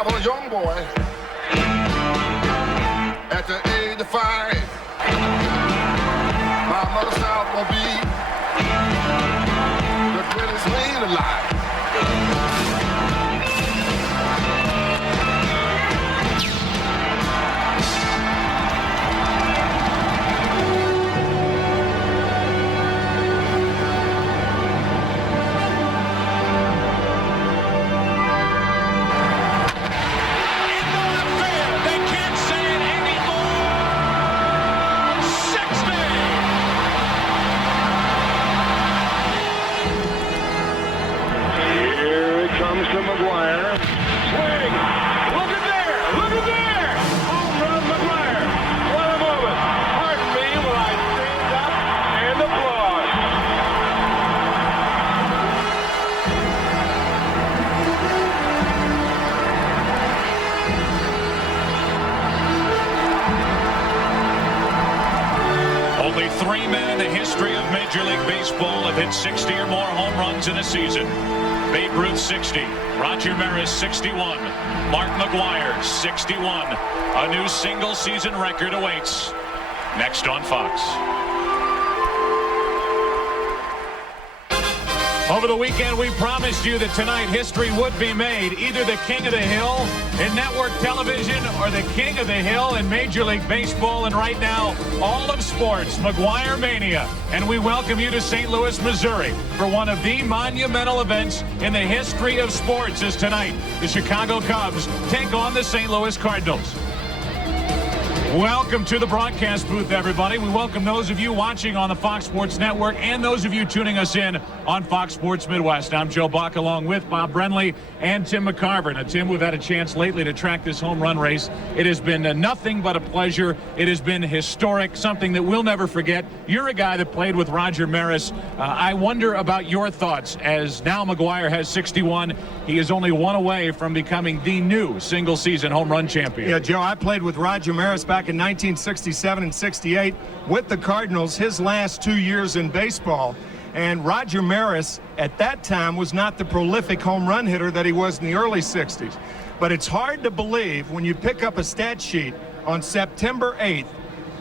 I was a young boy at the age of 5. My mother said I was gonna be the greatest man alive. To McGwire. Swing. Look at there. Look at there. Home run, McGwire. What a moment. Pardon me while I stand up and applaud. Only 3 men in the history of Major League Baseball have hit 60 or more home runs in a season. Babe Ruth 60, Roger Maris 61, Mark McGwire 61. A new single season record awaits next on Fox. Over the weekend, we promised you that tonight history would be made. Either the King of the Hill in network television or the King of the Hill in Major League Baseball. And right now, all of sports, McGwire Mania. And we welcome you to St. Louis, Missouri for one of the monumental events in the history of sports as tonight the Chicago Cubs take on the St. Louis Cardinals. Welcome to the broadcast booth, everybody. We welcome those of you watching on the Fox Sports Network and those of you tuning us in on Fox Sports Midwest. I'm Joe Buck along with Bob Brenly and Tim McCarver. Now, Tim, we've had a chance lately to track this home run race. It has been nothing but a pleasure. It has been historic, something that we'll never forget. You're a guy that played with Roger Maris. I wonder about your thoughts as now McGwire has 61. He is only one away from becoming the new single-season home run champion. Yeah, Joe, I played with Roger Maris back in 1967 and 68 with the Cardinals, his last 2 years in baseball. And Roger Maris, at that time, was not the prolific home run hitter that he was in the early 60s. But it's hard to believe when you pick up a stat sheet on September 8th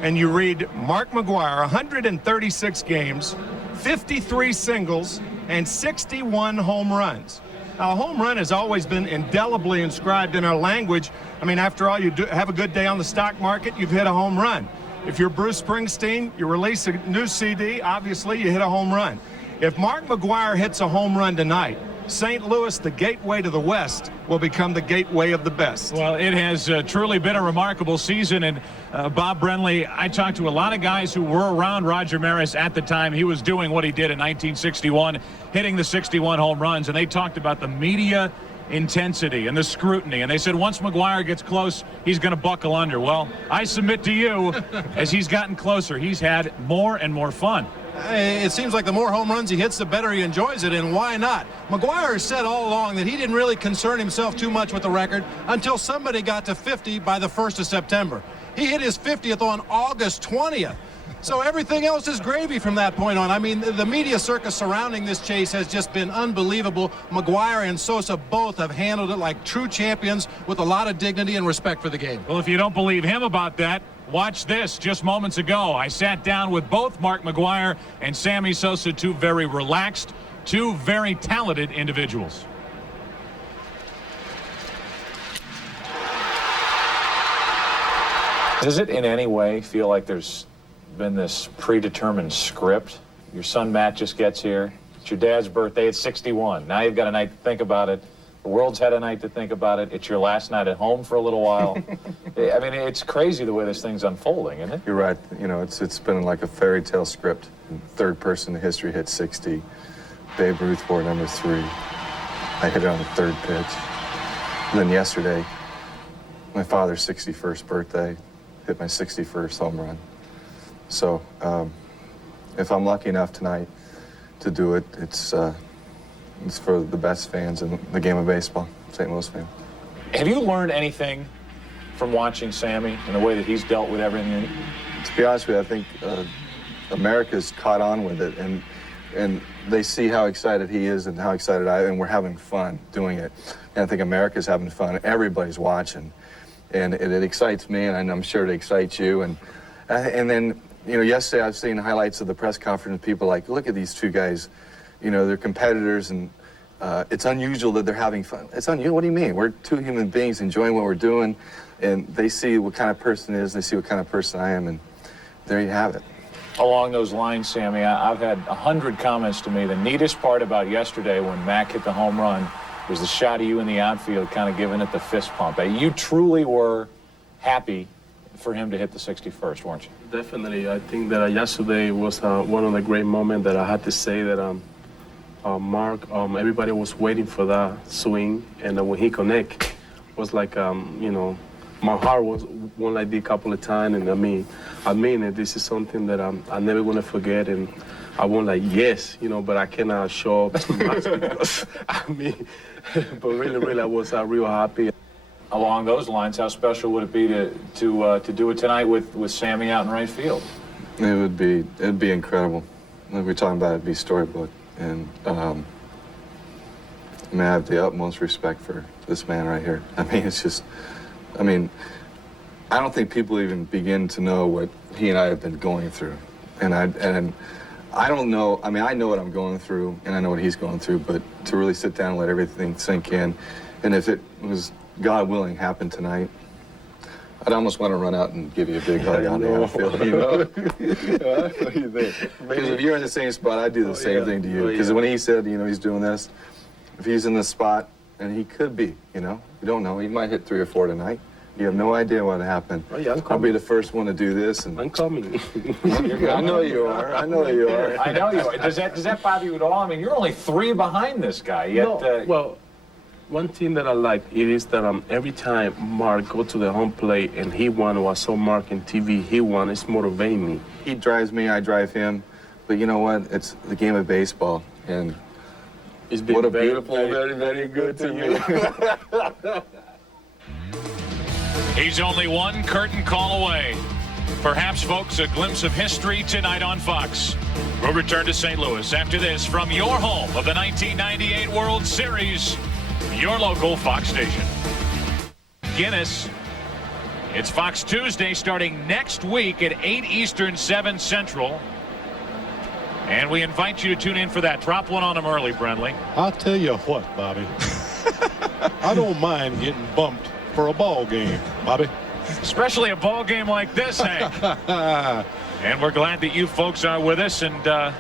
and you read Mark McGwire, 136 games, 53 singles, and 61 home runs. Now, a home run has always been indelibly inscribed in our language. I mean, after all, you have a good day on the stock market, you've hit a home run. If you're Bruce Springsteen, you release a new CD, obviously you hit a home run. If Mark McGwire hits a home run tonight, St. Louis, the gateway to the West, will become the gateway of the best. Well, it has truly been a remarkable season. And Bob Brenly, I talked to a lot of guys who were around Roger Maris at the time he was doing what he did in 1961, hitting the 61 home runs. And they talked about the media intensity and the scrutiny. And they said once McGwire gets close, he's going to buckle under. Well, I submit to you, as he's gotten closer, he's had more and more fun. It seems like the more home runs he hits, the better he enjoys it, and why not? McGwire has said all along that he didn't really concern himself too much with the record until somebody got to 50 by the 1st of September. He hit his 50th on August 20th. So everything else is gravy from that point on. I mean, the media circus surrounding this chase has just been unbelievable. McGwire and Sosa both have handled it like true champions with a lot of dignity and respect for the game. Well, if you don't believe him about that, watch this. Just moments ago, I sat down with both Mark McGwire and Sammy Sosa, two very relaxed, two very talented individuals. Does it in any way feel like there's been this predetermined script? Your son Matt just gets here. It's your dad's birthday. It's 61. Now you've got a night to think about it. The world's had a night to think about it. It's your last night at home for a little while. I mean, it's crazy the way this thing's unfolding, isn't it? You're right. You know, it's been like a fairy tale script. Third person in history hit 60. Babe Ruth wore number 3. I hit it on the third pitch. And then yesterday, my father's 61st birthday, hit my 61st home run. So if I'm lucky enough tonight to do it, it's for the best fans in the game of baseball, St. Louis fans. Have you learned anything from watching Sammy and the way that he's dealt with everything? To be honest with you, I think America's caught on with it, and and they see how excited he is and how excited I am, and we're having fun doing it. And I think America's having fun. Everybody's watching, and it excites me, and I'm sure it excites you. And then, you know, yesterday I've seen highlights of the press conference. People like, look at these two guys. You know, they're competitors, and it's unusual that they're having fun. It's unusual. What do you mean? We're two human beings enjoying what we're doing, and they see what kind of person it is. They see what kind of person I am, and there you have it. Along those lines, Sammy, I've had 100 comments to me. The neatest part about yesterday when Mac hit the home run was the shot of you in the outfield kind of giving it the fist pump. You truly were happy for him to hit the 61st, weren't you? Definitely. I think that yesterday was one of the great moments that I had to say that Mark, everybody was waiting for that swing, and when he connect, was like, you know, my heart was one like this a couple of times, and I mean it. This is something that I'm never gonna forget, and I won't like yes, you know, but I cannot show up too much because but really, I was real happy. Along those lines, how special would it be to do it tonight with Sammy out in right field? It'd be incredible. Like we're talking about, it'd be storybook, and I have the utmost respect for this man right here. It's just. I don't think people even begin to know what he and I have been going through. And I don't know, I know what I'm going through, and I know what he's going through, but to really sit down and let everything sink in, and if it was, God willing, happen tonight, I'd almost want to run out and give you a big hug on the outfield, you know? What do you think? Because if you're in the same spot, I'd do the same thing to you. Because when he said, you know, he's doing this, if he's in this spot, and he could be, you know? You don't know. He might hit 3 or 4 tonight. You have no idea what happened. Oh, yeah, I'll be the first one to do this. And I'm coming. I know you are. I know you are. I know you are. Does that bother you at all? You're only 3 behind this guy. Yet, no, well, one thing that I like is that every time Mark go to the home plate and he won, or I saw Mark in TV, he won, it's motivating me. He drives me, I drive him. But you know what? It's the game of baseball. And it's been what a very, beautiful, very, very good to you. He's only one curtain call away. Perhaps, folks, a glimpse of history tonight on Fox. We'll return to St. Louis after this from your home of the 1998 World Series, your local Fox station. Guinness. It's Fox Tuesday starting next week at 8 Eastern, 7 Central. And we invite you to tune in for that. Drop one on them early, Brentley. I'll tell you what, Bobby. I don't mind getting bumped for a ball game, Bobby. Especially a ball game like this, Hank. And we're glad that you folks are with us, and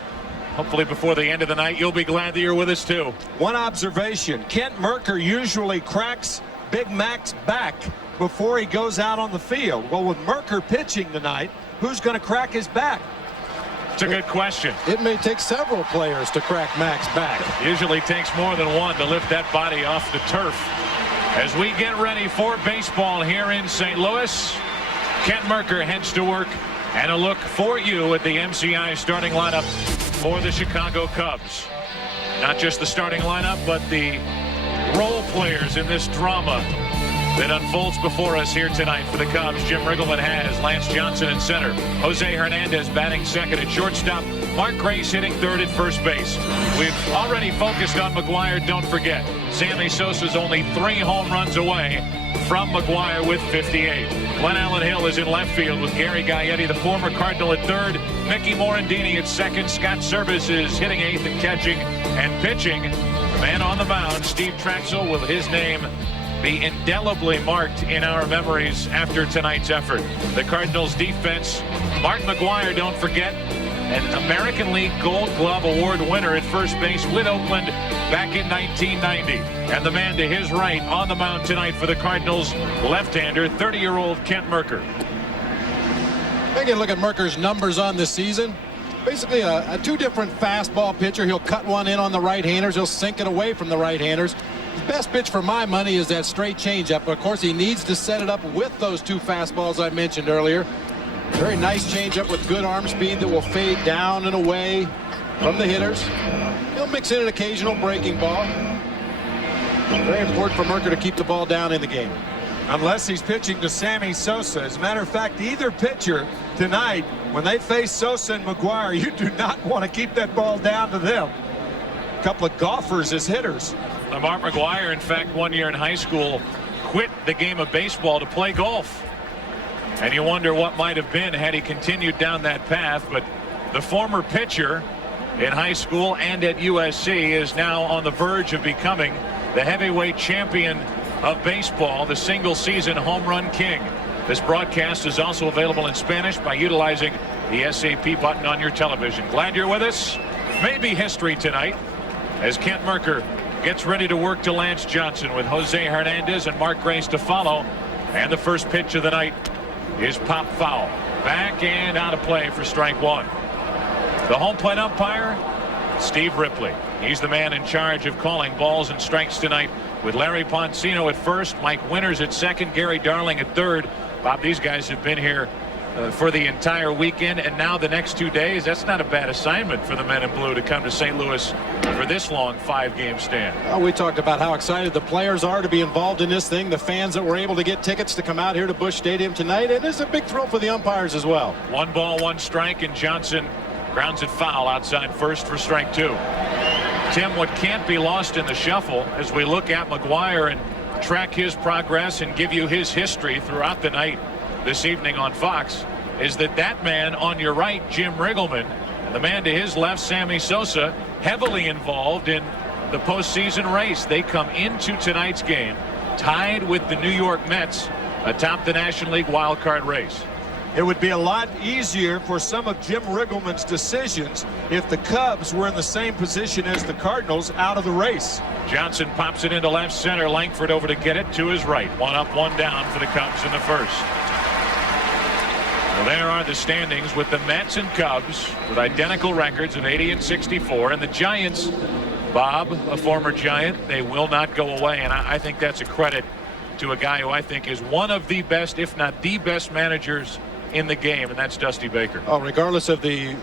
hopefully before the end of the night, you'll be glad that you're with us, too. One observation, Kent Merker usually cracks Big Mac's back before he goes out on the field. Well, with Merker pitching tonight, who's going to crack his back? It's a good question. It may take several players to crack Mac's back. Usually takes more than one to lift that body off the turf. As we get ready for baseball here in St. Louis, Kent Merker heads to work, and a look for you at the MCI starting lineup for the Chicago Cubs. Not just the starting lineup, but the role players in this drama that unfolds before us here tonight for the Cubs. Jim Riggleman has Lance Johnson in center, Jose Hernandez batting second at shortstop, Mark Grace hitting third at first base. We've already focused on McGwire. Don't forget, Sammy Sosa's only 3 home runs away from McGwire with 58. Glenn Allen Hill is in left field with Gary Gaetti, the former Cardinal, at third. Mickey Morandini at second. Scott Service is hitting eighth and catching and pitching. The man on the mound, Steve Traxel, will his name be indelibly marked in our memories after tonight's effort. The Cardinals defense, Mark McGwire, don't forget, an American League Gold Glove Award winner at first base with Oakland back in 1990. And the man to his right on the mound tonight for the Cardinals, left-hander, 30-year-old Kent Merker. Taking a look at Merker's numbers on this season. Basically a 2 different fastball pitcher. He'll cut one in on the right-handers. He'll sink it away from the right-handers. His best pitch for my money is that straight changeup. Of course, he needs to set it up with those 2 fastballs I mentioned earlier. Very nice changeup with good arm speed that will fade down and away from the hitters. He'll mix in an occasional breaking ball. Very important for Merker to keep the ball down in the game. unless he's pitching to Sammy Sosa. As a matter of fact, either pitcher tonight, when they face Sosa and McGwire, you do not want to keep that ball down to them. A couple of golfers as hitters. Mark McGwire, in fact, one year in high school, quit the game of baseball to play golf. And you wonder what might have been had he continued down that path. But the former pitcher in high school and at USC is now on the verge of becoming the heavyweight champion of baseball, the single season home run king. This broadcast is also available in Spanish by utilizing the SAP button on your television. Glad you're with us. Maybe history tonight as Kent Mercker gets ready to work to Lance Johnson with Jose Hernandez and Mark Grace to follow. And the first pitch of the night is pop foul. Back and out of play for strike one. The home plate umpire, Steve Ripley. He's the man in charge of calling balls and strikes tonight, with Larry Poncino at first, Mike Winters at second, Gary Darling at third. Bob, these guys have been here for the entire weekend, and now the next 2 days. That's not a bad assignment for the men in blue to come to St. Louis for this long 5-game stand. We talked about how excited the players are to be involved in this thing, the fans that were able to get tickets to come out here to Busch Stadium tonight, and it's a big thrill for the umpires as well. 1 ball, 1 strike, and Johnson grounds it foul outside first for strike 2. Tim, what can't be lost in the shuffle as we look at McGwire and track his progress and give you his history throughout the night this evening on Fox is that man on your right, Jim Riggleman, and the man to his left, Sammy Sosa, heavily involved in the postseason race. They come into tonight's game tied with the New York Mets atop the National League wild card race. It would be a lot easier for some of Jim Riggleman's decisions if the Cubs were in the same position as the Cardinals out of the race. Johnson pops it into left center. Langford over to get it to his right. 1 up, 1 down for the Cubs in the first. Well, there are the standings with the Mets and Cubs with identical records of 80 and 64. And the Giants, Bob, a former Giant, they will not go away. And I think that's a credit to a guy who I think is one of the best, if not the best managers in the game, and that's Dusty Baker. Oh, regardless of the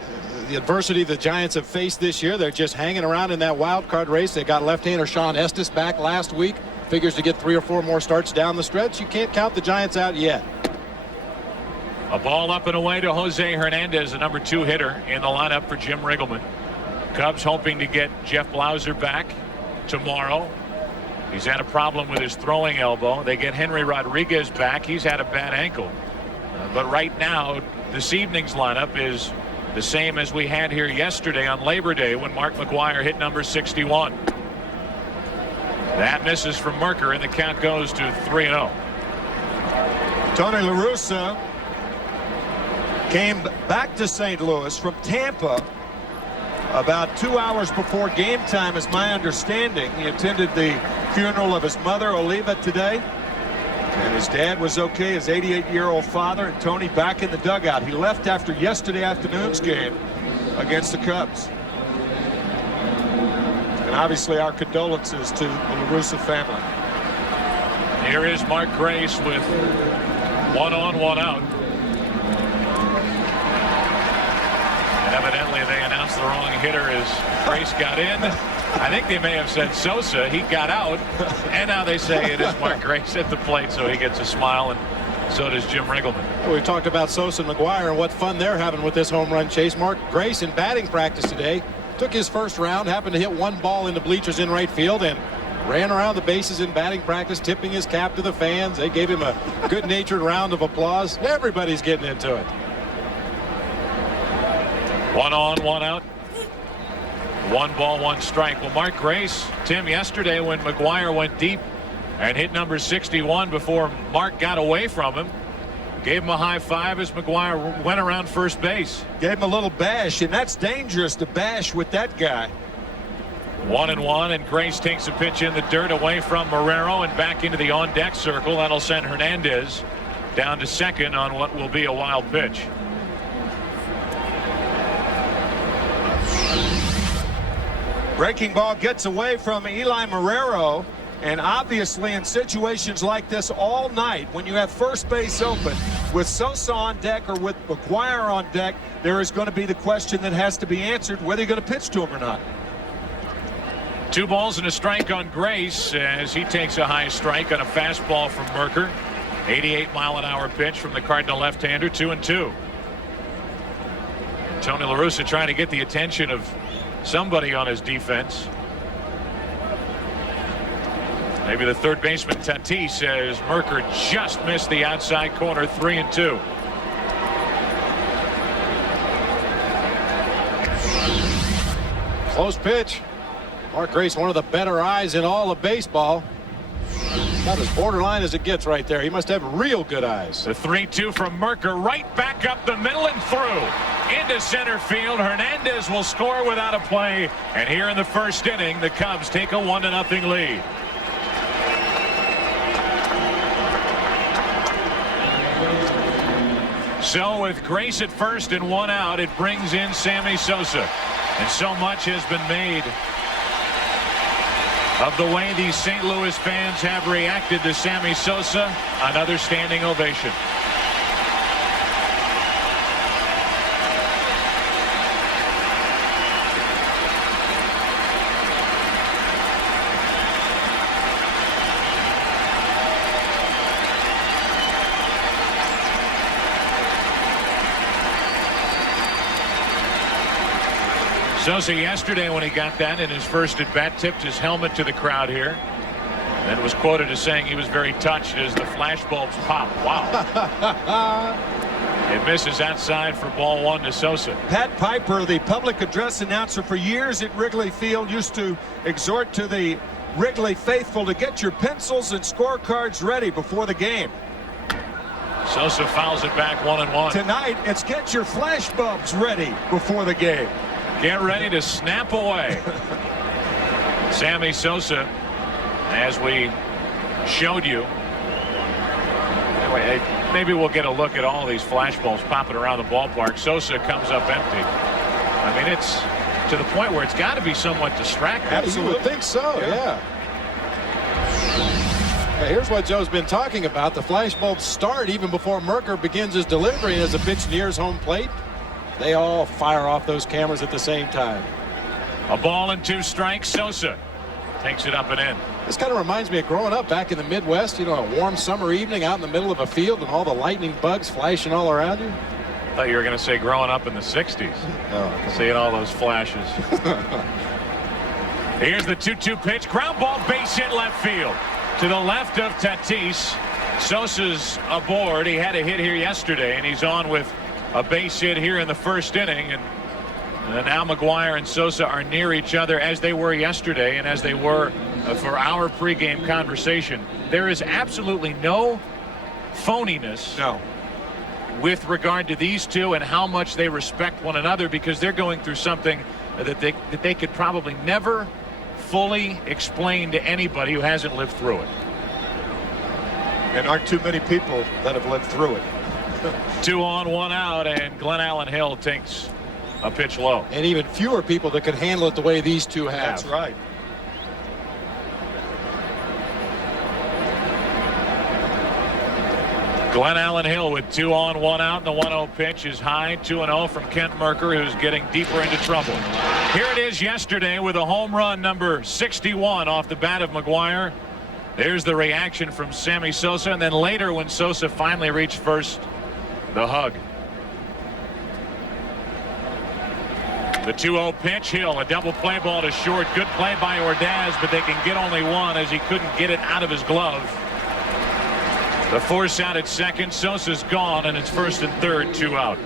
adversity the Giants have faced this year, they're just hanging around in that wild card race. They got left-hander Sean Estes back last week. Figures to get 3 or 4 more starts down the stretch. You can't count the Giants out yet. A ball up and away to Jose Hernandez, the number 2 hitter in the lineup for Jim Riggleman. Cubs hoping to get Jeff Blauser back tomorrow. He's had a problem with his throwing elbow. They get Henry Rodriguez back. He's had a bad ankle. But right now, this evening's lineup is the same as we had here yesterday on Labor Day when Mark McGwire hit number 61. That misses from Mercker, and the count goes to 3-0. Tony La Russa came back to St. Louis from Tampa about 2 hours before game time, is my understanding. He attended the funeral of his mother, Oliva, today. And his dad was okay, his 88-year-old father, and Tony back in the dugout. He left after yesterday afternoon's game against the Cubs. And obviously our condolences to the La Russa family. Here is Mark Grace with 1 on, 1 out. And evidently they announced the wrong hitter as Grace got in. I think they may have said Sosa. He got out, and now they say it is Mark Grace at the plate, so he gets a smile, and so does Jim Riggleman. We talked about Sosa and McGwire and what fun they're having with this home run chase. Mark Grace in batting practice today took his first round, happened to hit 1 ball in the bleachers in right field, and ran around the bases in batting practice, tipping his cap to the fans. They gave him a good-natured round of applause. Everybody's getting into it. 1 on, 1 out. 1 ball, 1 strike. Well, Mark Grace, Tim, yesterday when McGwire went deep and hit number 61 before Mark got away from him, gave him a high five as McGwire went around first base. Gave him a little bash, and that's dangerous to bash with that guy. 1-1, and Grace takes a pitch in the dirt away from Marrero and back into the on-deck circle. That'll send Hernandez down to second on what will be a wild pitch. Breaking ball gets away from Eli Marrero, and obviously in situations like this all night, when you have first base open with Sosa on deck or with McGwire on deck, there is going to be the question that has to be answered whether you're going to pitch to him or not. 2 balls and a strike on Grace as he takes a high strike on a fastball from Mercker. 88-mile-an-hour pitch from the Cardinal left-hander, 2-2. Tony La Russa trying to get the attention of somebody on his defense. Maybe the third baseman Tatis says Merker just missed the outside corner, 3-2. Close pitch. Mark Grace, one of the better eyes in all of baseball. About as borderline as it gets right there. He must have real good eyes. The 3-2 from Merker, right back up the middle and through into center field. Hernandez will score without a play. And here in the first inning, the Cubs take a 1-0 lead. So with Grace at first and one out, it brings in Sammy Sosa. And so much has been made of the way these St. Louis fans have reacted to Sammy Sosa. Another standing ovation. Sosa yesterday, when he got that in his first at bat, tipped his helmet to the crowd here. Then was quoted as saying he was very touched as the flashbulbs pop. Wow. It misses outside for ball one to Sosa. Pat Piper, the public address announcer for years at Wrigley Field, used to exhort to the Wrigley faithful to get your pencils and scorecards ready before the game. Sosa fouls it back 1-1. Tonight, it's get your flashbulbs ready before the game. Get ready to snap away. Sammy Sosa, as we showed you. Anyway, maybe we'll get a look at all these flashbulbs popping around the ballpark. Sosa comes up empty. I mean, it's to the point where it's got to be somewhat distracting. Absolutely. You would think so, yeah. Here's what Joe's been talking about. The flashbulbs start even before Merker begins his delivery, and as the pitch nears home plate, they all fire off those cameras at the same time. A ball and 2 strikes. Sosa takes it up and in. This kind of reminds me of growing up back in the Midwest, you know, a warm summer evening out in the middle of a field and all the lightning bugs flashing all around you. I thought you were going to say growing up in the 60s. Oh. Seeing all those flashes. Here's the 2-2 pitch. Ground ball, base hit left field. To the left of Tatis. Sosa's aboard. He had a hit here yesterday, and he's on with a base hit here in the first inning, and now McGwire and Sosa are near each other as they were yesterday and as they were for our pregame conversation. There is absolutely no phoniness with regard to these two and how much they respect one another, because they're going through something that they could probably never fully explain to anybody who hasn't lived through it. And aren't too many people that have lived through it. 2 on, 1 out, and Glenn Allen Hill takes a pitch low. And even fewer people that could handle it the way these two have. That's right. Glenn Allen Hill with 2 on, 1 out, and the 1-0 pitch is high. 2-0 from Kent Merker, who's getting deeper into trouble. Here it is yesterday with a home run number 61 off the bat of McGwire. There's the reaction from Sammy Sosa, and then later when Sosa finally reached first, the hug. The 2-0 pitch, Hill, a double play ball to short. Good play by Ordaz, but they can get only one as he couldn't get it out of his glove. The force out at second. Sosa's gone, and it's first and third, 2 out.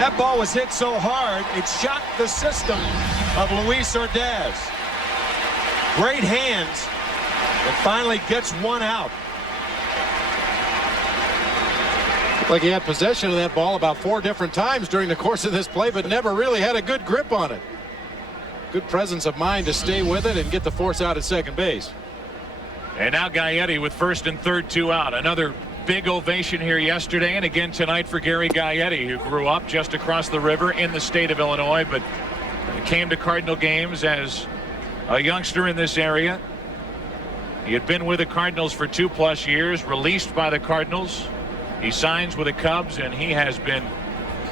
That ball was hit so hard, it shocked the system of Luis Ordaz. Great hands, and finally gets one out. Looked like he had possession of that ball about 4 different times during the course of this play, but never really had a good grip on it. Good presence of mind to stay with it and get the force out at second base. And now Gaetti with first and third, 2 out. Another big ovation here yesterday and again tonight for Gary Gaetti, who grew up just across the river in the state of Illinois, but came to Cardinal games as a youngster in this area. He had been with the Cardinals for 2+ years, released by the Cardinals. He signs with the Cubs, and he has been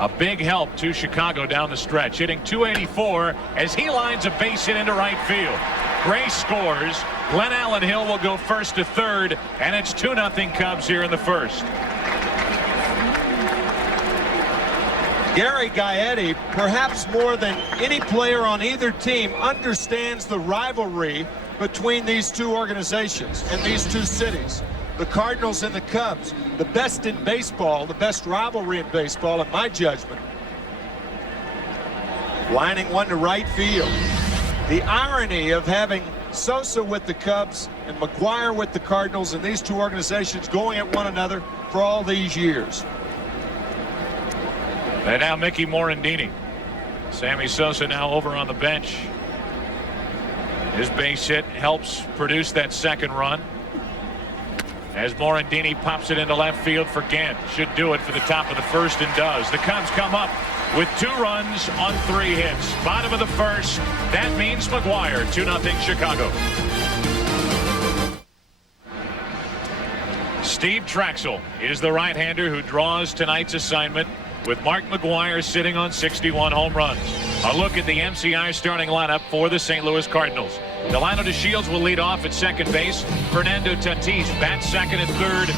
a big help to Chicago down the stretch, hitting .284 as he lines a base hit into right field. Gray scores. Glenn Allen Hill will go first to third, and it's 2-0 Cubs here in the first. Gary Gaetti, perhaps more than any player on either team, understands the rivalry between these two organizations and these two cities. The Cardinals and the Cubs, the best in baseball, the best rivalry in baseball, in my judgment. Lining one to right field. The irony of having Sosa with the Cubs and McGwire with the Cardinals, and these two organizations going at one another for all these years. And now Mickey Morandini. Sammy Sosa now over on the bench. His base hit helps produce that second run. As Morandini pops it into left field for Gant. Should do it for the top of the first and does. The Cubs come up with 2 runs on 3 hits. Bottom of the first. That means McGwire. 2-0 Chicago. Steve Traxel is the right-hander who draws tonight's assignment, with Mark McGwire sitting on 61 home runs. A look at the MCI starting lineup for the St. Louis Cardinals. Delino DeShields will lead off at second base. Fernando Tatis bats second and third,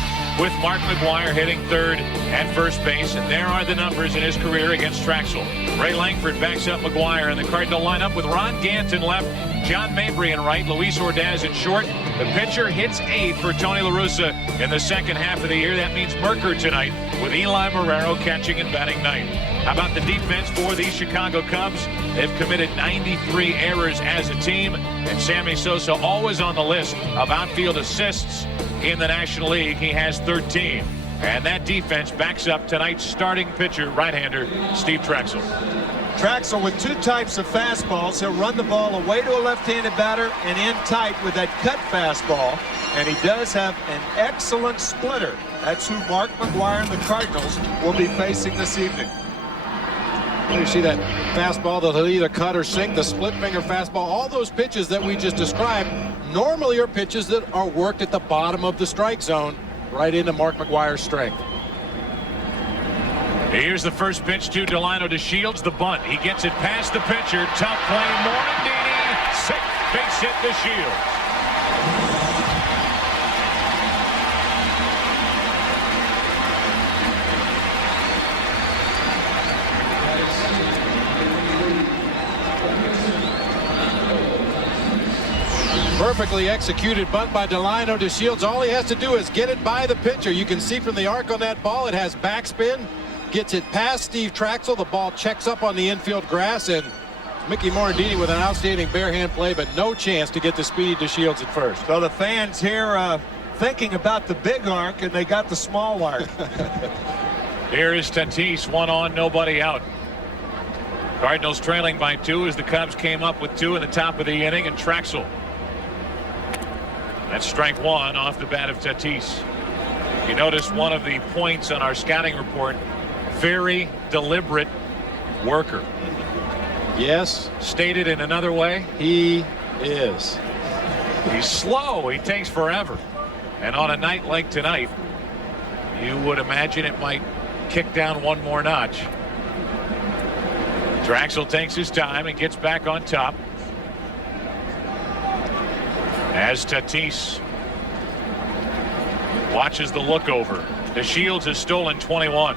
with Mark McGwire hitting third and first base. And there are the numbers in his career against Traxel. Ray Langford backs up McGwire in the Cardinal lineup with Ron Gant in left, John Mabry in right, Luis Ordaz in short. The pitcher hits 8 for Tony La Russa in the second half of the year. That means Merker tonight with Eli Marrero catching and batting ninth. How about the defense for the Chicago Cubs? They've committed 93 errors as a team, and Sammy Sosa always on the list of outfield assists in the National League. He has 13. And that defense backs up tonight's starting pitcher, right-hander Steve Traxel. Traxel with 2 types of fastballs. He'll run the ball away to a left-handed batter and in tight with that cut fastball. And he does have an excellent splitter. That's who Mark McGwire and the Cardinals will be facing this evening. You see that fastball that he'll either cut or sink, the split finger fastball, all those pitches that we just described normally are pitches that are worked at the bottom of the strike zone, right into Mark McGwire's strength. Here's the first pitch to Delino DeShields, the bunt. He gets it past the pitcher. Tough play, Morandini. Sick base hit DeShields. Perfectly executed bunt by Delino DeShields. All he has to do is get it by the pitcher. You can see from the arc on that ball, it has backspin. Gets it past Steve Traxel. The ball checks up on the infield grass, and Mickey Morandini with an outstanding bare hand play, but no chance to get the speedy DeShields at first. So the fans here thinking about the big arc, and they got the small arc. Here is Tatis, 1 on, nobody out. Cardinals trailing by 2 as the Cubs came up with 2 in the top of the inning, and Traxel. That's strike 1 off the bat of Tatis. You notice one of the points on our scouting report, very deliberate worker. Yes. Stated in another way, he is. He's slow. He takes forever. And on a night like tonight, you would imagine it might kick down 1 more notch. Traxel takes his time and gets back on top. As Tatis watches the look over. DeShields has stolen 21.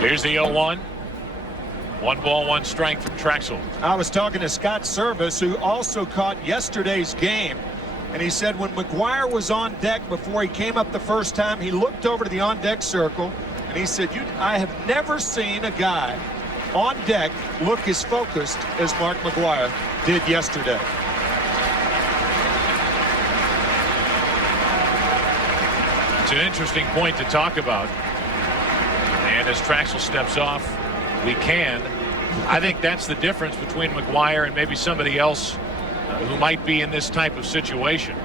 Here's the 0-1. 1 ball, 1 strike from Traxel. I was talking to Scott Service, who also caught yesterday's game, and he said when McGwire was on deck before he came up the first time, he looked over to the on-deck circle, and he said, I have never seen a guy on deck look as focused as Mark McGwire did yesterday. It's an interesting point to talk about. And as Traxel steps off, I think that's the difference between McGwire and maybe somebody else who might be in this type of situation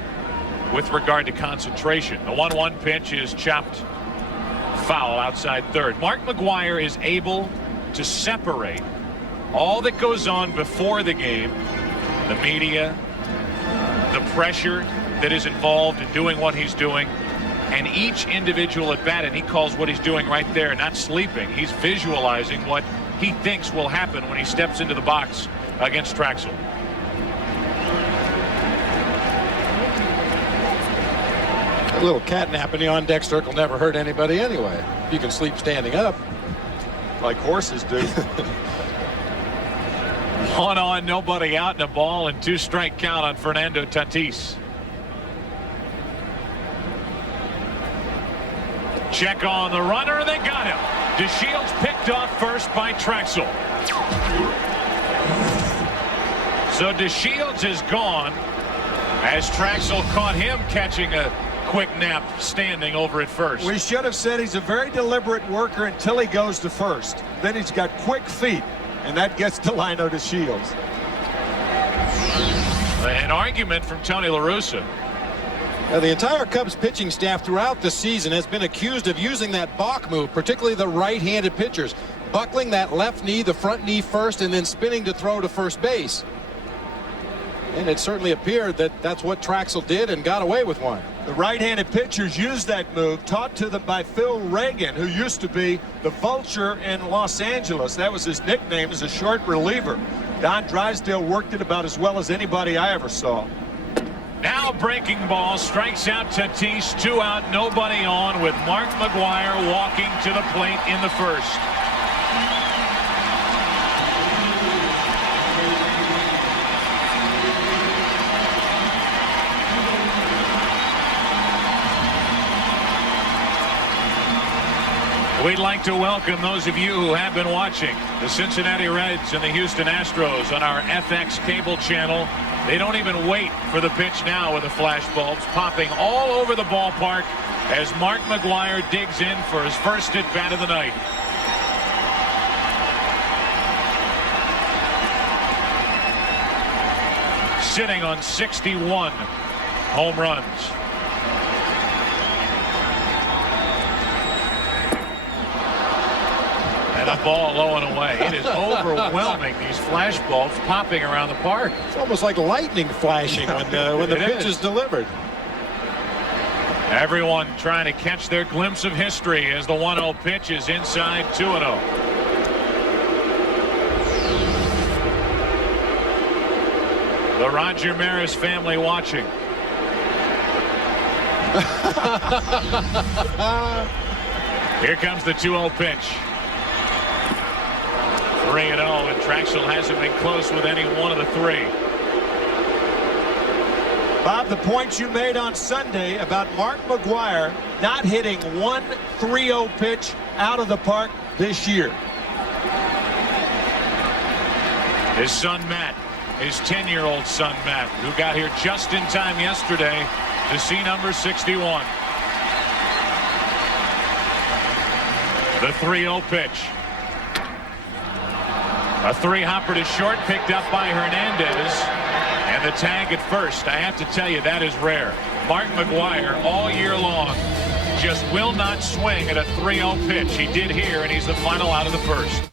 with regard to concentration. The 1-1 pitch is chopped foul outside third. Mark McGwire is able to separate all that goes on before the game, the media, the pressure that is involved in doing what he's doing, and each individual at bat, and he calls what he's doing right there, not sleeping. He's visualizing what he thinks will happen when he steps into the box against Traxel. A little catnap in the on-deck circle never hurt anybody anyway. You can sleep standing up. Like horses do. 1 on, nobody out, and a ball and 2-strike count on Fernando Tatis. Check on the runner, and they got him. DeShields picked off first by Traxel. So DeShields is gone as Traxel caught him catching a quick nap standing over at first. We should have said he's a very deliberate worker until he goes to first. Then he's got quick feet, and that gets Delino DeShields. An argument from Tony La Russa. Now, the entire Cubs pitching staff throughout the season has been accused of using that balk move, particularly the right-handed pitchers, buckling that left knee, the front knee first, and then spinning to throw to first base. And it certainly appeared that that's what Traxel did and got away with one. The right-handed pitchers used that move, taught to them by Phil Reagan, who used to be the Vulture in Los Angeles. That was his nickname as a short reliever. Don Drysdale worked it about as well as anybody I ever saw. Now breaking ball, strikes out Tatis, 2 out, nobody on, with Mark McGwire walking to the plate in the first. We'd like to welcome those of you who have been watching the Cincinnati Reds and the Houston Astros on our FX cable channel. They don't even wait for the pitch now with the flash bulbs popping all over the ballpark as Mark McGwire digs in for his first at bat of the night. Sitting on 61 home runs. And a ball low and away. It is overwhelming, these flash bulbs popping around the park. It's almost like lightning flashing when the pitch is delivered. Everyone trying to catch their glimpse of history as the 1-0 pitch is inside 2-0. The Roger Maris family watching. Here comes the 2-0 pitch. 3-0, and Traxel hasn't been close with any one of the three. Bob, the points you made on Sunday about Mark McGwire not hitting one 3-0 pitch out of the park this year. His son Matt, his 10-year-old son Matt, who got here just in time yesterday to see number 61. The 3-0 pitch. A 3-hopper to short, picked up by Hernandez, and the tag at first. I have to tell you, that is rare. Mark McGwire all year long just will not swing at a 3-0 pitch. He did here, and he's the final out of the first.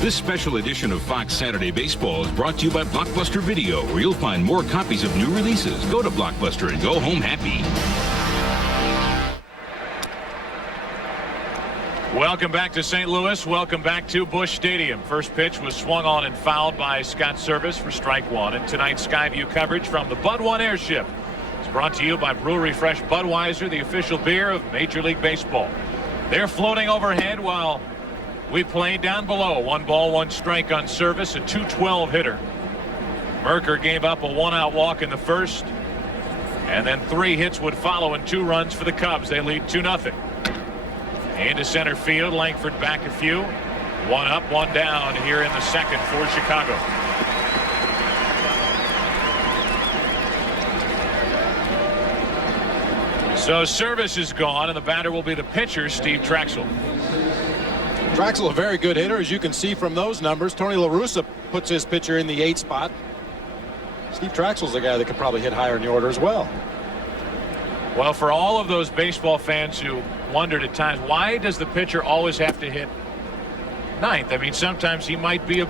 This special edition of Fox Saturday Baseball is brought to you by Blockbuster Video, where you'll find more copies of new releases. Go to Blockbuster and go home happy. Welcome back to St. Louis. Welcome back to Busch Stadium. First pitch was swung on and fouled by Scott Service for strike one. And tonight's Skyview coverage from the Bud One Airship is brought to you by Brewery Fresh Budweiser, the official beer of Major League Baseball. They're floating overhead while we play down below. 1 ball, 1 strike on Service, a .212 hitter. Merker gave up a 1-out walk in the first, and then 3 hits would follow and 2 runs for the Cubs. They lead 2-0. Into center field, Langford back a few. 1 up, 1 down here in the second for Chicago. So Service is gone, and the batter will be the pitcher, Steve Traxel. Traxel, a very good hitter, as you can see from those numbers. Tony La Russa puts his pitcher in the 8th spot. Steve Traxel's the guy that could probably hit higher in the order as well. Well, for all of those baseball fans who wondered at times, why does the pitcher always have to hit 9th? I mean, sometimes he might be a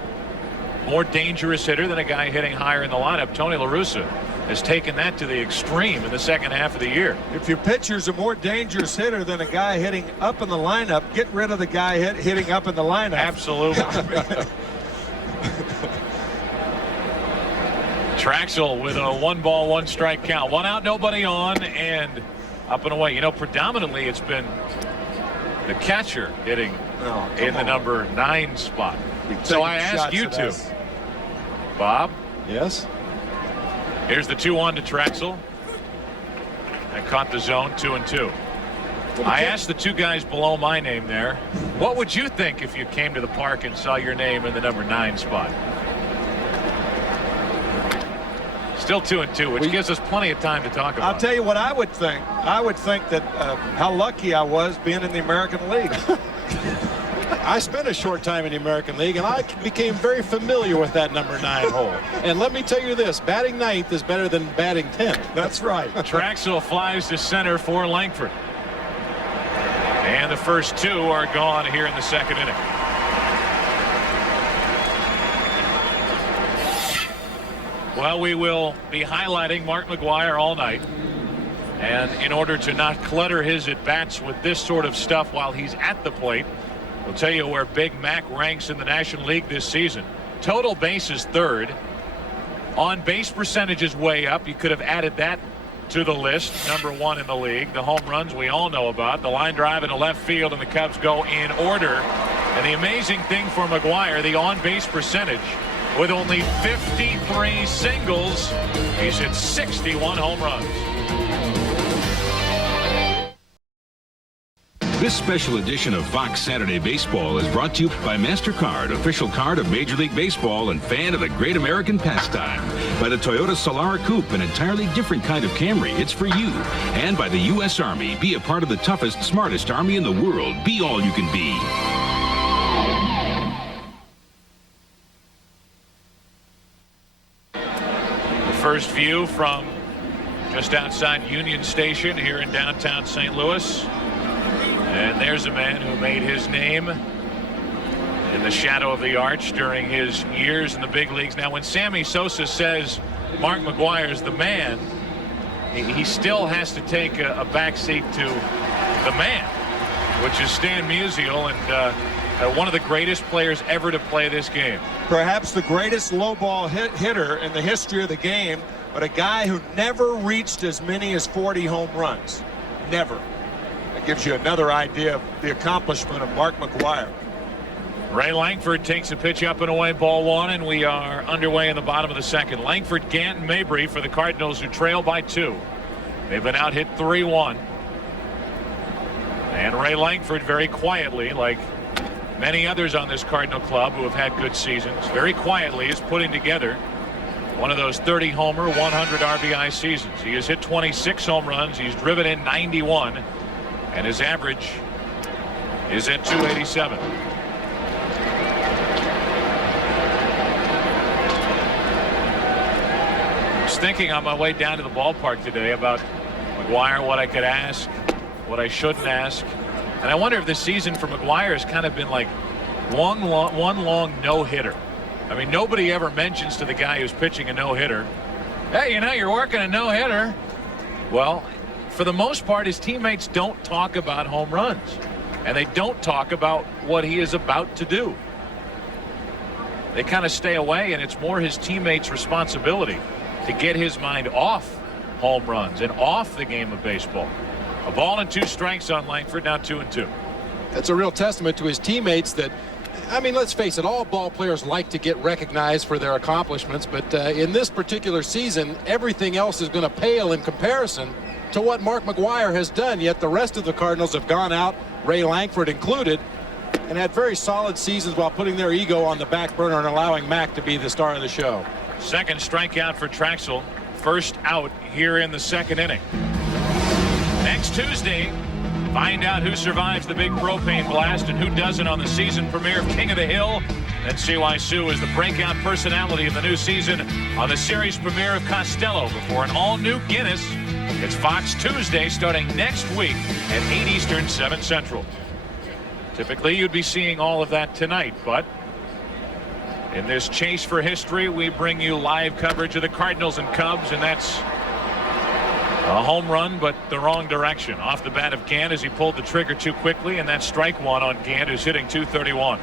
more dangerous hitter than a guy hitting higher in the lineup. Tony La Russa has taken that to the extreme in the second half of the year. If your pitcher's a more dangerous hitter than a guy hitting up in the lineup, get rid of the guy hitting up in the lineup. Absolutely. Traxel with a 1-ball, 1-strike count. 1 out, nobody on, and up and away. You know, predominantly it's been the catcher hitting in the number 9 spot. So I ask you two, Bob. Yes. Here's the 2-1 to Traxel. I caught the zone 2-2. I asked the two guys below my name there, what would you think if you came to the park and saw your name in the number 9 spot? Still 2-2, which gives us plenty of time to talk about. I'll tell you what I would think. I would think that how lucky I was being in the American League. I spent a short time in the American League, and I became very familiar with that number 9 hole. And let me tell you this, batting 9th is better than batting 10th. That's right. Traxel flies to center for Langford. And the first 2 are gone here in the second inning. Well, we will be highlighting Mark McGwire all night. And in order to not clutter his at-bats with this sort of stuff while he's at the plate, we'll tell you where Big Mac ranks in the National League this season. Total bases 3rd. On base percentage is way up. You could have added that to the list. Number 1 in the league. The home runs we all know about. The line drive into left field, and the Cubs go in order. And the amazing thing for McGwire, the on-base percentage, with only 53 singles, he's hit 61 home runs. This special edition of Fox Saturday Baseball is brought to you by MasterCard, official card of Major League Baseball and fan of the great American pastime. By the Toyota Solara Coupe, an entirely different kind of Camry. It's for you. And by the U.S. Army. Be a part of the toughest, smartest Army in the world. Be all you can be. The first view from just outside Union Station here in downtown St. Louis. And there's a man who made his name in the shadow of the arch during his years in the big leagues. Now, when Sammy Sosa says Mark McGwire's the man, he still has to take a backseat to the man, which is Stan Musial, and one of the greatest players ever to play this game. Perhaps the greatest low ball hitter in the history of the game, but a guy who never reached as many as 40 home runs. Never. That gives you another idea of the accomplishment of Mark McGwire. Ray Langford takes a pitch up and away, ball 1, and we are underway in the bottom of the second. Langford, Gant, and Mabry for the Cardinals, who trail by 2. They've been out hit 3-1. And Ray Langford, very quietly, like many others on this Cardinal club who have had good seasons, very quietly is putting together one of those 30-homer, 100 RBI seasons. He has hit 26 home runs. He's driven in 91. And his average is at 287. I was thinking on my way down to the ballpark today about McGwire, what I could ask, what I shouldn't ask. And I wonder if this season for McGwire has kind of been like one long no-hitter. I mean, nobody ever mentions to the guy who's pitching a no-hitter, hey, you know, you're working a no-hitter. Well, for the most part, his teammates don't talk about home runs, and they don't talk about what he is about to do. They kind of stay away, and it's more his teammates' responsibility to get his mind off home runs and off the game of baseball. A ball and 2 strikes on Langford, now 2-2. That's a real testament to his teammates that, I mean, let's face it, all ball players like to get recognized for their accomplishments, but in this particular season, everything else is going to pale in comparison to what Mark McGwire has done. Yet the rest of the Cardinals have gone out, Ray Langford included, and had very solid seasons while putting their ego on the back burner and allowing Mac to be the star of the show. Second strikeout for Traxel. First out here in the second inning. Next Tuesday, find out who survives the big propane blast and who doesn't on the season premiere of King of the Hill. Then see why Sue is the breakout personality of the new season on the series premiere of Costello before an all-new Guinness. It's Fox Tuesday starting next week at 8 Eastern, 7 Central. Typically, you'd be seeing all of that tonight, but In this chase for history, we bring you live coverage of the Cardinals and Cubs, and that's a home run, but the wrong direction. Off the bat of Gant as he pulled the trigger too quickly, and that's strike one on Gant, who's hitting .231.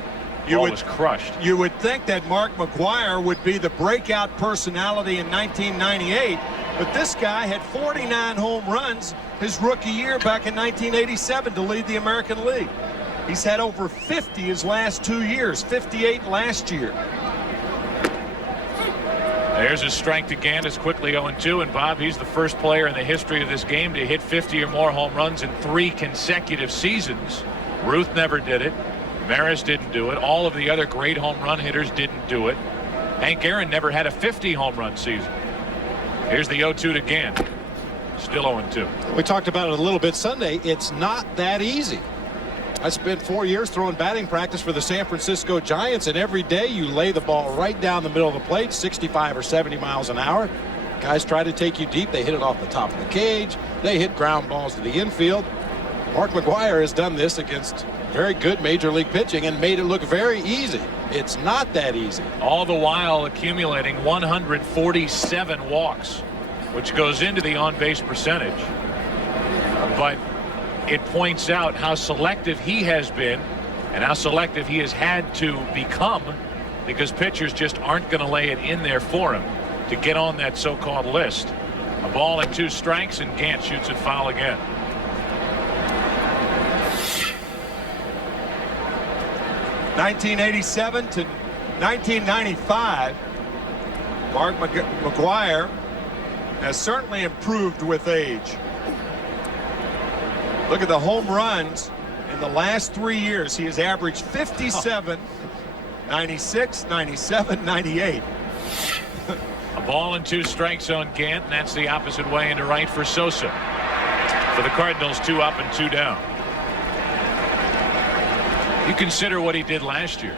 Ball was crushed. You would think that Mark McGwire would be the breakout personality in 1998, but this guy had 49 home runs his rookie year back in 1987 to lead the American League. He's had over 50 his last 2 years, 58 last year. There's his strike to Gant. It's quickly 0-2, and Bob, he's the first player in the history of this game to hit 50 or more home runs in 3 consecutive seasons. Ruth never did it. Maris didn't do it. All of the other great home run hitters didn't do it. Hank Aaron never had a 50 home run season. Here's the 0-2 to Gant. Still 0-2. We talked about it a little bit Sunday. It's not that easy. I spent 4 years throwing batting practice for the San Francisco Giants, and every day you lay the ball right down the middle of the plate, 65 or 70 miles an hour. Guys try to take you deep. They hit it off the top of the cage. They hit ground balls to the infield. Mark McGwire has done this against very good major league pitching and made it look very easy. It's not that easy. All the while accumulating 147 walks, which goes into the on-base percentage. But it points out how selective he has been and how selective he has had to become, because pitchers just aren't going to lay it in there for him to get on that so-called list. A ball and 2 strikes, and Gant shoots it foul again. (1987 to 1995), Mark McGwire has certainly improved with age. Look at the home runs in the last 3 years. He has averaged 57, 96, 97, 98. A ball and 2 strikes on Gant, and that's the opposite way into right for Sosa. For the Cardinals, 2 up and 2 down. You consider what he did last year.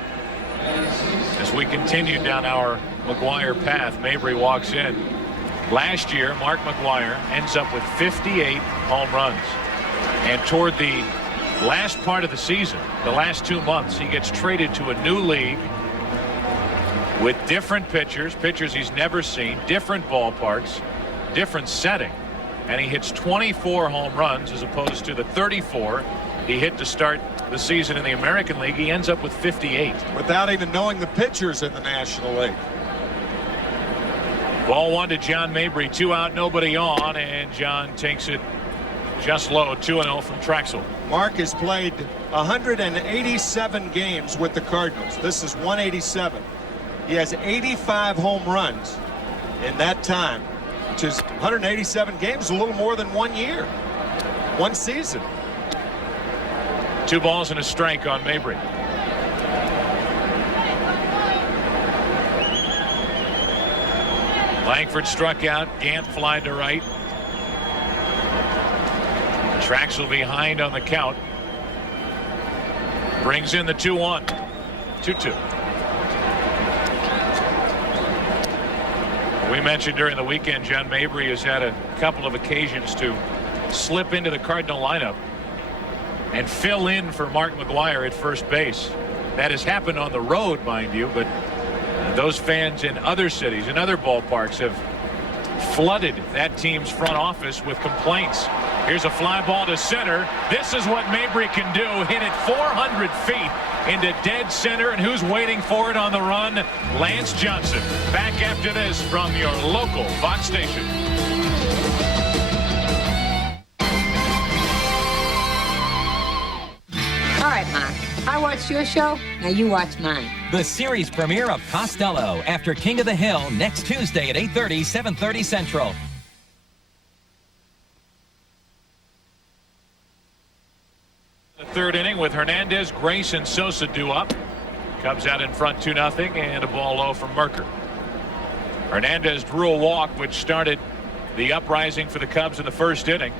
As we continue down our McGwire path, Mabry walks in. Last year, Mark McGwire ends up with 58 home runs. And toward the last part of the season, the last 2 months, he gets traded to a new league with different pitchers he's never seen, different ballparks, different setting. And he hits 24 home runs as opposed to the 34 he hit to start the season in the American League. He ends up with 58. Without even knowing the pitchers in the National League. Ball 1 to John Mabry, 2 out, nobody on, and John takes it just low, 2-0 from Traxel. Mark has played 187 games with the Cardinals. This is 187. He has 85 home runs in that time, which is 187 games, a little more than 1 year, 1 season. 2 balls and a strike on Mabry. Langford struck out. Gant flied to right. Traxel behind on the count. Brings in the 2-1. 2-2. We mentioned during the weekend John Mabry has had a couple of occasions to slip into the Cardinal lineup and fill in for Mark McGwire at first base. That has happened on the road, mind you, but those fans in other cities, in other ballparks, have flooded that team's front office with complaints. Here's a fly ball to center. This is what Mabry can do. Hit it 400 feet into dead center, and who's waiting for it on the run? Lance Johnson. Back after this from your local Fox station. All right, Mark. I watched your show, now you watch mine. The series premiere of Costello after King of the Hill next Tuesday at 8:30, 7:30 Central. The third inning with Hernandez, Grace, and Sosa due up. Cubs out in front 2-0, and a ball low from Merker. Hernandez drew a walk, which started the uprising for the Cubs in the first inning.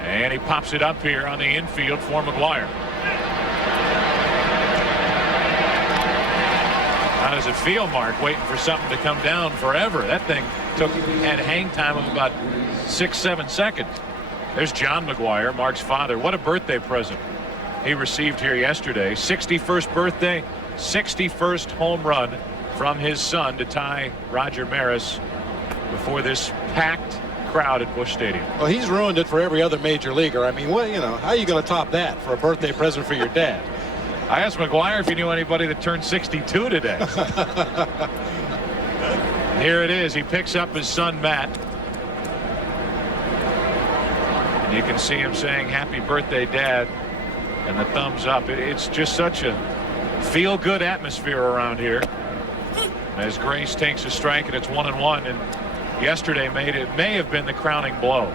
And he pops it up here on the infield for McGwire. How does it feel, Mark, waiting for something to come down forever? That thing had hang time of about 6-7 seconds. There's John McGwire, Mark's father. What a birthday present he received here yesterday. 61st birthday. 61st home run from his son to tie Roger Maris before this packed crowd at Busch Stadium. Well, he's ruined it for every other major leaguer. I mean, what, how are you going to top that for a birthday present for your dad? I asked McGwire if he knew anybody that turned 62 today. Here it is. He picks up his son, Matt. And you can see him saying, "Happy birthday, Dad," and the thumbs up. It's just such a feel-good atmosphere around here. As Grace takes a strike, and it's 1-1. And yesterday may have been the crowning blow.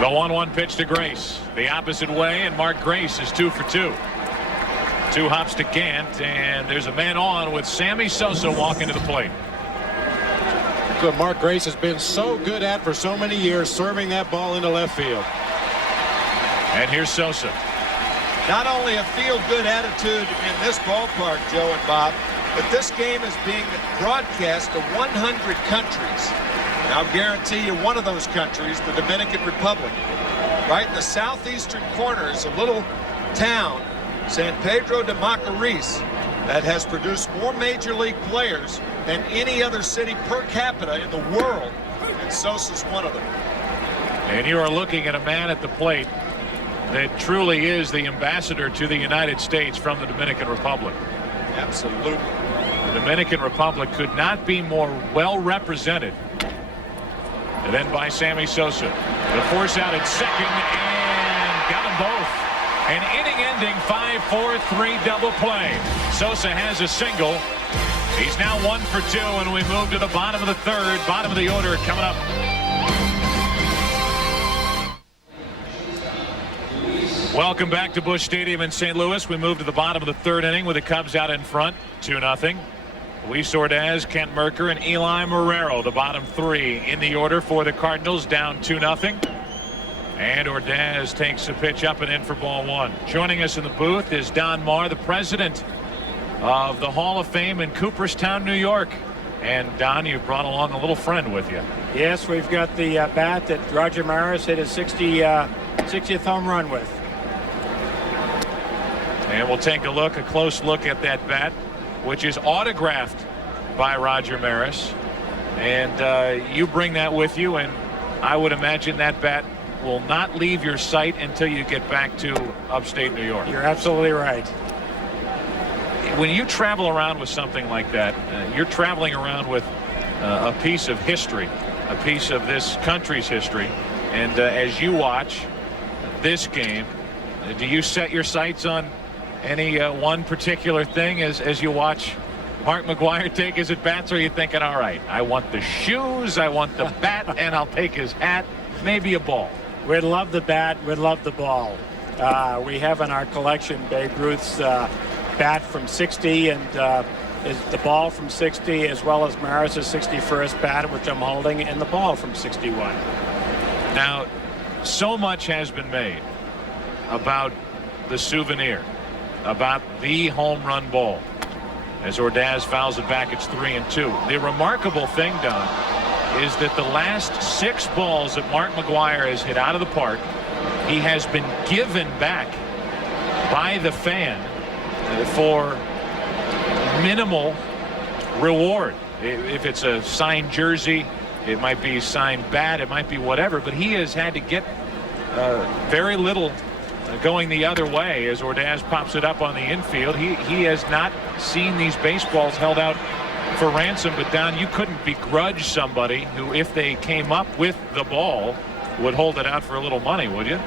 The 1-1 pitch to Grace. The opposite way, and Mark Grace is 2 for 2. 2 hops to Gant, and there's a man on with Sammy Sosa walking to the plate. What Mark Grace has been so good at for so many years, serving that ball into left field. And here's Sosa. Not only a feel-good attitude in this ballpark, Joe and Bob, but this game is being broadcast to 100 countries. And I'll guarantee you one of those countries, the Dominican Republic. Right in the southeastern corner is a little town, San Pedro de Macorís, that has produced more major league players than any other city per capita in the world. And Sosa's one of them. And you are looking at a man at the plate that truly is the ambassador to the United States from the Dominican Republic. Absolutely. The Dominican Republic could not be more well represented than by Sammy Sosa. The force out at second, and got them both. An inning-ending 5-4-3 double play. Sosa has a single. He's now 1 for 2, and we move to the bottom of the third. Bottom of the order coming up. Welcome back to Busch Stadium in St. Louis. We move to the bottom of the third inning with the Cubs out in front, 2-0. Luis Ordaz, Kent Mercker, and Eli Marrero, the bottom 3 in the order for the Cardinals, down 2-0. And Ordaz takes a pitch up and in for ball 1. Joining us in the booth is Don Marr, the president of the Hall of Fame in Cooperstown, New York. And Don, you brought along a little friend with you. Yes, we've got the bat that Roger Maris hit his 60th home run with. And we'll take a close look at that bat, which is autographed by Roger Maris. And you bring that with you, and I would imagine that bat will not leave your sight until you get back to upstate New York. You're absolutely right. When you travel around with something like that, you're traveling around with a piece of history, a piece of this country's history. And as you watch this game, do you set your sights on any one particular thing as you watch Mark McGwire take his at-bats, or are you thinking, all right, I want the shoes, I want the bat, and I'll take his hat, maybe a ball? We'd love the bat, we'd love the ball. We have in our collection Babe Ruth's bat from 60 and is the ball from 60, as well as Maris's 61st bat, which I'm holding, and the ball from 61. Now, so much has been made about the souvenir, about the home run ball. As Ordaz fouls it back, it's 3-2. The remarkable thing, Don, is that the last 6 balls that Mark McGwire has hit out of the park, he has been given back by the fan for minimal reward. If it's a signed jersey, it might be signed bat, it might be whatever, but he has had to get very little going the other way as Ordaz pops it up on the infield. He has not seen these baseballs held out for ransom. But Don, you couldn't begrudge somebody who, if they came up with the ball, would hold it out for a little money, would you?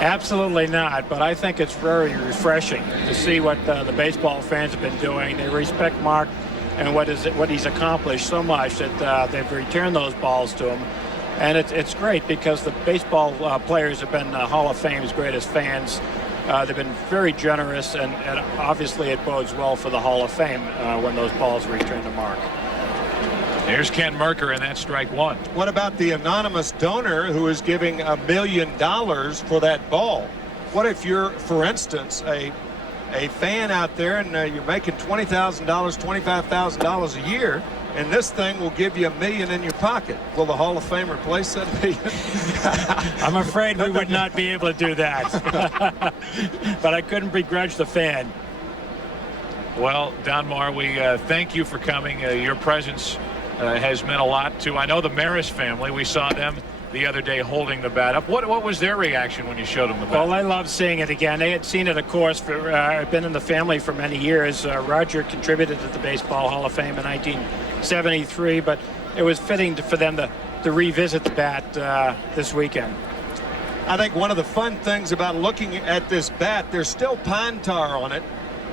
Absolutely not, but I think it's very refreshing to see what the baseball fans have been doing. They respect Mark and what he's accomplished so much that they've returned those balls to him. And it's great because the baseball players have been Hall of Fame's greatest fans. They've been very generous, and obviously it bodes well for the Hall of Fame when those balls return to Mark. There's Ken Mercker, and that's strike 1. What about the anonymous donor who is giving $1 million for that ball? What if you're, for instance, a fan out there and you're making $20,000, $25,000 a year, and this thing will give you $1 million in your pocket. Will the Hall of Fame replace that $1 million? I'm afraid we would not be able to do that. But I couldn't begrudge the fan. Well, Don Marr, we thank you for coming. Your presence has meant a lot to, I know, the Maris family. We saw them the other day holding the bat up. What was their reaction when you showed them the bat? Well, I love seeing it again. They had seen it, of course, for been in the family for many years. Roger contributed to the Baseball Hall of Fame in 1973, but it was fitting for them to revisit the bat this weekend. I think one of the fun things about looking at this bat, there's still pine tar on it,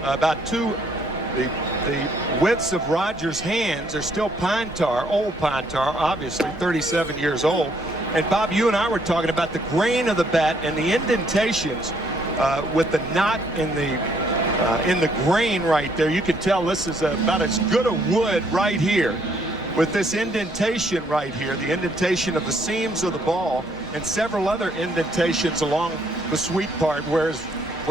about the widths of Roger's hands are still pine tar, old pine tar, obviously, 37 years old. And Bob, you and I were talking about the grain of the bat and the indentations with the knot in the grain right there. You can tell this is about as good a wood right here with this indentation right here, the indentation of the seams of the ball, and several other indentations along the sweet part, where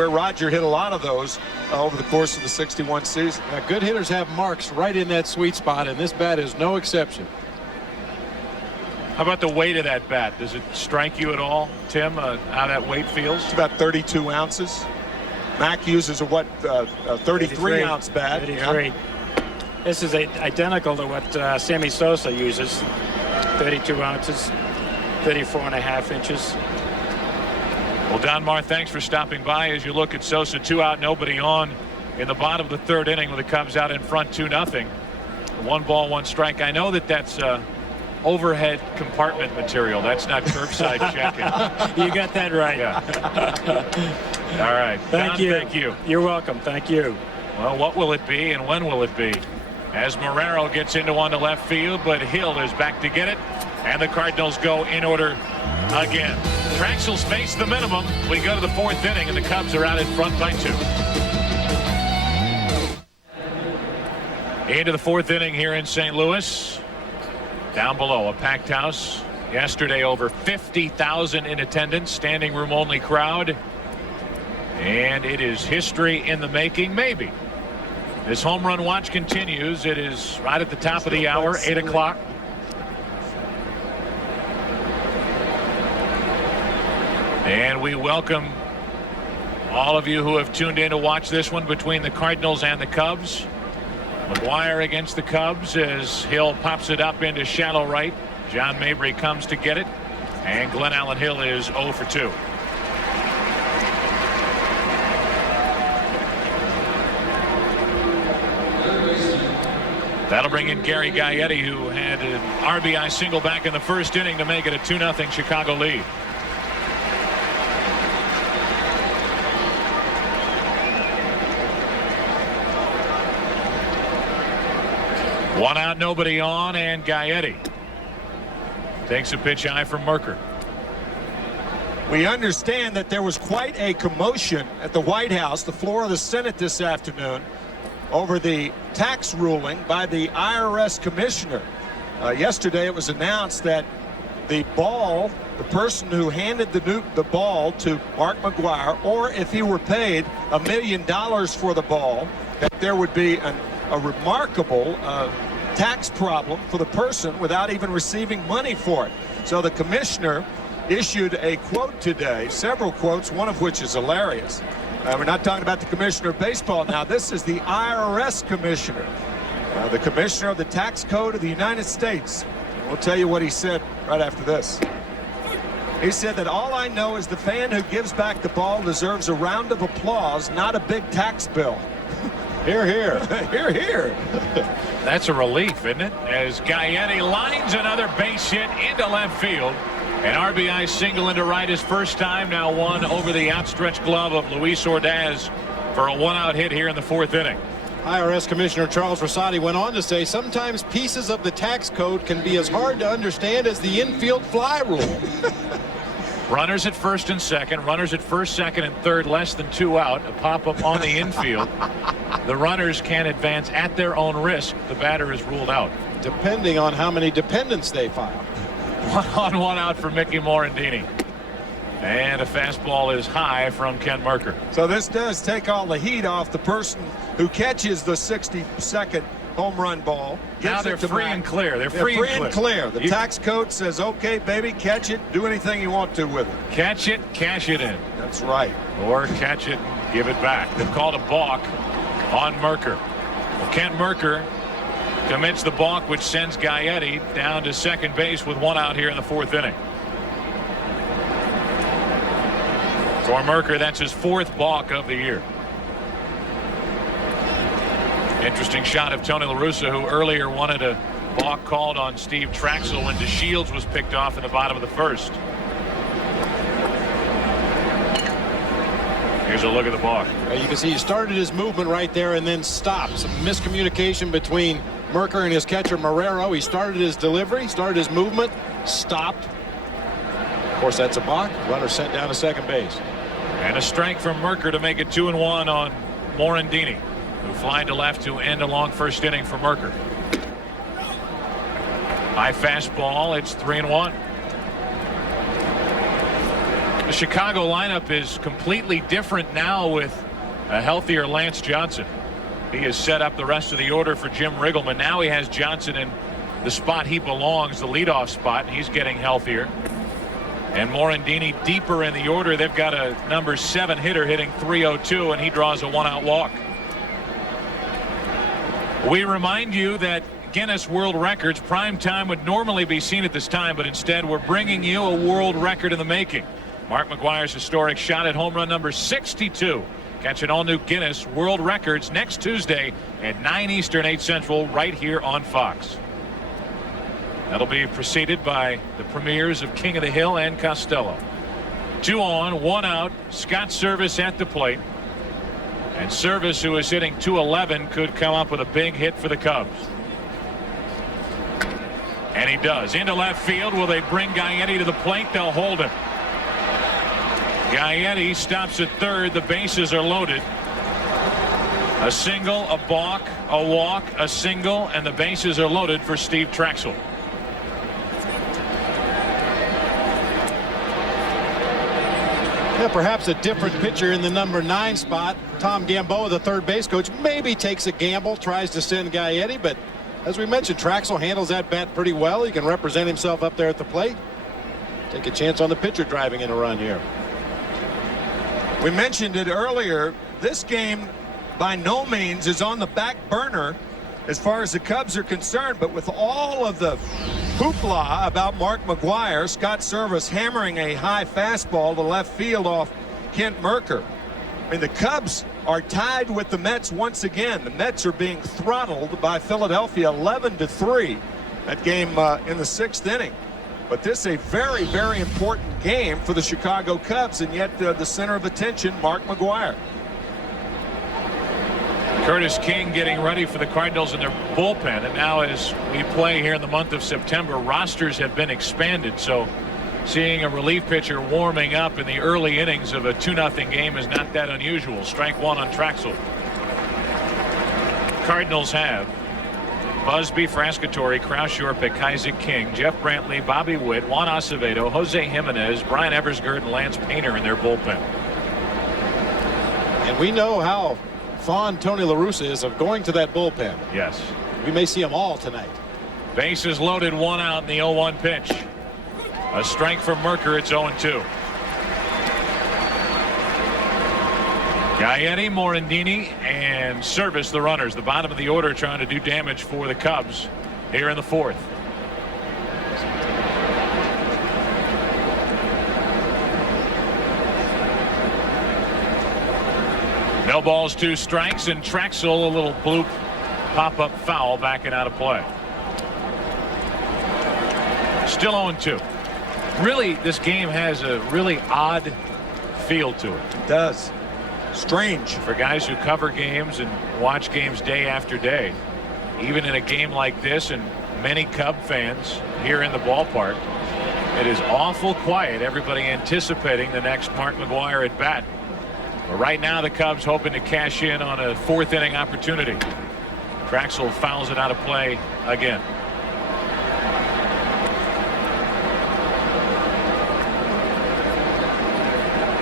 Roger hit a lot of those over the course of the 61 season. Good hitters have marks right in that sweet spot, and this bat is no exception. How about the weight of that bat? Does it strike you at all, Tim, how that weight feels? It's about 32 ounces. Mac uses a 33-ounce bat. 33. Yeah. This is identical to what Sammy Sosa uses. 32 ounces, 34.5 inches. Well, Don Marr, thanks for stopping by as you look at Sosa. 2 out, nobody on in the bottom of the third inning with the Cubs out in front 2-0. 1 ball, 1 strike. I know that's overhead compartment material. That's not curbside checking. You got that right. Yeah. All right. Thank Don, you. Thank you. You're welcome. Thank you. Well, what will it be and when will it be? As Marrero gets into one to left field, but Hill is back to get it, and the Cardinals go in order again. Traxels face the minimum. We go to the 4th inning, and the Cubs are out in front by 2. Into the 4th inning here in St. Louis. Down below, a packed house. Yesterday, over 50,000 in attendance, standing room only crowd. And it is history in the making, maybe. This home run watch continues. It is right at the top of the hour, 8 o'clock. And we welcome all of you who have tuned in to watch this one between the Cardinals and the Cubs. McGwire against the Cubs as Hill pops it up into shallow right. John Mabry comes to get it, and Glenn Allen Hill is 0 for 2. That'll bring in Gary Gaetti, who had an RBI single back in the first inning to make it a 2-0 Chicago lead. One out, nobody on, and Gaetti takes a pitch high from Merker. We understand that there was quite a commotion at the White House, the floor of the Senate this afternoon, over the tax ruling by the IRS commissioner. Yesterday it was announced that the person who handed the ball to Mark McGwire, or if he were paid $1 million for the ball, that there would be a remarkable tax problem for the person without even receiving money for it. So the commissioner issued a quote today, several quotes, one of which is hilarious. We're not talking about the commissioner of baseball now. This is the IRS commissioner, the commissioner of the tax code of the United States. We'll tell you what he said right after this. He said that all I know is the fan who gives back the ball deserves a round of applause, not a big tax bill. Hear, hear. Hear, hear. That's a relief, isn't it? As Gaetti lines another base hit into left field. An RBI single into right his first time. Now one over the outstretched glove of Luis Ordaz for a 1-out hit here in the 4th inning. IRS Commissioner Charles Rosati went on to say sometimes pieces of the tax code can be as hard to understand as the infield fly rule. Runners at first and second, runners at first, second, and third, less than 2 out. A pop-up on the infield. The runners can advance at their own risk. The batter is ruled out. Depending on how many dependents they file. 1 on, 1 out for Mickey Morandini. And a fastball is high from Ken Merker. So this does take all the heat off the person who catches the 62nd home run ball. Now they're free and clear. They're free and clear. The tax code says, okay, baby, catch it. Do anything you want to with it. Catch it, cash it in. That's right. Or catch it and give it back. They've called a balk on Merker. Well, Kent Merker commits the balk, which sends Gaetti down to second base with one out here in the fourth inning. For Merker, that's his fourth balk of the year. Interesting shot of Tony La Russa, who earlier wanted a balk called on Steve Traxel when DeShields was picked off in the bottom of the first. Here's a look at the balk. You can see he started his movement right there and then stopped. Some miscommunication between Merker and his catcher Marrero. He started his delivery, started his movement, stopped. Of course, that's a balk. Runner sent down to second base. And a strike from Merker to make it 2-1 on Morandini, who flied to left to end a long first inning for Merker. High fastball. It's 3-1. The Chicago lineup is completely different now with a healthier Lance Johnson. He has set up the rest of the order for Jim Riggleman. Now he has Johnson in the spot he belongs, the leadoff spot, and he's getting healthier. And Morandini deeper in the order. They've got a number 7 hitter hitting .302, and he draws a one-out walk. We remind you that Guinness World Records prime time would normally be seen at this time, but instead we're bringing you a world record in the making. Mark McGwire's historic shot at home run number 62. Catch an all-new Guinness World Records next Tuesday at 9 Eastern, 8 Central, right here on Fox. That'll be preceded by the premieres of King of the Hill and Costello. 2 on, 1 out. Scott Service at the plate. And Service, who is hitting .211, could come up with a big hit for the Cubs. And he does. Into left field. Will they bring Gaetti to the plate? They'll hold him. Gaetti stops at third. The bases are loaded. A single, a balk, a walk, a single, and the bases are loaded for Steve Traxel. Yeah, perhaps a different pitcher in the number 9 spot. Tom Gamboa, the third base coach, maybe takes a gamble, tries to send Gaetti, but as we mentioned, Traxel handles that bat pretty well. He can represent himself up there at the plate. Take a chance on the pitcher driving in a run here. We mentioned it earlier. This game by no means is on the back burner as far as the Cubs are concerned, but with all of the hoopla about Mark McGwire, Scott Service hammering a high fastball to left field off Kent Merker. I mean, the Cubs are tied with the Mets once again. The Mets are being throttled by Philadelphia 11-3. That game in the 6th inning. But this is a very, very important game for the Chicago Cubs, and yet the center of attention, Mark McGwire. Curtis King getting ready for the Cardinals in their bullpen. And now as we play here in the month of September, rosters have been expanded. So seeing a relief pitcher warming up in the early innings of a 2-0 game is not that unusual. Strike 1 on Traxel. Cardinals have Busby, Frascatore, Kraus, Shorpick, Isaac King, Jeff Brantley, Bobby Witt, Juan Acevedo, Jose Jimenez, Brian Eversgerd, and Lance Painter in their bullpen. And we know how fond Tony La Russa is of going to that bullpen. Yes. We may see them all tonight. Bases loaded, 1 out in the 0-1 pitch. A strike from Merker. It's 0-2. Gaetti, Morandini, and Service, the runners. The bottom of the order trying to do damage for the Cubs here in the 4th. No balls, 2 strikes, and Traxel, a little bloop pop-up foul, backing out of play. Still 0-2. Really, this game has a really odd feel to it. It does. Strange. For guys who cover games and watch games day after day, even in a game like this, and many Cub fans here in the ballpark, it is awful quiet. Everybody anticipating the next Mark McGwire at bat. But right now the Cubs hoping to cash in on a 4th inning opportunity. Traxel fouls it out of play again.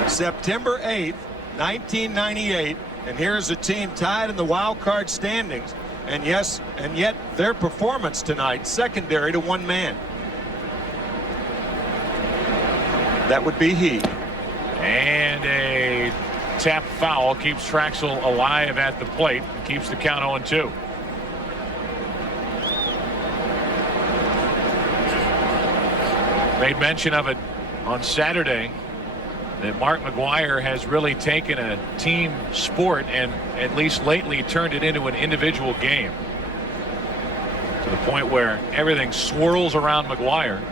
September 8th, 1998, and here's a team tied in the wild card standings And yet their performance tonight, secondary to one man. That would be he. And a tap foul keeps Traxel alive at the plate. Keeps the count 0-2. Made mention of it on Saturday that Mark McGwire has really taken a team sport and at least lately turned it into an individual game, to the point where everything swirls around McGwire.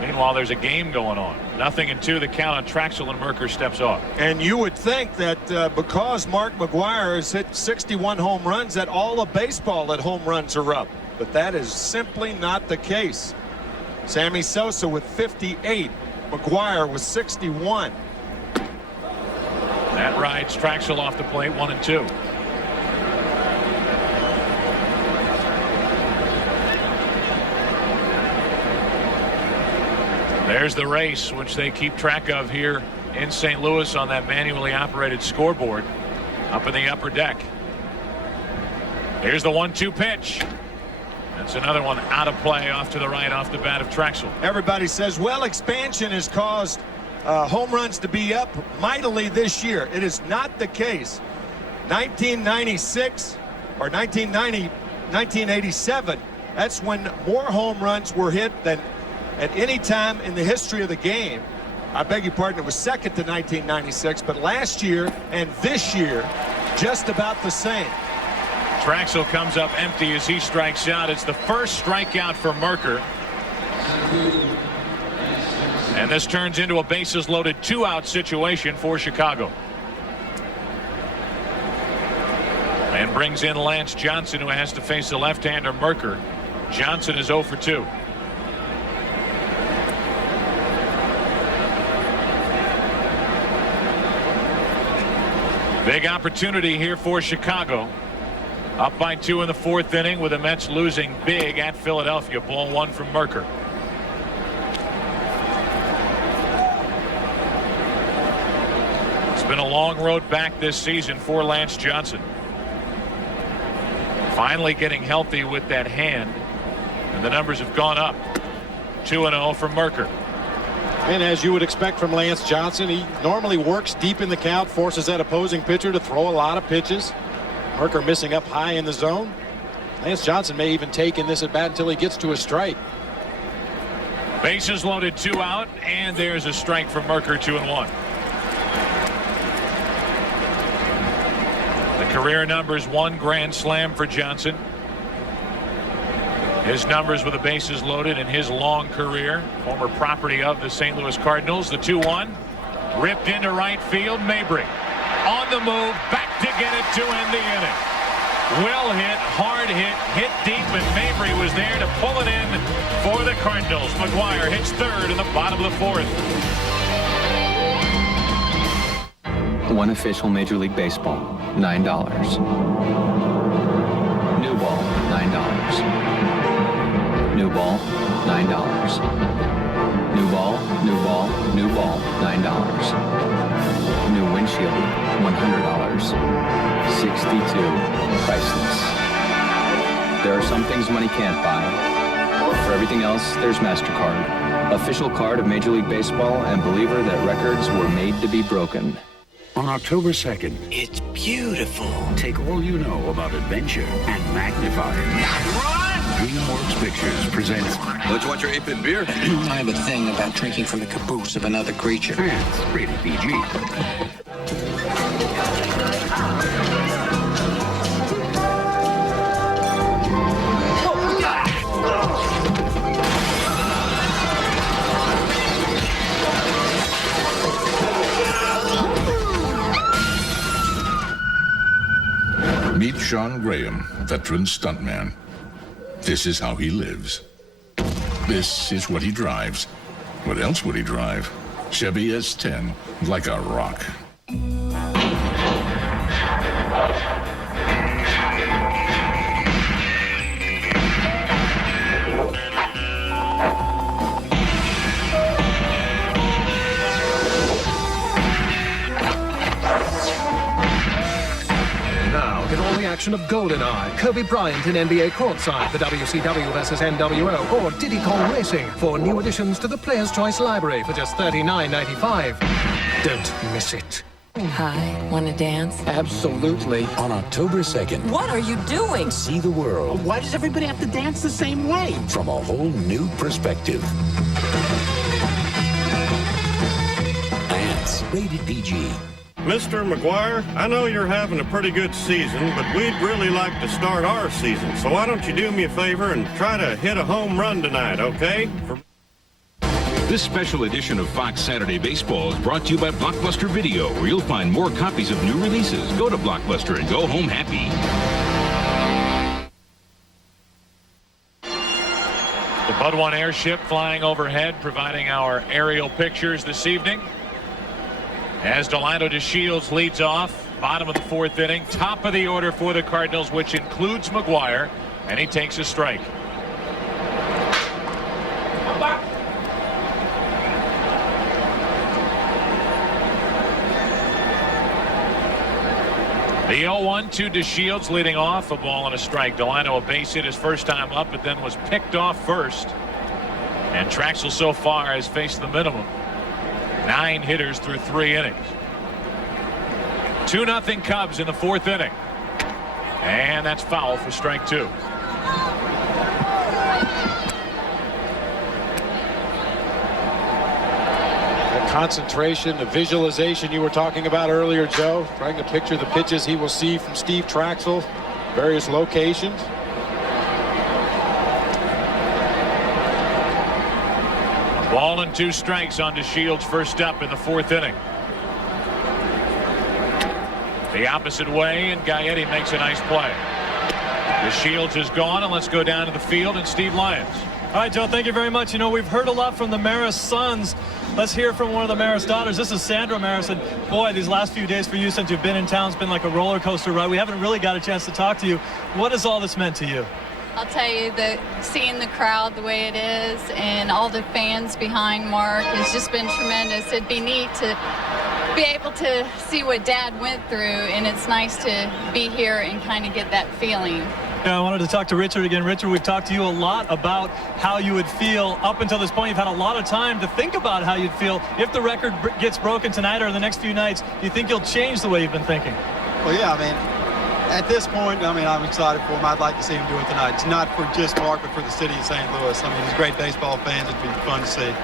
Meanwhile, there's a game going on. 0-2, the count on Traxel, and Merker steps off. And you would think that because Mark McGwire has hit 61 home runs, that all of baseball at home runs are up. But that is simply not the case. Sammy Sosa with 58. McGwire with 61. That rides Traxel off the plate, 1-2. There's the race, which they keep track of here in St. Louis on that manually operated scoreboard up in the upper deck. Here's the 1-2 pitch. That's another one out of play, off to the right, off the bat of Traxel. Everybody says, well, expansion has caused home runs to be up mightily this year. It is not the case. 1996 or 1987, that's when more home runs were hit than at any time in the history of the game. I beg your pardon, it was second to 1996, but last year and this year, just about the same. Traxel comes up empty as he strikes out. It's the first strikeout for Merker. And this turns into a bases loaded 2-out situation for Chicago. And brings in Lance Johnson, who has to face the left-hander Merker. Johnson is 0 for 2. Big opportunity here for Chicago. Up by 2 in the 4th inning, with the Mets losing big at Philadelphia. Ball 1 from Merker. It's been a long road back this season for Lance Johnson. Finally getting healthy with that hand, and the numbers have gone up. 2-0 from Merker. And as you would expect from Lance Johnson, he normally works deep in the count, forces that opposing pitcher to throw a lot of pitches. Merker missing up high in the zone. Lance Johnson may even take in this at bat until he gets to a strike. Bases loaded, 2 out, and there's a strike from Merker, 2-1. The career numbers, 1 grand slam for Johnson. His numbers with the bases loaded in his long career. Former property of the St. Louis Cardinals. The 2-1. Ripped into right field. Mabry on the move. Back to get it to end the inning. Well hit. Hard hit. Hit deep. And Mabry was there to pull it in for the Cardinals. McGwire hits third in the bottom of the 4th. One official Major League Baseball. $9. New ball. $9. New ball, $9. New ball, new ball, new ball, $9. New windshield, $100. 62, priceless. There are some things money can't buy. For everything else, there's MasterCard. Official card of Major League Baseball and believer that records were made to be broken. On October 2nd, it's beautiful. Take all you know about adventure and magnify it. DreamWorks Pictures presents... Don't you want your 8-bit beer? I have a thing about drinking from the caboose of another creature. It's rated PG. Meet Sean Graham, veteran stuntman. This is how he lives. This is what he drives. What else would he drive? Chevy S10, like a rock. Now, Get all the action of GoldenEye, Kobe Bryant in NBA Courtside, the WCW versus NWO, or Diddy Kong Racing for new additions to the Player's Choice Library for just $39.95. Don't miss it. Hi, want to dance? Absolutely. On October 2nd. What are you doing? See the world. Why does everybody have to dance the same way? From a whole new perspective. Dance. Rated PG. Mr. McGwire, I know you're having a pretty good season, but we'd really like to start our season. So why don't you do me a favor and try to hit a home run tonight, okay? This special edition of Fox Saturday Baseball is brought to you by Blockbuster Video, where you'll find more copies of new releases. Go to Blockbuster and go home happy. The Bud 1 airship flying overhead, providing our aerial pictures this evening. As Delano DeShields leads off, bottom of the fourth inning, top of the order for the Cardinals, which includes McGwire, and he takes a strike. The 0-1 to DeShields leading off, a ball and a strike. Delano a base hit his first time up, but then was picked off first. And Traxel so far has faced the minimum. 9 hitters through 3 innings. 2-0 Cubs in the fourth inning. And that's foul for strike 2. Concentration, the visualization you were talking about earlier, Joe, trying to picture the pitches he will see from Steve Traxel, various locations. A ball and 2 strikes on DeShields first up in the fourth inning. The opposite way, and Gaetti makes a nice play. DeShields is gone, and let's go down to the field and Steve Lyons. All right, Joe, thank you very much. You know, we've heard a lot from the Maris sons. Let's hear from one of the Maris daughters. This is Sandra Maris, and boy, these last few days for you since you've been in town has been like a roller coaster ride. We haven't really got a chance to talk to you. What has all this meant to you? I'll tell you that seeing the crowd the way it is and all the fans behind Mark has just been tremendous. It'd be neat to be able to see what Dad went through, and it's nice to be here and kind of get that feeling. Yeah, I wanted to talk to Richard again. Richard, we've talked to you a lot about how you would feel up until this point. You've had a lot of time to think about how you'd feel if the record gets broken tonight or the next few nights. Do you think you'll change the way you've been thinking? Well, yeah, I mean, at this point, I mean, I'm excited for him. I'd like to see him do it tonight. It's not for just Mark, but for the city of St. Louis. I mean, he's great baseball fans. It'd be fun to see.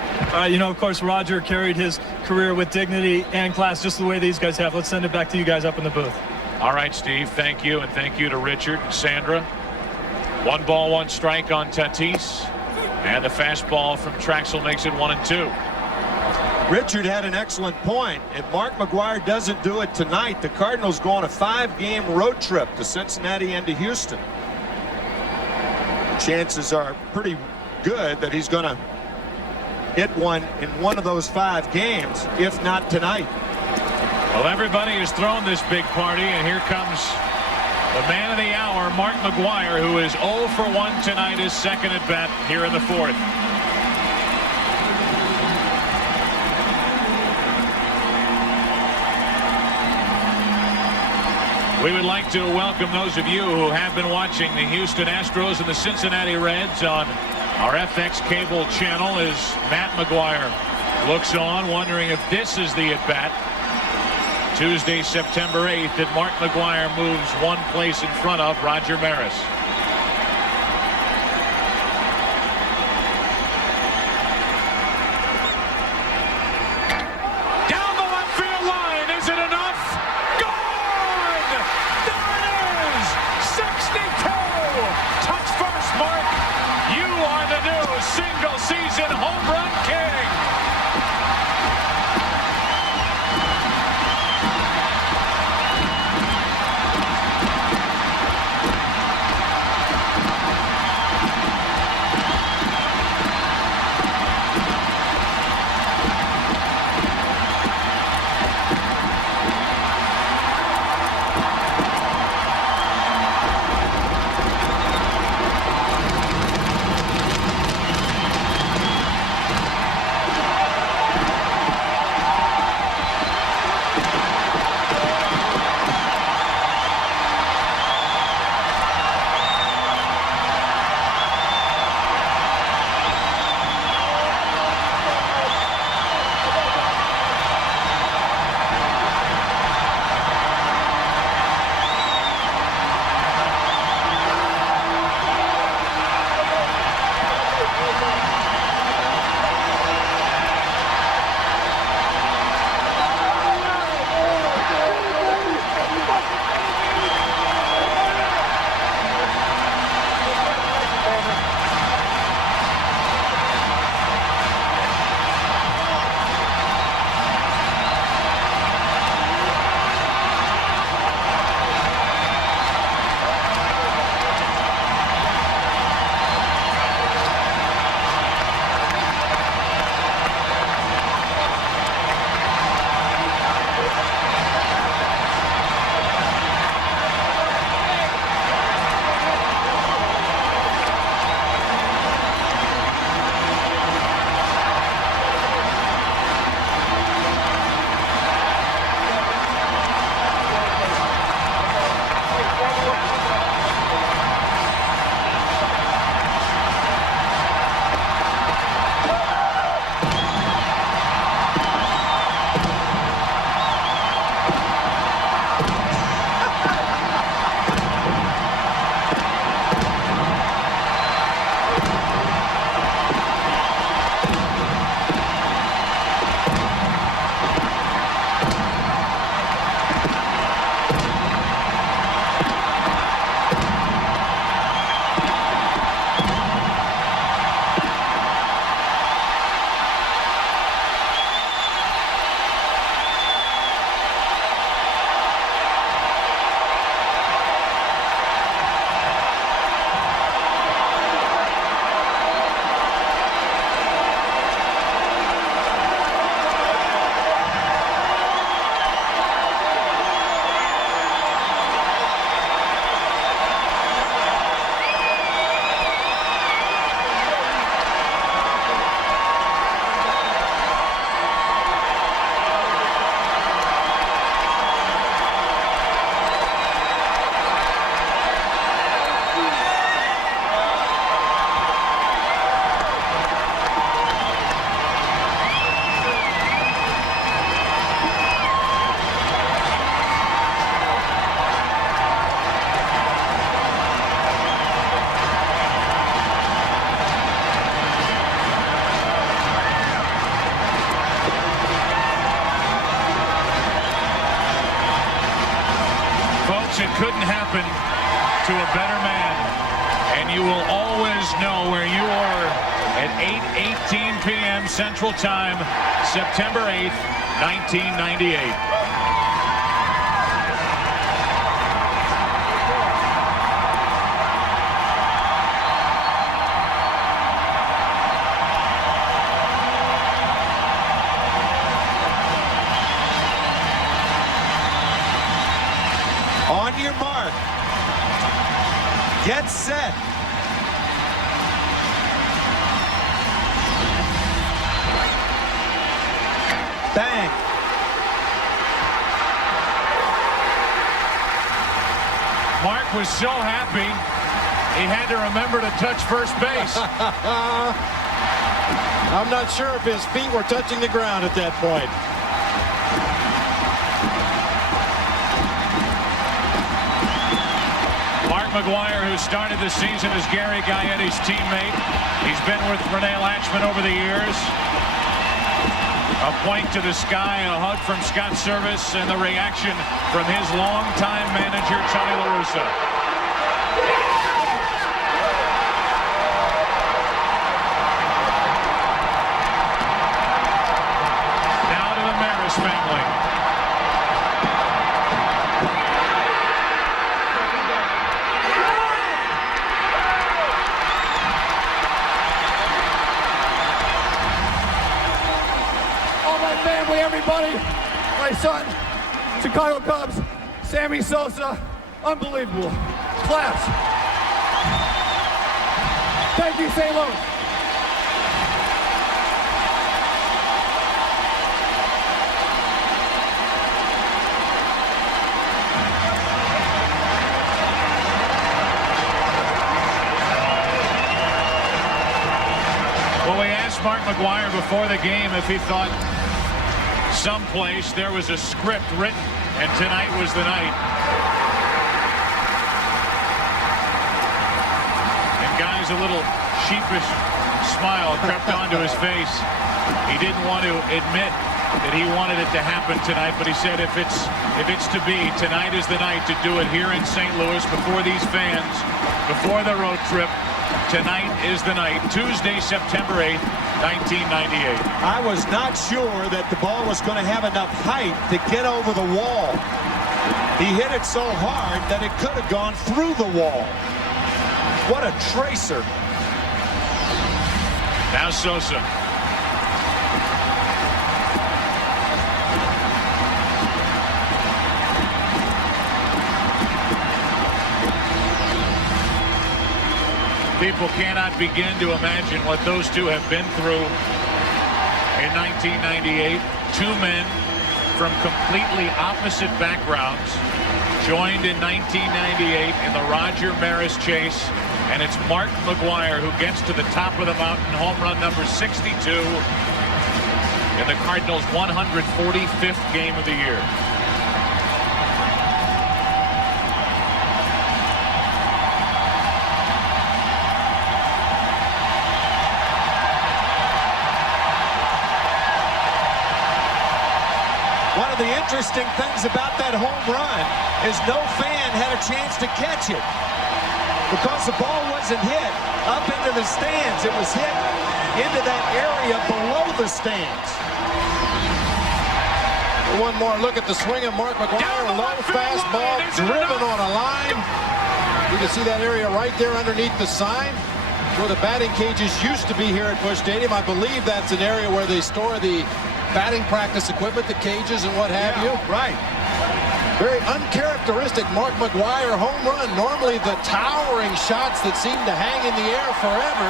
You know, of course, Roger carried his career with dignity and class just the way these guys have. Let's send it back to you guys up in the booth. All right, Steve, thank you, and thank you to Richard and Sandra. 1 ball, 1 strike on Tatis, and the fastball from Traxel makes it 1-2. Richard had an excellent point. If Mark McGwire doesn't do it tonight, the Cardinals go on a 5-game road trip to Cincinnati and to Houston. Chances are pretty good that he's going to hit one in one of those 5 games, if not tonight. Well, everybody has thrown this big party, and here comes the man of the hour, Mark McGwire, who is 0 for 1 tonight, his second at bat here in the fourth. We would like to welcome those of you who have been watching the Houston Astros and the Cincinnati Reds on our FX cable channel as Matt McGwire looks on, wondering if this is the at-bat. Tuesday, September 8th, that Mark McGwire moves 1 place in front of Roger Maris. Down the left field line, is it enough? Gone! There it is! 62! Touch first, Mark. You are the new single-season home run king. couldn't happen to a better man. And you will always know where you are at 8:18 p.m. Central Time, September 8th, 1998. On your mark. Get set. Bang. Mark was so happy, he had to remember to touch first base. I'm not sure if his feet were touching the ground at that point. Mark McGwire, who started the season as Gary Gaietti's teammate. He's been with Rene Latchman over the years. A point to the sky, a hug from Scott Service, and the reaction from his longtime manager, Tony La Russa. Now to the Maris family. Family, everybody, my son, Chicago Cubs, Sammy Sosa, unbelievable. Claps. Thank you, St. Louis. Well, we asked Mark McGwire before the game if he thought someplace there was a script written, and tonight was the night. And guys, a little sheepish smile crept onto his face. He didn't want to admit that he wanted it to happen tonight, but he said if it's to be, tonight is the night to do it here in St. Louis before these fans, before the road trip. Tonight is the night, Tuesday, September 8th, 1998. I was not sure that the ball was going to have enough height to get over the wall. He hit it so hard that it could have gone through the wall. What a tracer. Now Sosa. People cannot begin to imagine what those two have been through in 1998. Two men from completely opposite backgrounds joined in 1998 in the Roger Maris chase, and it's Mark McGwire who gets to the top of the mountain, home run number 62 in the Cardinals' 145th game of the year. One of the interesting things about that home run is no fan had a chance to catch it because the ball wasn't hit up into the stands. It was hit into that area below the stands. One more look at the swing of Mark McGwire. Low fastball driven on a line. You can see that area right there underneath the sign where the batting cages used to be here at Busch Stadium. I believe that's an area where they store the batting practice equipment, the cages and what have you. Right. Very uncharacteristic Mark McGwire home run. Normally the towering shots that seem to hang in the air forever.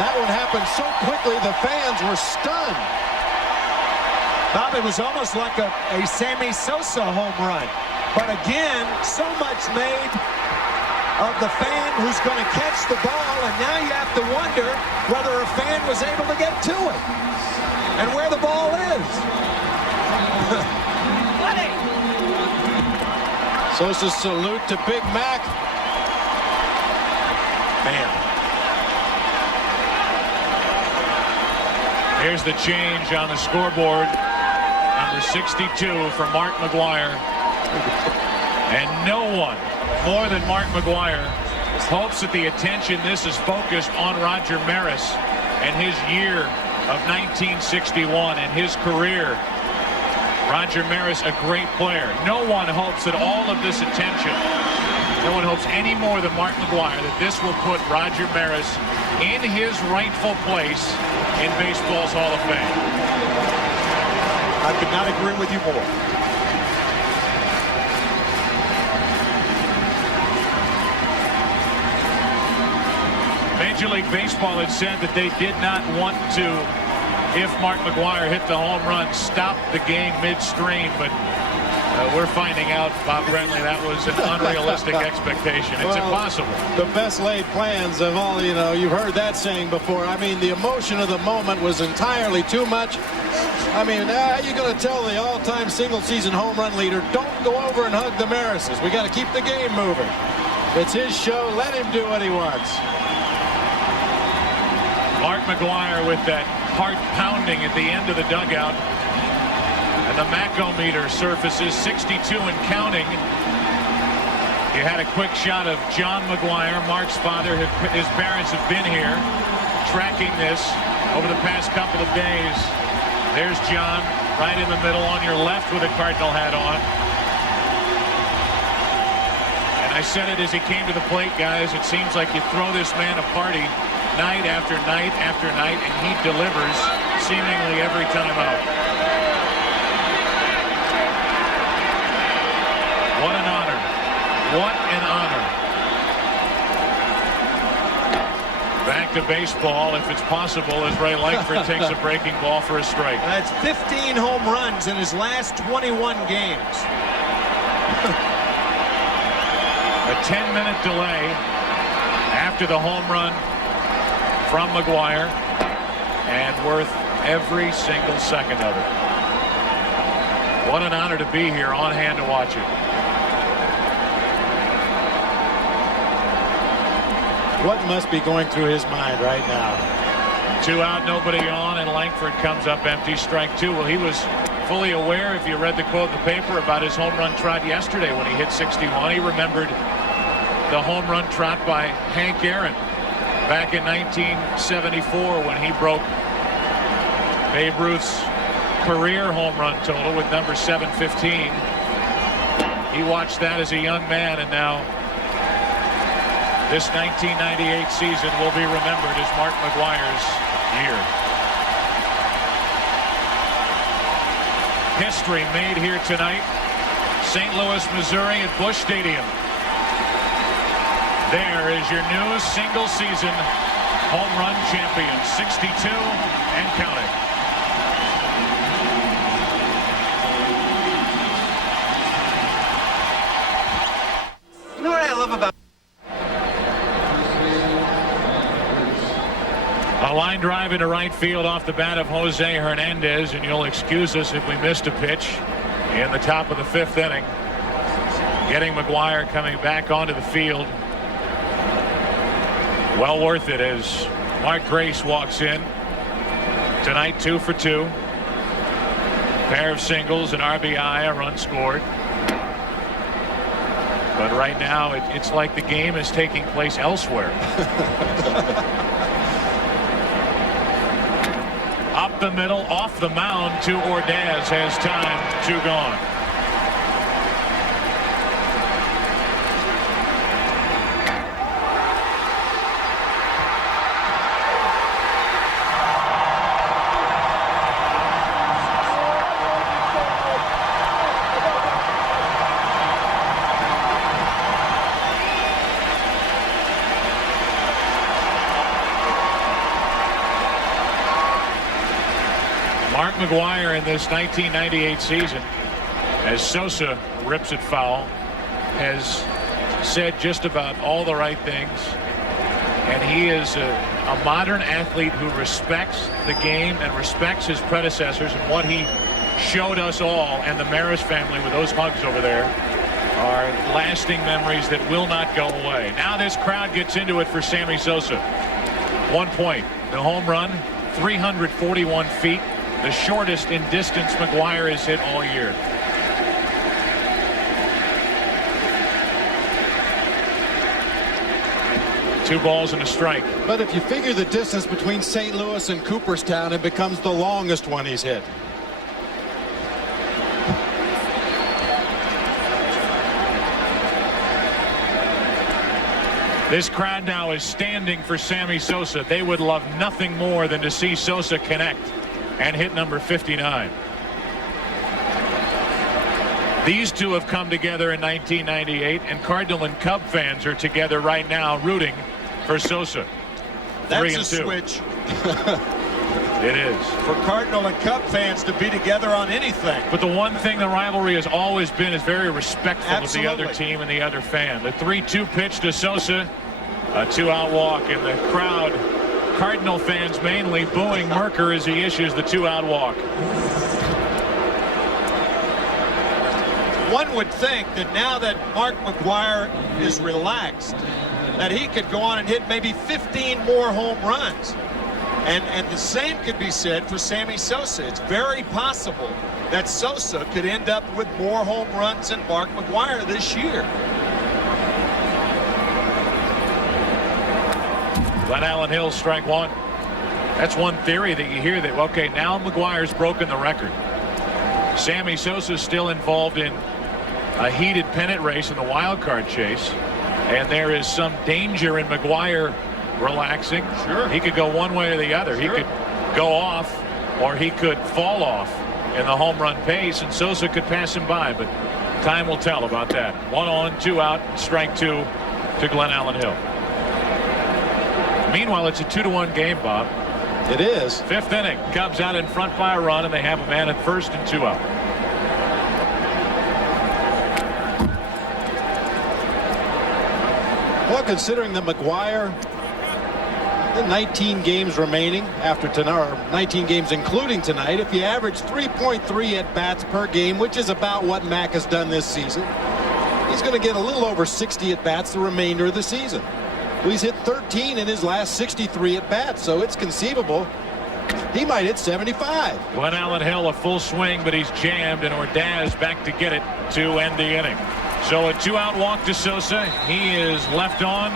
That one happened so quickly the fans were stunned. Bob, it was almost like a Sammy Sosa home run. But again, so much made of the fan who's going to catch the ball, and now you have to wonder whether a fan was able to get to it and where the ball is. Sosa's salute to Big Mac. Bam. Here's the change on the scoreboard. Number 62 for Mark McGwire. And no one more than Mark McGwire hopes that the attention this is focused on Roger Maris and his year of 1961 and his career. Roger Maris, a great player. No one hopes that all of this attention, no one hopes any more than Mark McGwire that this will put Roger Maris in his rightful place in baseball's Hall of Fame. I could not agree with you more. Major League Baseball had said that they did not want to, if Mark McGwire hit the home run, stop the game midstream, but we're finding out, Bob Brentley, that was an unrealistic expectation. It's impossible. The best laid plans of all, you've heard that saying before. I mean, the emotion of the moment was entirely too much. I mean, how are you going to tell the all-time single-season home run leader, don't go over and hug the Marises? We got to keep the game moving. It's his show. Let him do what he wants. Mark McGwire with that heart pounding at the end of the dugout. And the Macometer surfaces 62 and counting. You had a quick shot of John McGwire, Mark's father. His parents have been here tracking this over the past couple of days. There's John right in the middle on your left with a Cardinal hat on. And I said it as he came to the plate, guys. It seems like you throw this man a party night after night after night, and he delivers seemingly every time out. What an honor. What an honor. Back to baseball, if it's possible, as Ray Langford takes a breaking ball for a strike. That's 15 home runs in his last 21 games. A 10-minute delay after the home run from McGwire, and worth every single second of it. What an honor to be here, on hand to watch it. What must be going through his mind right now? 2 out, nobody on, and Langford comes up empty, strike 2. Well, he was fully aware, if you read the quote in the paper, about his home run trot yesterday when he hit 61. He remembered the home run trot by Hank Aaron back in 1974 when he broke Babe Ruth's career home run total with number 715. He watched that as a young man, and now this 1998 season will be remembered as Mark McGwire's year. History made here tonight. St. Louis, Missouri at Busch Stadium. There is your new single-season home run champion, 62 and counting. You know what I love about A line drive into right field off the bat of Jose Hernandez, and you'll excuse us if we missed a pitch in the top of the 5th inning. Getting McGwire coming back onto the field. Well worth it as Mark Grace walks in tonight. 2 for 2. Pair of singles, an RBI, a run scored. But right now it's like the game is taking place elsewhere. Up the middle, off the mound to Ordaz, has time, 2 gone. Mark McGwire in this 1998 season, as Sosa rips it foul, has said just about all the right things. And he is a modern athlete who respects the game and respects his predecessors, and what he showed us all and the Maris family with those hugs over there are lasting memories that will not go away. Now this crowd gets into it for Sammy Sosa. 1 point. The home run, 341 feet. The shortest in distance McGwire has hit all year. 2 balls and a strike. But if you figure the distance between St. Louis and Cooperstown, it becomes the longest one he's hit. This crowd now is standing for Sammy Sosa. They would love nothing more than to see Sosa connect and hit number 59. These two have come together in 1998, and Cardinal and Cub fans are together right now rooting for Sosa. That's a switch. It is. For Cardinal and Cub fans to be together on anything. But the one thing the rivalry has always been is very respectful Absolutely. of the other team and the other fan. The 3-2 pitch to Sosa, a 2-out walk, and the crowd, Cardinal fans mainly, booing Merker as he issues the 2-out walk. One would think that now that Mark McGwire is relaxed, that he could go on and hit maybe 15 more home runs. And the same could be said for Sammy Sosa. It's very possible that Sosa could end up with more home runs than Mark McGwire this year. Glenn Allen Hill, strike 1. That's one theory that you hear, that, okay, now McGwire's broken the record. Sammy Sosa's still involved in a heated pennant race in the wild card chase, and there is some danger in McGwire relaxing. Sure. He could go one way or the other. He could go off, or he could fall off in the home run pace, and Sosa could pass him by, but time will tell about that. 1 on, 2 out, strike 2 to Glenn Allen Hill. Meanwhile, it's a 2-1 game, Bob. It is. 5th inning. Cubs out in front by a run, and they have a man at first and 2 out. Well, considering the McGwire, the 19 games remaining after tonight, or 19 games including tonight, if you average 3.3 at-bats per game, which is about what Mac has done this season, he's going to get a little over 60 at-bats the remainder of the season. Well, he's hit 13 in his last 63 at-bats, so it's conceivable he might hit 75. Glenn Allen Hill a full swing, but he's jammed, and Ordaz back to get it to end the inning. So a 2-out walk to Sosa. He is left on.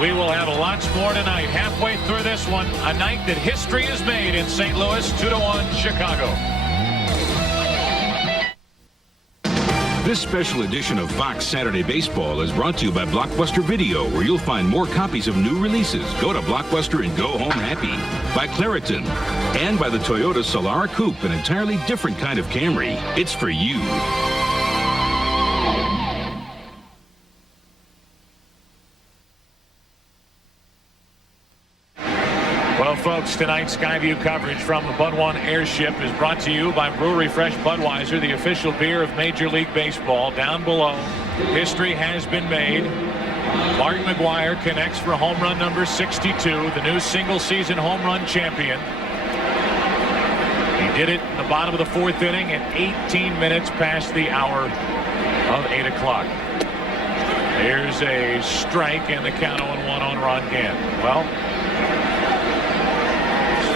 We will have lots more tonight. Halfway through this one, a night that history is made in St. Louis. 2-1 Chicago. This special edition of Fox Saturday Baseball is brought to you by Blockbuster Video, where you'll find more copies of new releases. Go to Blockbuster and go home happy. By Claritin, and by the Toyota Solara Coupe, an entirely different kind of Camry. It's for you. Well, folks, tonight's Skyview coverage from the Bud One Airship is brought to you by Brewery Fresh Budweiser, the official beer of Major League Baseball. Down below, history has been made. Mark McGwire connects for home run number 62, the new single-season home run champion. He did it in the bottom of the 4th inning at 18 minutes past the hour of 8 o'clock. Here's a strike and the count 0-1 on Ron Gant. Well,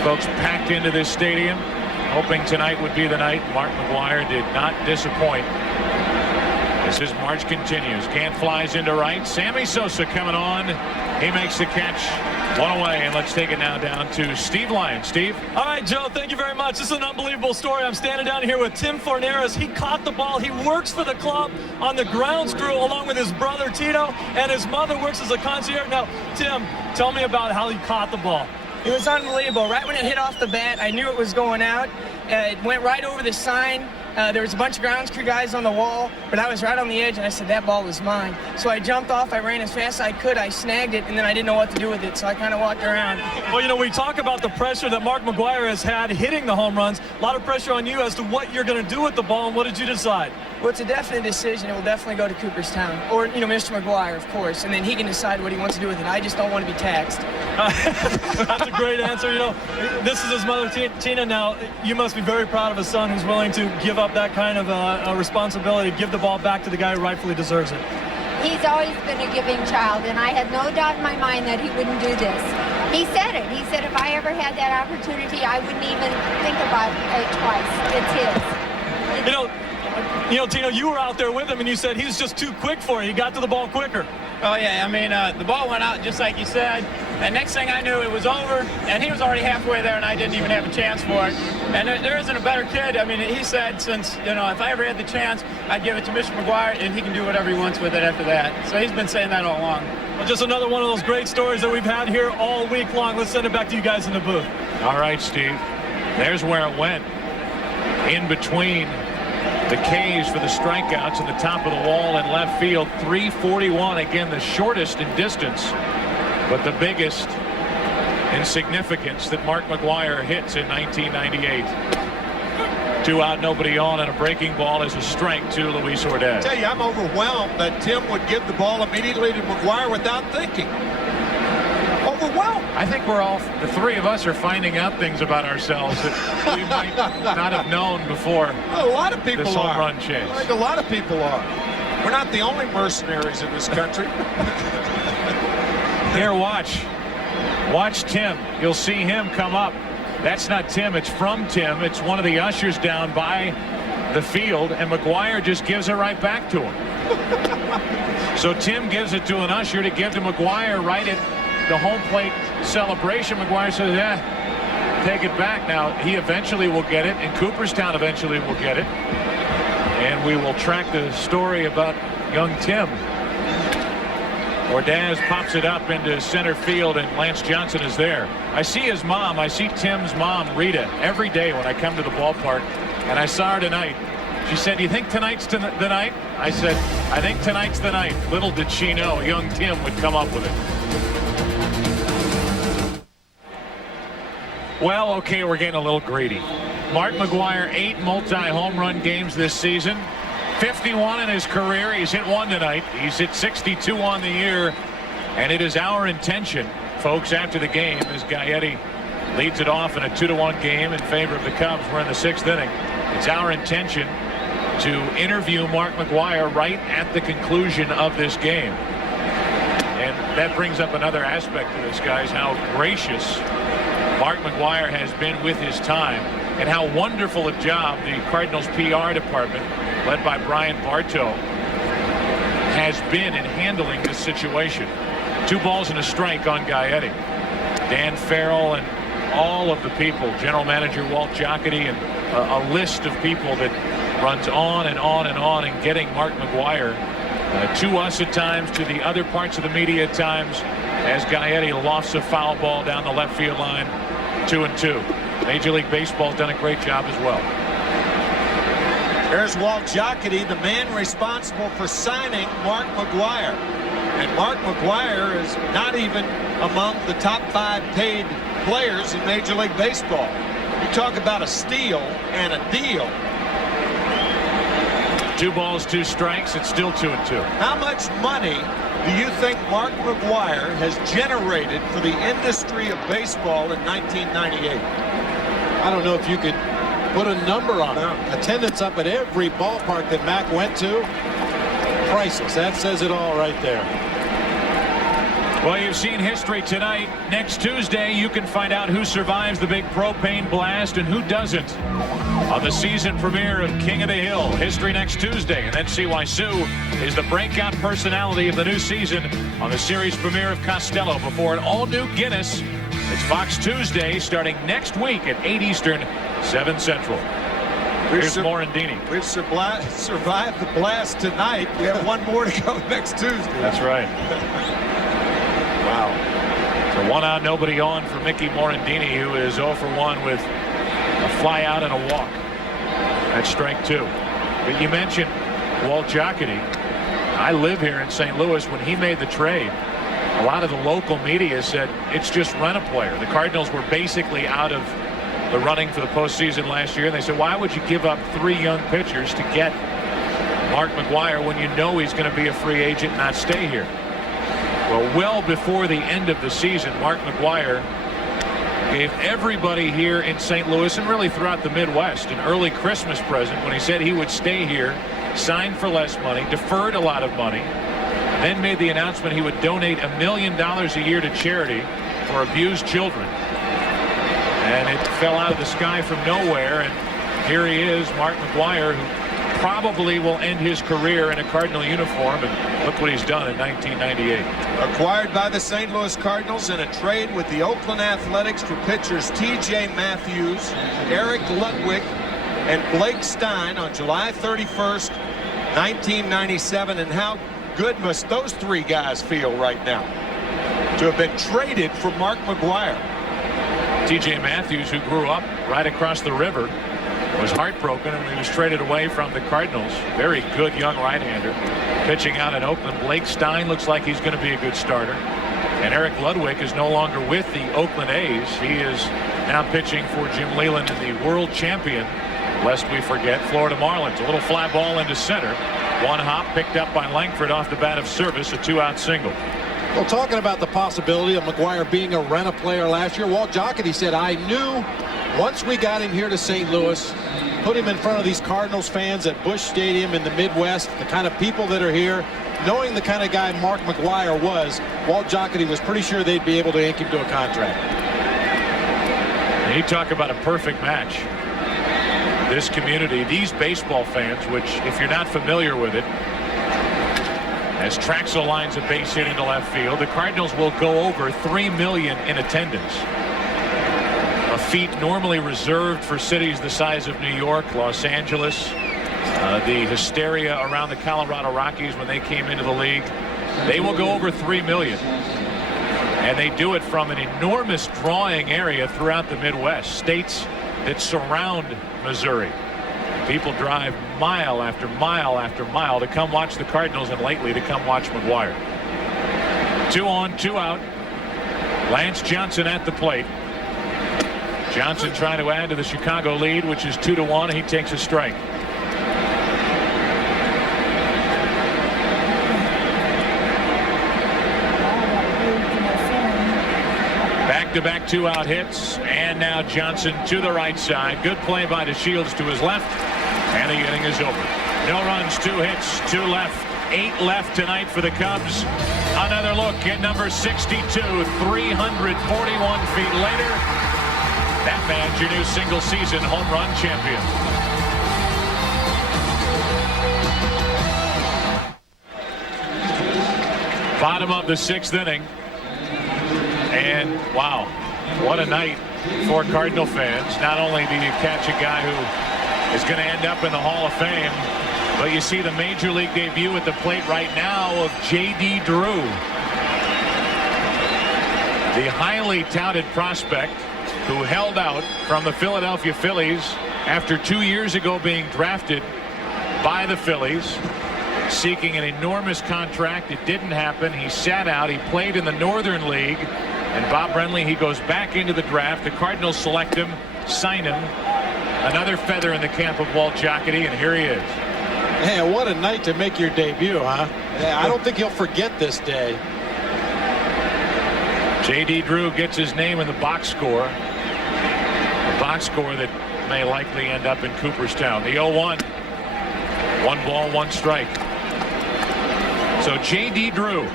folks packed into this stadium, hoping tonight would be the night. Mark McGwire did not disappoint. As his march continues, Gant flies into right. Sammy Sosa coming on. He makes the catch. 1 away, and let's take it now down to Steve Lyon. Steve? All right, Joe, thank you very much. This is an unbelievable story. I'm standing down here with Tim Forneras. He caught the ball. He works for the club on the grounds crew along with his brother Tito, and his mother works as a concierge. Now, Tim, tell me about how he caught the ball. It was unbelievable. Right when it hit off the bat, I knew it was going out. It went right over the sign. There was a bunch of grounds crew guys on the wall, but I was right on the edge, and I said, that ball was mine. So I jumped off, I ran as fast as I could, I snagged it, and then I didn't know what to do with it, so I kind of walked around. Well, you know, we talk about the pressure that Mark McGwire has had hitting the home runs. A lot of pressure on you as to what you're going to do with the ball, and what did you decide? Well, it's a definite decision. It will definitely go to Cooperstown, or, you know, Mr. McGwire, of course, and then he can decide what he wants to do with it. I just don't want to be taxed. That's a great answer. You know, this is his mother, Tina. Now, you must be very proud of a son who's willing to give up that kind of a responsibility, give the ball back to the guy who rightfully deserves it. He's always been a giving child, and I had no doubt in my mind that he wouldn't do this. He said it. He said if I ever had that opportunity, I wouldn't even think about it twice. It's his. You know, You know, Tino, you were out there with him, and you said he was just too quick for you. He got to the ball quicker. Oh, yeah. I mean, the ball went out just like you said. And next thing I knew, it was over, and he was already halfway there, and I didn't even have a chance for it. And there isn't a better kid. I mean, he said since, you know, if I ever had the chance, I'd give it to Mr. McGwire, and he can do whatever he wants with it after that. So he's been saying that all along. Well, just another one of those great stories that we've had here all week long. Let's send it back to you guys in the booth. All right, Steve. There's where it went. In between the K's for the strikeouts at the top of the wall in left field. 341, again, the shortest in distance, but the biggest in significance that Mark McGwire hits in 1998. 2 out, nobody on, and a breaking ball is a strike to Luis Ordaz. I tell you, I'm overwhelmed that Tim would give the ball immediately to McGwire without thinking. Overwhelmed. I think the three of us are finding out things about ourselves that we might not have known before. A lot of people this are. home run chase. Like a lot of people are. We're not the only mercenaries in this country. Here, watch Tim. You'll see him come up. That's not Tim, it's from Tim. It's one of the ushers down by the field, and McGwire just gives it right back to him. So Tim gives it to an usher to give to McGwire right at the home plate celebration. McGwire says, yeah, take it back. Now, he eventually will get it, and Cooperstown eventually will get it. And we will track the story about young Tim. Ordaz pops it up into center field, and Lance Johnson is there. I see his mom. I see Tim's mom, Rita, every day when I come to the ballpark, and I saw her tonight. She said, do you think tonight's the night? I said, I think tonight's the night. Little did she know young Tim would come up with it. Well, okay, we're getting a little greedy. Mark McGwire, 8 multi-home run games this season. 51 in his career. He's hit 1 tonight. He's hit 62 on the year. And it is our intention, folks, after the game, as Gaetti leads it off in a 2-1 game in favor of the Cubs. We're in the 6th inning. It's our intention to interview Mark McGwire right at the conclusion of this game. And that brings up another aspect of this, guys, how gracious Mark McGwire has been with his time, and how wonderful a job the Cardinals PR department, led by Brian Bartow, has been in handling this situation. 2 balls and a strike on Gaetti. Dan Farrell and all of the people, general manager Walt Jocketty, and a list of people that runs on and on and on in getting Mark McGwire to us at times, to the other parts of the media at times, as Gaetti lofts a foul ball down the left field line. 2-2. Major League Baseball's done a great job as well. There's Walt Jocketty, the man responsible for signing Mark McGwire. And Mark McGwire is not even among the top 5 paid players in Major League Baseball. You talk about a steal and a deal. 2 balls, 2 strikes. It's still 2-2. How much money do you think Mark McGwire has generated for the industry of baseball in 1998? I don't know if you could put a number on it. Attendance up at every ballpark that Mac went to, priceless. That says it all right there. Well, you've seen history tonight. Next Tuesday, you can find out who survives the big propane blast and who doesn't on the season premiere of King of the Hill. History next Tuesday, and then see why Sue is the breakout personality of the new season on the series premiere of Costello before an all-new Guinness. It's Fox Tuesday starting next week at 8 Eastern, 7 Central. Here's Morandini. We've survived the blast tonight. We have 1 more to go next Tuesday. That's right. Wow. So 1 out, nobody on for Mickey Morandini, who is 0 for 1 with a fly out and a walk. That's strike 2. But you mentioned Walt Jocketty. I live here in St. Louis. When he made the trade, a lot of the local media said it's just rent a player. The Cardinals were basically out of the running for the postseason last year. And they said, why would you give up 3 young pitchers to get Mark McGwire when you know he's going to be a free agent and not stay here? Well before the end of the season, Mark McGwire gave everybody here in St. Louis and really throughout the Midwest an early Christmas present when he said he would stay here, sign for less money, deferred a lot of money, then made the announcement he would donate $1 million a year to charity for abused children. And it fell out of the sky from nowhere, and here he is, Mark McGwire, who probably will end his career in a Cardinal uniform, and look what he's done in 1998. Acquired by the St. Louis Cardinals in a trade with the Oakland Athletics for pitchers T.J. Matthews, Eric Ludwig, and Blake Stein on July 31st, 1997. And how good must those three guys feel right now to have been traded for Mark McGwire? T.J. Matthews, who grew up right across the river, was heartbroken when he was traded away from the Cardinals. Very good young right-hander pitching out in Oakland. Blake Stein looks like he's going to be a good starter. And Eric Ludwig is no longer with the Oakland A's. He is now pitching for Jim Leyland in the world champion, lest we forget, Florida Marlins. A little fly ball into center. One hop picked up by Langford off the bat of Service, a 2-out single. Well, talking about the possibility of McGwire being a rent-a player last year, Walt Jocketty said, I knew once we got him here to St. Louis, put him in front of these Cardinals fans at Busch Stadium in the Midwest, the kind of people that are here, knowing the kind of guy Mark McGwire was, Walt Jocketty was pretty sure they'd be able to ink him to a contract. And you talk about a perfect match. This community, these baseball fans, which if you're not familiar with it, as Traxel lines a base hit into left field, the Cardinals will go over 3 million in attendance. A feat normally reserved for cities the size of New York, Los Angeles. The hysteria around the Colorado Rockies when they came into the league. They will go over 3 million. And they do it from an enormous drawing area throughout the Midwest, states that surround Missouri. People drive mile after mile after mile to come watch the Cardinals, and lately to come watch McGwire. 2 on, 2 out. Lance Johnson at the plate. Johnson trying to add to the Chicago lead, which is 2-1. He takes a strike. Back-to-back 2-out hits, and now Johnson to the right side. Good play by DeShields to his left, and the inning is over. No runs, 2 hits, 2 left. 8 left tonight for the Cubs. Another look at number 62, 341 feet later. That man's your new single-season home run champion. Bottom of the 6th inning. And wow, what a night for Cardinal fans. Not only do you catch a guy who is going to end up in the Hall of Fame, but you see the major league debut at the plate right now of J.D. Drew, the highly touted prospect who held out from the Philadelphia Phillies after 2 years ago being drafted by the Phillies, seeking an enormous contract. It didn't happen. He sat out. He played in the Northern League. And Bob Brenly, he goes back into the draft. The Cardinals select him, sign him. Another feather in the camp of Walt Jocketty, and here he is. Man, what a night to make your debut, huh? Yeah, I don't think he'll forget this day. J.D. Drew gets his name in the box score. A box score that may likely end up in Cooperstown. The 0-1. 1 ball, 1 strike. So J.D. Drew,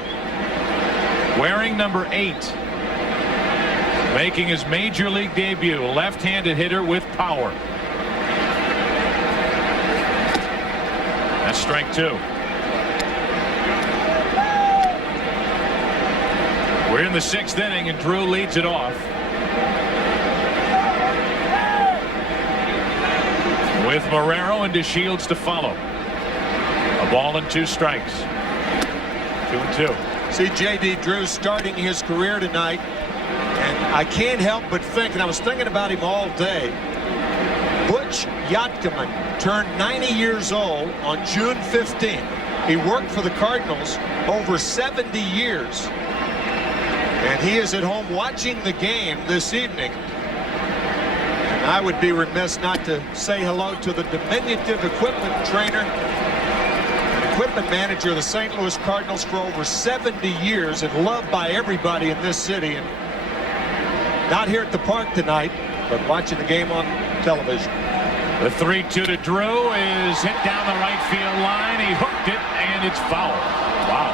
wearing number 8, making his major league debut. Left-handed hitter with power. That's strike 2. We're in the 6th inning, and Drew leads it off. With Marrero and DeShields to follow. A ball and 2 strikes. 2-2. See J.D. Drew starting his career tonight, and I can't help but think, and I was thinking about him all day, Butch Yatkaman turned 90 years old on June 15th. He worked for the Cardinals over 70 years, and he is at home watching the game this evening. And I would be remiss not to say hello to the diminutive equipment trainer, equipment manager of the St. Louis Cardinals for over 70 years and loved by everybody in this city. And not here at the park tonight, but watching the game on television. The 3-2 to Drew is hit down the right field line. He hooked it, and it's foul. Wow.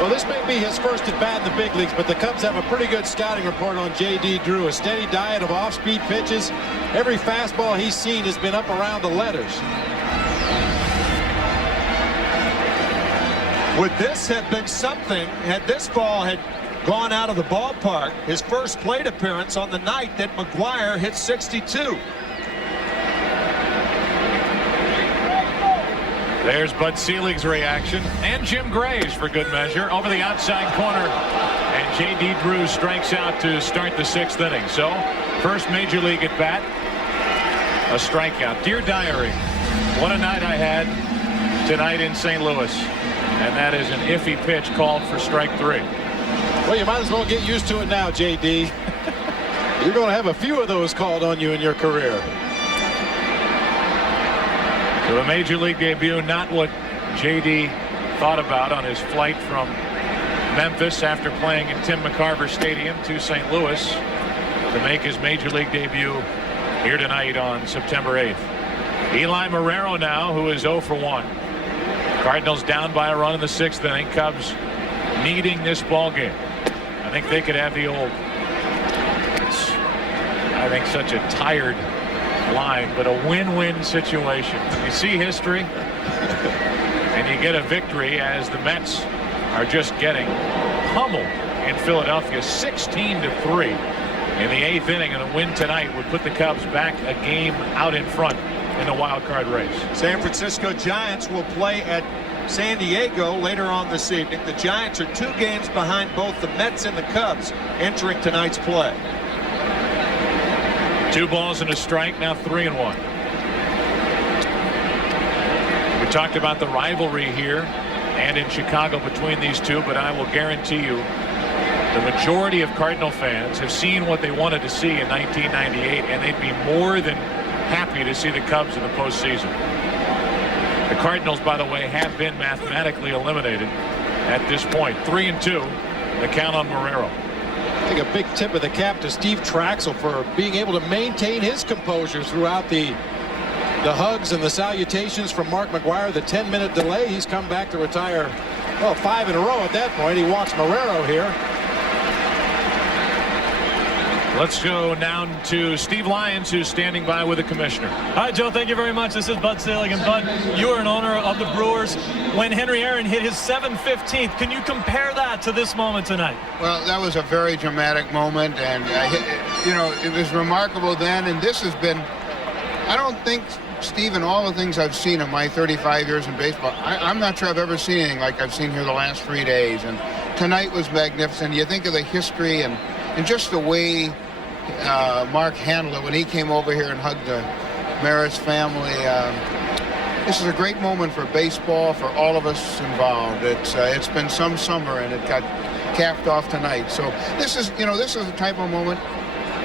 Well, this may be his first at bat in the big leagues, but the Cubs have a pretty good scouting report on J.D. Drew. A steady diet of off-speed pitches. Every fastball he's seen has been up around the letters. Would this have been something had this ball had gone out of the ballpark, his first plate appearance on the night that McGwire hit 62? There's Bud Selig's reaction, and Jim Gray's for good measure over the outside corner, and J.D. Drew strikes out to start the 6th inning. So first major league at bat, a strikeout. Dear Diary, what a night I had tonight in St. Louis, and that is an iffy pitch called for strike 3. Well, you might as well get used to it now, J.D. You're going to have a few of those called on you in your career. So the major league debut, not what J.D. thought about on his flight from Memphis after playing in Tim McCarver Stadium to St. Louis to make his major league debut here tonight on September 8th. Eli Marrero now, who is 0 for 1. Cardinals down by a run in the 6th inning. Cubs needing this ball game. I think they could have the old, I think, such a tired line, but a win-win situation. You see history and you get a victory as the Mets are just getting pummeled in Philadelphia 16-3 in the 8th inning, and a win tonight would put the Cubs back a game out in front in the wild card race. San Francisco Giants will play at San Diego later on this evening. The Giants are 2 games behind both the Mets and the Cubs entering tonight's play. 2 balls and a strike, now 3-1. We talked about the rivalry here and in Chicago between these two, but I will guarantee you the majority of Cardinal fans have seen what they wanted to see in 1998, and they'd be more than happy to see the Cubs in the postseason. The Cardinals, by the way, have been mathematically eliminated at this point. 3-2, the count on Marrero. I think a big tip of the cap to Steve Traxel for being able to maintain his composure throughout the hugs and the salutations from Mark McGwire. The 10-minute delay, he's come back to retire, well, 5 in a row at that point. He walks Marrero here. Let's go now to Steve Lyons, who's standing by with the commissioner. Hi, Joe. Thank you very much. This is Bud Selig. And Bud, you are an owner of the Brewers. When Henry Aaron hit his 715th, can you compare that to this moment tonight? Well, that was a very dramatic moment, and you know, it was remarkable then. And this has been, I don't think, Steve, in all the things I've seen in my 35 years in baseball, I'm not sure I've ever seen anything like I've seen here the last 3 days. And tonight was magnificent. You think of the history and just the way Mark handled it when he came over here and hugged the Maris family. This is a great moment for baseball, for all of us involved. It's been some summer, and it got capped off tonight. So this is the type of moment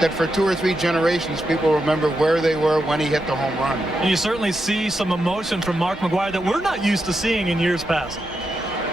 that for 2 or 3 generations people remember where they were when he hit the home run. And you certainly see some emotion from Mark McGwire that we're not used to seeing in years past.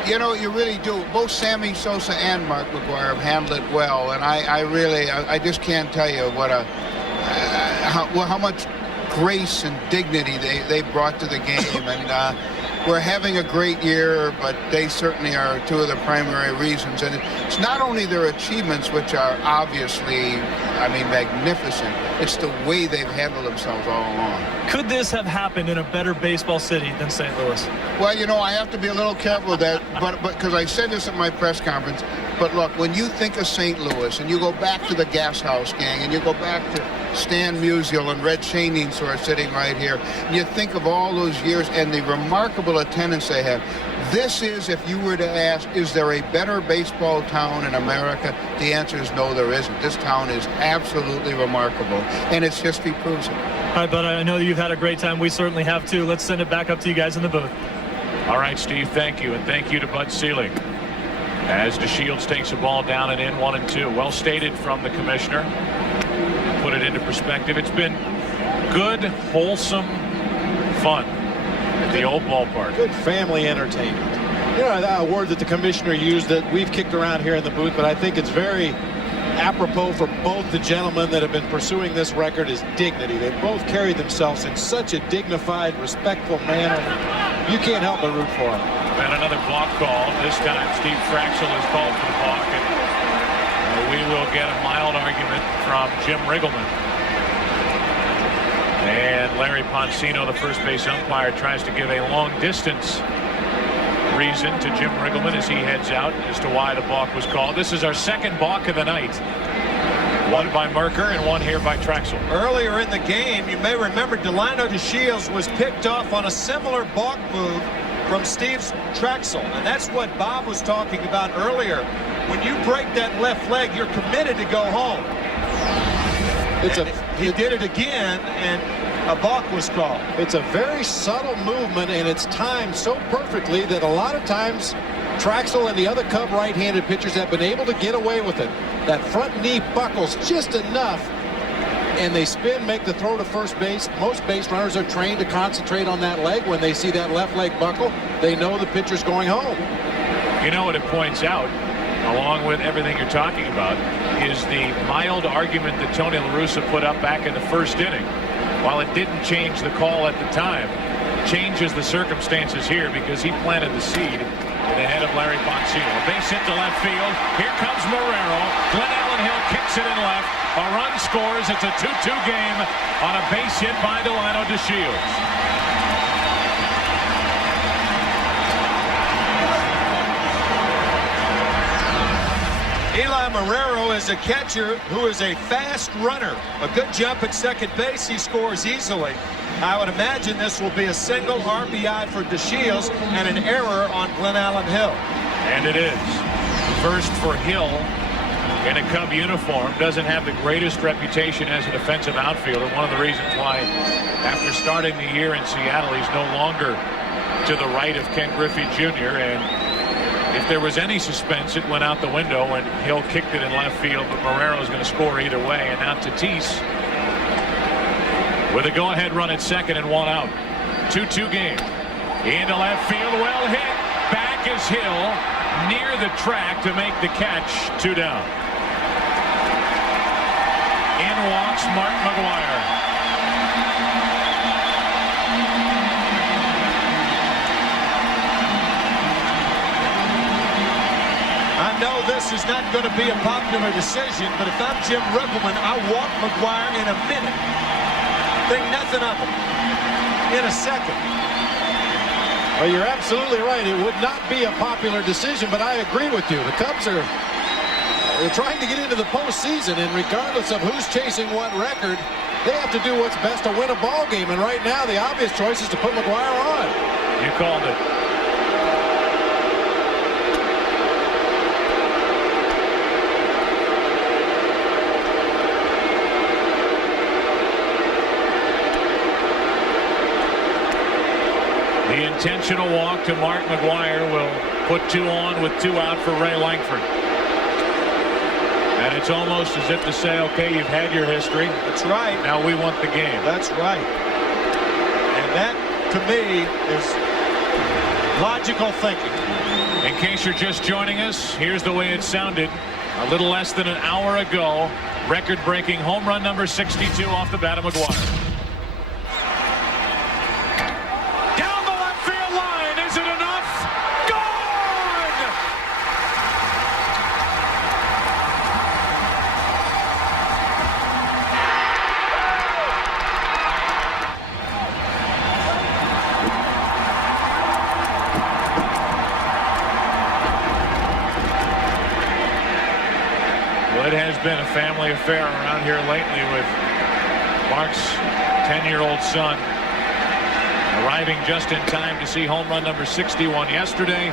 You know, you really do. Both Sammy Sosa and Mark McGwire have handled it well, and I just can't tell you what how much grace and dignity they brought to the game. And we're having a great year, but they certainly are 2 of the primary reasons. And it's not only their achievements, which are obviously, I mean, magnificent. It's the way they've handled themselves all along. Could this have happened in a better baseball city than St. Louis? Well, you know, I have to be a little careful with that, but because I said this at my press conference. But look, when you think of St. Louis and you go back to the Gas House Gang and you go back to Stan Musial and Red Schoendienst, who are sitting right here, and you think of all those years and the remarkable attendance they have. This is, if you were to ask, is there a better baseball town in America? The answer is no, there isn't. This town is absolutely remarkable, and its history proves it. All right, Bud, I know you've had a great time. We certainly have too. Let's send it back up to you guys in the booth. All right, Steve, thank you, and thank you to Bud Selig. As DeShields takes a ball down and in, 1-2. Well stated from the commissioner. Put it into perspective. It's been good, wholesome fun at the old ballpark. Good family entertainment. You know, that word that the commissioner used that we've kicked around here in the booth, but I think it's very apropos for both the gentlemen that have been pursuing this record is dignity. They both carried themselves in such a dignified, respectful manner. You can't help but root for them. And another balk call. This time Steve Fraxel is called for the balk, and we will get a mild argument from Jim Riggleman. And Larry Poncino, the first base umpire, tries to give a long distance reason to Jim Riggleman as he heads out as to why the balk was called. This is our second balk of the night. One by Merker and one here by Traxel. Earlier in the game, you may remember Delino DeShields was picked off on a similar balk move from Steve Traxel. And that's what Bob was talking about earlier. When you break that left leg, you're committed to go home. He did it again, and a balk was called. It's a very subtle movement, and it's timed so perfectly that a lot of times Traxel and the other Cub right-handed pitchers have been able to get away with it. That front knee buckles just enough, and they spin, make the throw to first base. Most base runners are trained to concentrate on that leg. When they see that left leg buckle, they know the pitcher's going home. You know what it points out, along with everything you're talking about, is the mild argument that Tony La Russa put up back in the first inning. While it didn't change the call at the time, changes the circumstances here because he planted the seed in the head of Larry Poncino. A base hit to left field. Here comes Marrero. Glenn Allen Hill kicks it in left. A run scores. It's a 2-2 game on a base hit by Delino DeShields. Eli Marrero is a catcher who is a fast runner. A good jump at second base. He scores easily. I would imagine this will be a single RBI for DeShields and an error on Glenn Allen Hill. And it is. First for Hill in a Cub uniform. Doesn't have the greatest reputation as a defensive outfielder. One of the reasons why, after starting the year in Seattle, he's no longer to the right of Ken Griffey Jr. And if there was any suspense, it went out the window when Hill kicked it in left field, but Marrero's going to score either way. And now Tatis with a go-ahead run at second and one out. 2-2 game. Into left field, well hit. Back is Hill near the track to make the catch. 2 down. In walks Mark McGwire. I know this is not going to be a popular decision, but if I'm Jim Riggleman, I walk McGwire in a minute. Think nothing of him. In a second. Well, you're absolutely right. It would not be a popular decision, but I agree with you. The Cubs are trying to get into the postseason, and regardless of who's chasing what record, they have to do what's best to win a ball game. And right now, the obvious choice is to put McGwire on. You called it. The intentional walk to Mark McGwire will put 2 on with 2 out for Ray Langford. And it's almost as if to say, okay, you've had your history. That's right. Now we want the game. That's right. And that, to me, is logical thinking. In case you're just joining us, here's the way it sounded a little less than an hour ago. Record-breaking home run number 62 off the bat of McGwire. It has been a family affair around here lately with Mark's 10-year-old son arriving just in time to see home run number 61 yesterday,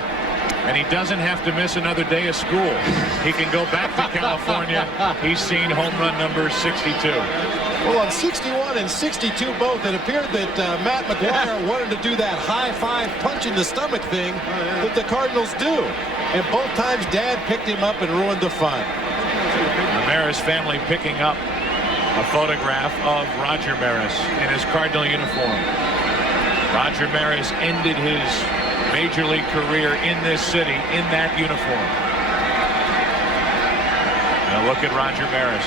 and he doesn't have to miss another day of school. He can go back to California. He's seen home run number 62. Well, on 61 and 62 both, it appeared that Matt McGwire wanted to do that high-five punch in the stomach thing that the Cardinals do. And both times Dad picked him up and ruined the fun. The Maris family picking up a photograph of Roger Maris in his Cardinal uniform. Roger Maris ended his major league career in this city in that uniform. Now look at Roger Maris.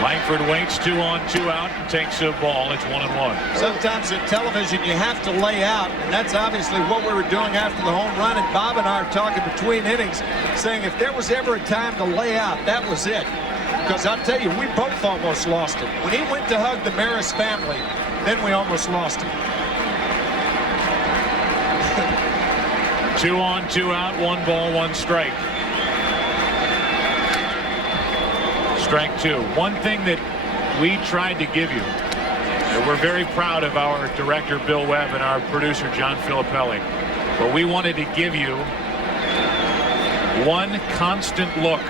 Langford waits 2 on 2 out and takes a ball. It's 1-1. Sometimes at television you have to lay out, and that's obviously what we were doing after the home run. And Bob and I are talking between innings, saying if there was ever a time to lay out, that was it. because I'll tell you, we both almost lost it. When he went to hug the Maris family, then we almost lost it. 2 on, 2 out, 1 ball, 1 strike. Strike 2. One thing that we tried to give you, and we're very proud of our director Bill Webb and our producer John Filippelli, but we wanted to give you one constant look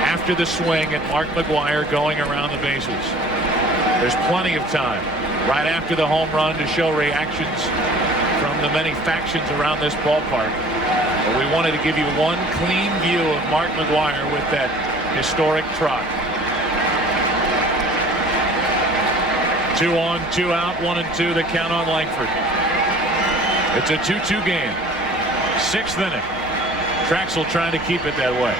after the swing at Mark McGwire going around the bases. There's plenty of time right after the home run to show reactions from the many factions around this ballpark. But we wanted to give you one clean view of Mark McGwire with that historic trot. 2 on, 2 out, 1-2, the count on Langford. It's a 2-2 game. 6th inning. Traxel trying to keep it that way.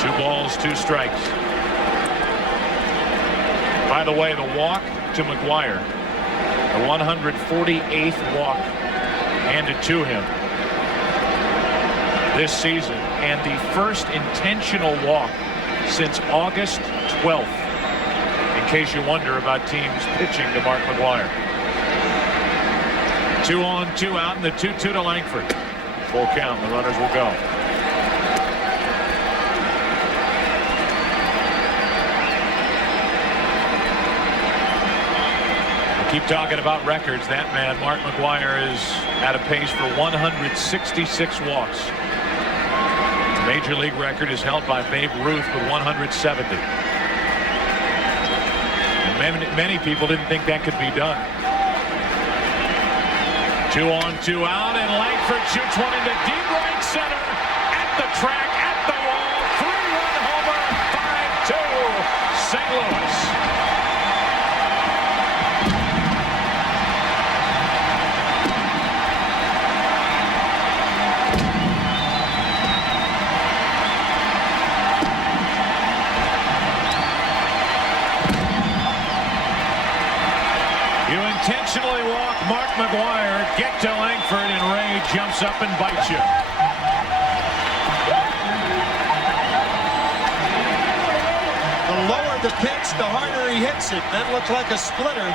2 balls, 2 strikes. By the way, the walk to McGwire, the 148th walk handed to him this season, and the first intentional walk since August 12th, in case you wonder about teams pitching to Mark McGwire. 2 on, 2 out, and the 2-2 to Langford. Full count. The runners will go. We keep talking about records. That man, Mark McGwire, is at a pace for 166 walks. The Major League record is held by Babe Ruth with 170. And many people didn't think that could be done. 2 on, 2 out, and Langford shoots one into deep right center, at the track, at the wall, 3-run homer, 5-2, St. Louis. You intentionally walk Mark McGwire, get to Langford, and Ray jumps up and bites you. The lower the pitch, the harder he hits it. That looks like a splitter.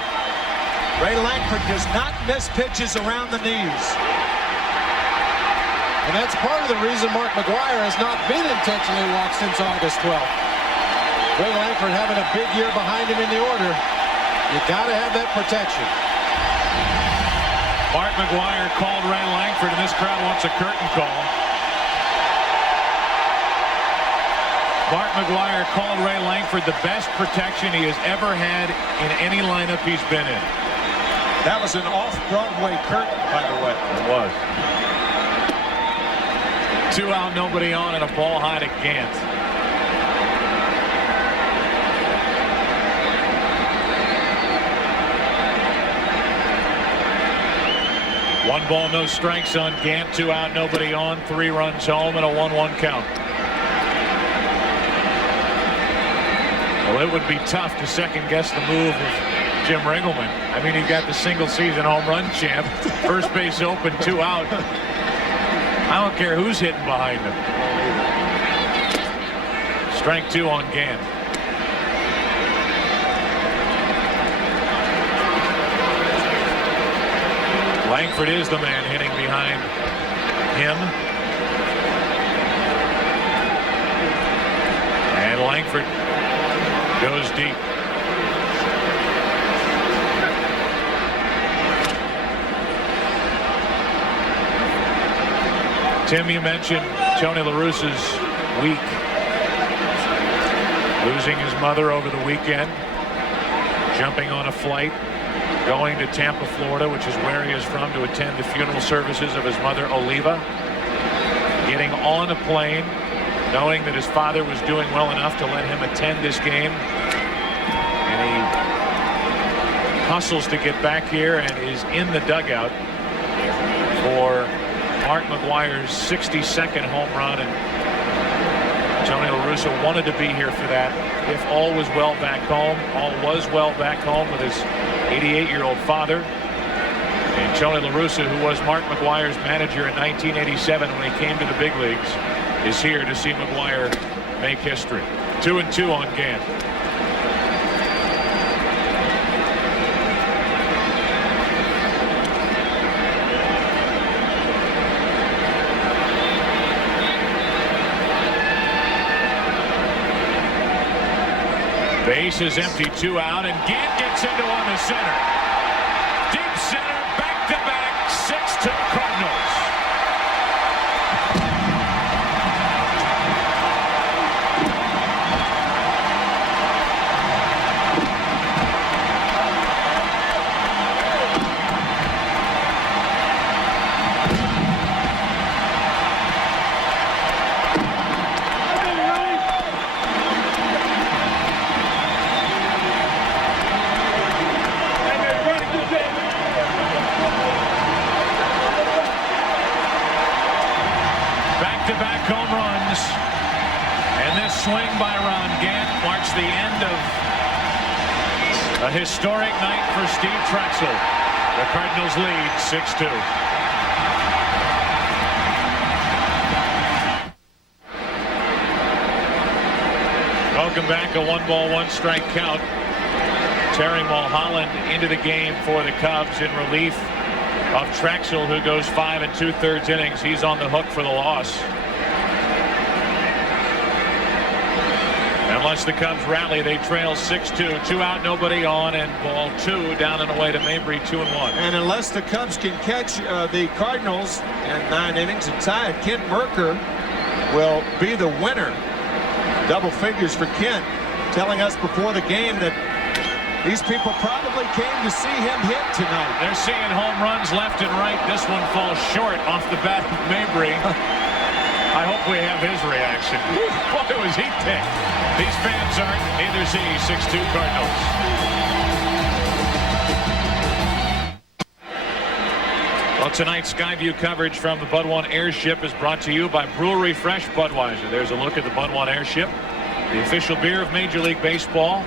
Ray Langford does not miss pitches around the knees. And that's part of the reason Mark McGwire has not been intentionally walked since August 12th. Ray Langford having a big year behind him in the order. You got to have that protection. Mark McGwire called Ray Langford, and this crowd wants a curtain call. Mark McGwire called Ray Langford the best protection he has ever had in any lineup he's been in. That was an off-Broadway curtain, by the way. It was. 2 out, nobody on, and a ball high to Gant. One ball, no strikes on Gant. 2 out, nobody on. 3 runs home and a 1-1 count. Well, it would be tough to second guess the move of Jim Ringelman. I mean, he got the single season home run champ. First base open, 2 out. I don't care who's hitting behind him. Strike 2 on Gant. Langford is the man hitting behind him. And Langford goes deep. Tim, you mentioned Tony La Russa's week. Losing his mother over the weekend. Jumping on a flight. Going to Tampa, Florida, which is where he is from, to attend the funeral services of his mother, Oliva. Getting on a plane, knowing that his father was doing well enough to let him attend this game. And he hustles to get back here and is in the dugout for Mark McGwire's 62nd home run. And Tony La Russa wanted to be here for that. If all was well back home, all was well back home with his 88-year-old father. And Tony La Russa, who was Mark McGwire's manager in 1987 when he came to the big leagues, is here to see McGwire make history. 2-2 on Gant. Base is empty, 2 out, and Gant gets into on the center. Deep center, back-to-back, 6-2 Cardinals. Back-to-back home runs, and this swing by Ron Gant marks the end of a historic night for Steve Trachsel. The Cardinals lead 6-2. Welcome back. A 1-ball, 1-strike count. Terry Mulholland into the game for the Cubs in relief of Trachsel, who goes 5 2/3 innings. He's on the hook for the loss. Unless the Cubs rally, they trail 6-2. 2 out, nobody on, and ball 2 down and away to Mabry, 2-1. And unless the Cubs can catch the Cardinals in 9 innings and tie it, Kent Mercker will be the winner. Double figures for Kent, telling us before the game that these people probably came to see him hit tonight. They're seeing home runs left and right. This one falls short off the bat of Mabry. I hope we have his reaction. Boy, was he ticked. These fans aren't. Neither is he. 6-2 Cardinals. Well, tonight's Skyview coverage from the Bud One Airship is brought to you by Brewery Fresh Budweiser. There's a look at the Bud One Airship, the official beer of Major League Baseball.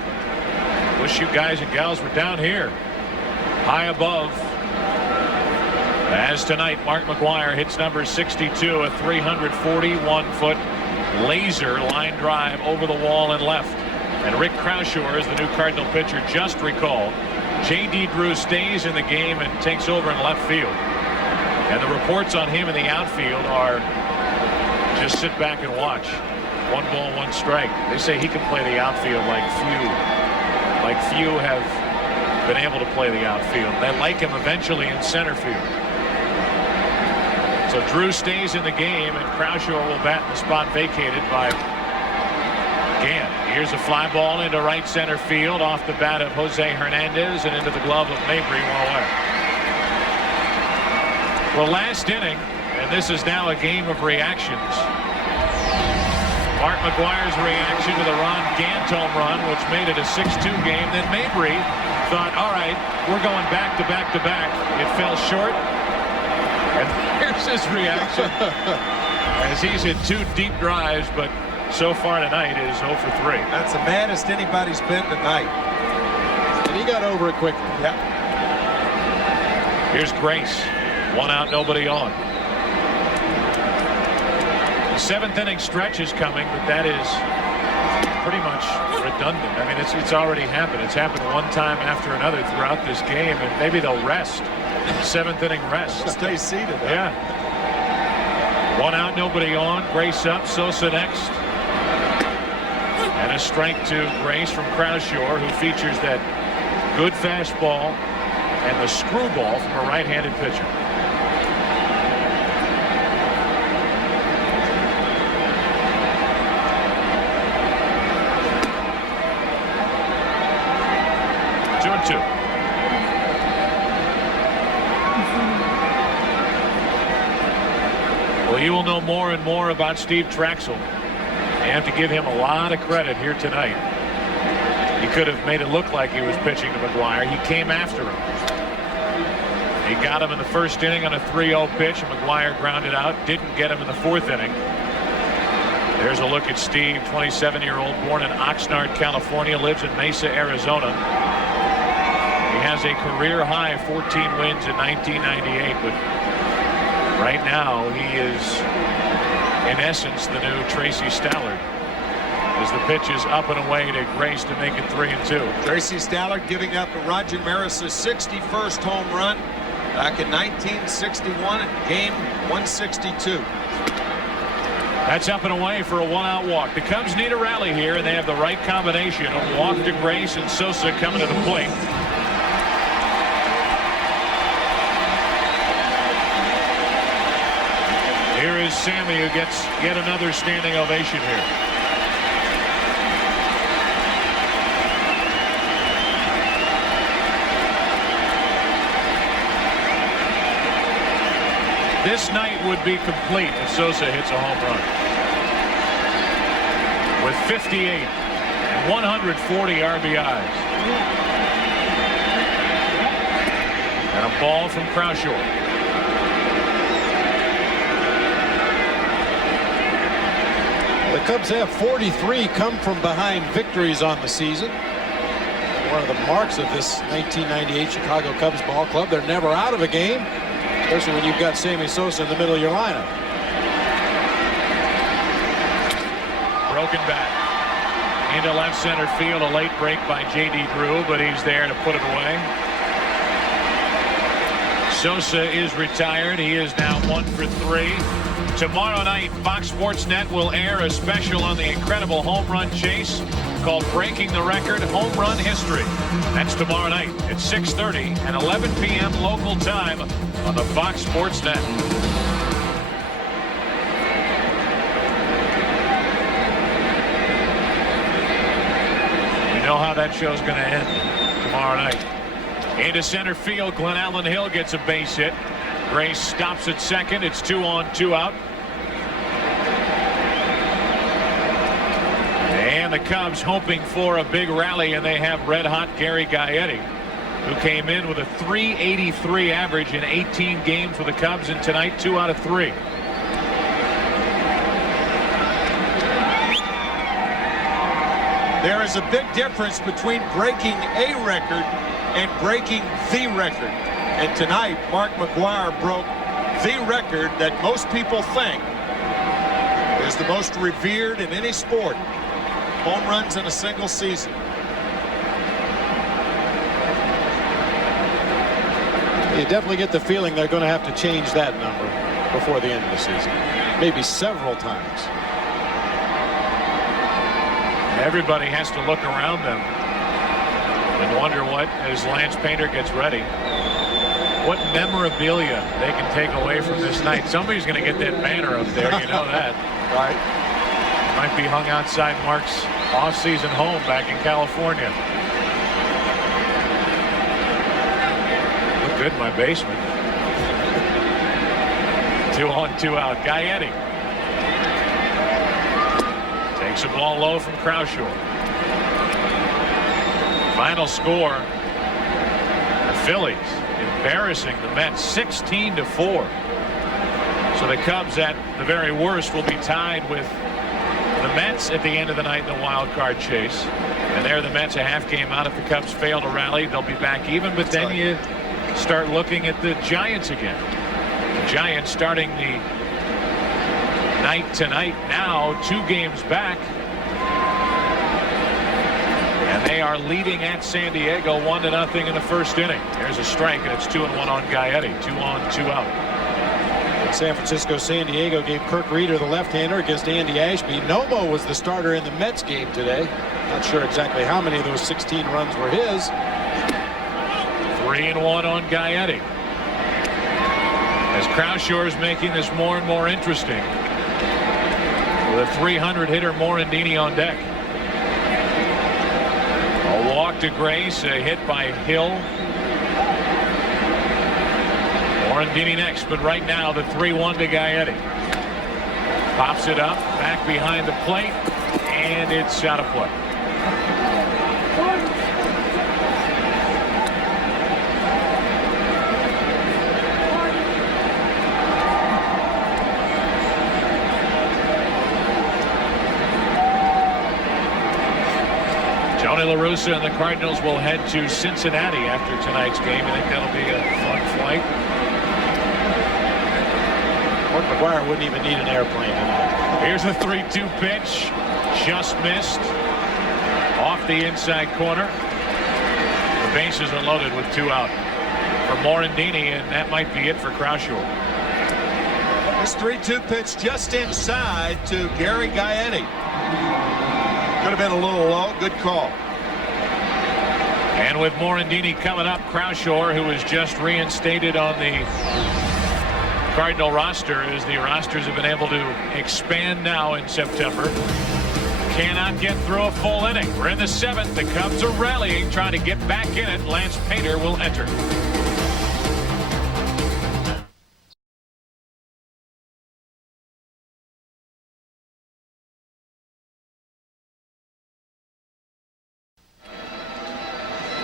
Wish you guys and gals were down here, high above. As tonight, Mark McGwire hits number 62, a 341-foot laser line drive over the wall and left. And Rick Croushore is the new Cardinal pitcher just recalled. J.D. Drew stays in the game and takes over in left field. And the reports on him in the outfield are just sit back and watch. 1-ball, 1-strike. They say he can play the outfield like few have been able to play the outfield. They like him eventually in center field. So Drew stays in the game, and Croushore will bat in the spot vacated by Gant. Here's a fly ball into right center field off the bat of Jose Hernandez and into the glove of Mabry, 1 away. Well, last inning, and this is now a game of reactions. Mark McGwire's reaction to the Ron Gant home run, which made it a 6-2 game. Then Mabry thought, all right, we're going back to back to back. It fell short. And here's his reaction as he's hit 2 deep drives, but so far tonight is 0 for 3. That's the maddest anybody's been tonight. And he got over it quickly. Yeah. Here's Grace. 1 out, nobody on. The 7th inning stretch is coming, but that is pretty much redundant. I mean, it's already happened. It's happened one time after another throughout this game, and maybe they'll rest. 7th inning rest. Stay seated. Huh? Yeah. 1 out, nobody on. Grace up, Sosa next. And a strike to Grace from Croushore, who features that good fastball and the screwball from a right-handed pitcher. Well, you will know more and more about Steve Trachsel. You have to give him a lot of credit here tonight. He could have made it look like he was pitching to McGwire. He came after him. He got him in the first inning on a 3-0 pitch, and McGwire grounded out. Didn't get him in the 4th inning. There's a look at Steve, 27-year-old, born in Oxnard, California, lives in Mesa, Arizona. He has a career-high 14 wins in 1998, but right now he is in essence, the new Tracy Stallard. As the pitch is up and away to Grace to make it 3-2. Tracy Stallard giving up Roger Maris' 61st home run back in 1961 at game 162. That's up and away for a one-out walk. The Cubs need a rally here, and they have the right combination. A walk to Grace and Sosa coming to the plate. Here is Sammy, who gets yet another standing ovation here. This night would be complete if Sosa hits a home run. With 58 and 140 RBIs. And a ball from Croushore. The Cubs have 43 come from behind victories on the season. One of the marks of this 1998 Chicago Cubs ball club, they're never out of a game, especially when you've got Sammy Sosa in the middle of your lineup. Broken back into left center field. A late break by J.D. Drew, but he's there to put it away. Sosa is retired. He is now 1 for 3. Tomorrow night, Fox Sports Net will air a special on the incredible home run chase called Breaking the Record Home Run History. That's tomorrow night at 6:30 and 11 p.m. local time on the Fox Sports Net. You know how that show's going to end tomorrow night. Into center field, Glenn Allen Hill gets a base hit. Grace stops at second. It's 2 on, 2 out. And the Cubs hoping for a big rally, and they have red-hot Gary Gaetti, who came in with a .383 average in 18 games for the Cubs, and tonight 2 out of 3. There is a big difference between breaking a record and breaking the record. And tonight, Mark McGwire broke the record that most people think is the most revered in any sport. Home runs in a single season. You definitely get the feeling they're going to have to change that number before the end of the season. Maybe several times. Everybody has to look around them and wonder what, as Lance Painter gets ready, what memorabilia they can take away from this night. Somebody's going to get that banner up there, you know that. Right. Might be hung outside Mark's off-season home back in California. Look good in my basement. 2 on, 2 out. Gaetti takes a ball low from Croushore. Final score, the Phillies embarrassing the Mets 16-4. So the Cubs at the very worst will be tied with the Mets at the end of the night in the wild card chase. And there the Mets a half game out. If the Cubs fail to rally, they'll be back even. But then you start looking at the Giants again. The Giants starting the night tonight now 2 games back. And they are leading at San Diego 1-0 in the first inning. There's a strike, and it's 2-1 on Gaetti. 2 on, 2 out. San Francisco, San Diego gave Kirk Reeder, the left-hander, against Andy Ashby. Nomo was the starter in the Mets game today. Not sure exactly how many of those 16 runs were his. 3-1 on Gaetti. As Croushore is making this more and more interesting. With a 300 hitter, Morandini on deck. A walk to Grace, a hit by Hill. Morandini next, but right now the 3-1 to Gaetti. Pops it up, back behind the plate, and it's out of play. Tony La Russa and the Cardinals will head to Cincinnati after tonight's game. I think that'll be a fun flight. Mark McGwire wouldn't even need an airplane tonight. Here's the 3-2 pitch. Just missed. Off the inside corner. The bases are loaded with 2 out for Morandini, and that might be it for Croushore. This 3-2 pitch just inside to Gary Gaetti. Could have been a little low. Good call. And with Morandini coming up, Croushore, who was just reinstated on the Cardinal roster, as the rosters have been able to expand now in September, cannot get through a full inning. We're in the 7th. The Cubs are rallying, trying to get back in it. Lance Painter will enter.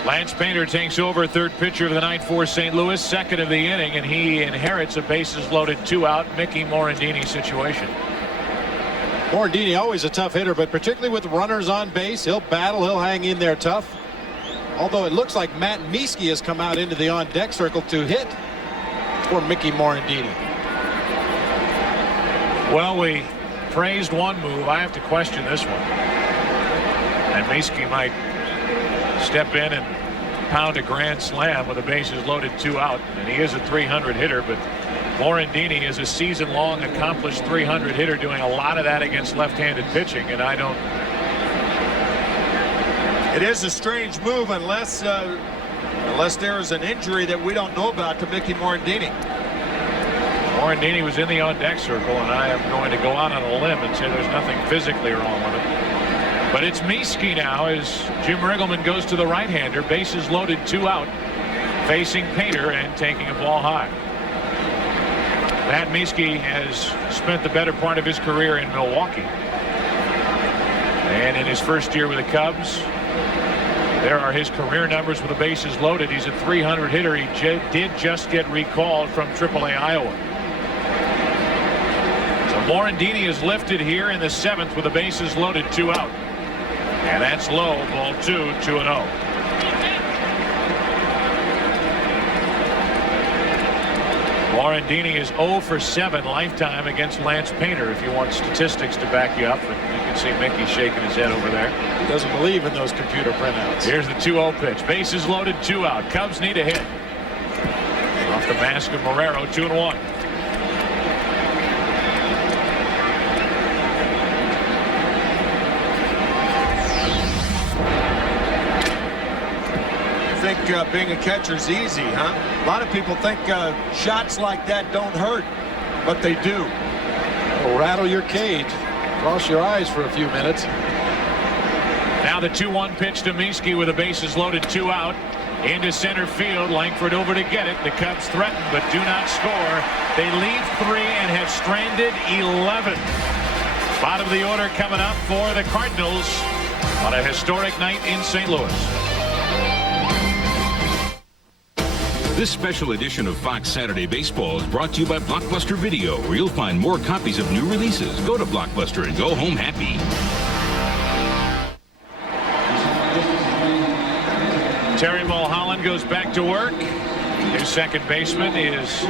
Lance Painter takes over, third pitcher of the night for St. Louis, second of the inning, and he inherits a bases-loaded 2-out Mickey Morandini situation. Morandini always a tough hitter, but particularly with runners on base, he'll battle, he'll hang in there tough. Although it looks like Matt Mieske has come out into the on-deck circle to hit for Mickey Morandini. Well, we praised one move. I have to question this one. And Mieske might step in and pound a grand slam with the bases loaded 2-out, and he is a 300 hitter, but Morandini is a season-long accomplished 300 hitter, doing a lot of that against left-handed pitching, and I don't. It is a strange move unless there is an injury that we don't know about to Mickey Morandini. Morandini was in the on-deck circle, and I am going to go out on a limb and say there's nothing physically wrong with it. But it's Mieske now as Jim Riggleman goes to the right-hander, bases loaded 2-out, facing Painter and taking a ball high. Matt Mieske has spent the better part of his career in Milwaukee. And in his first year with the Cubs, there are his career numbers with the bases loaded. He's a 300 hitter. He did just get recalled from AAA Iowa. So Morandini is lifted here in the 7th with the bases loaded 2-out. And that's low, ball 2-0. Morandini is 0 for 7 lifetime against Lance Painter, if you want statistics to back you up. But you can see Mickey shaking his head over there. He doesn't believe in those computer printouts. Here's the 2-0 pitch. Bases loaded, 2-out. Cubs need a hit. Off the mask of Marrero, 2-1. Think being a catcher is easy, huh? A lot of people think shots like that don't hurt, but they do. It'll rattle your cage, cross your eyes for a few minutes. Now the 2-1 pitch to Mieske with the bases loaded 2-out. Into center field, Langford over to get it. The Cubs threaten but do not score. They leave 3 and have stranded 11. Bottom of the order coming up for the Cardinals on a historic night in St. Louis. This special edition of Fox Saturday Baseball is brought to you by Blockbuster Video, where you'll find more copies of new releases. Go to Blockbuster and go home happy. Terry Mulholland goes back to work. New second baseman is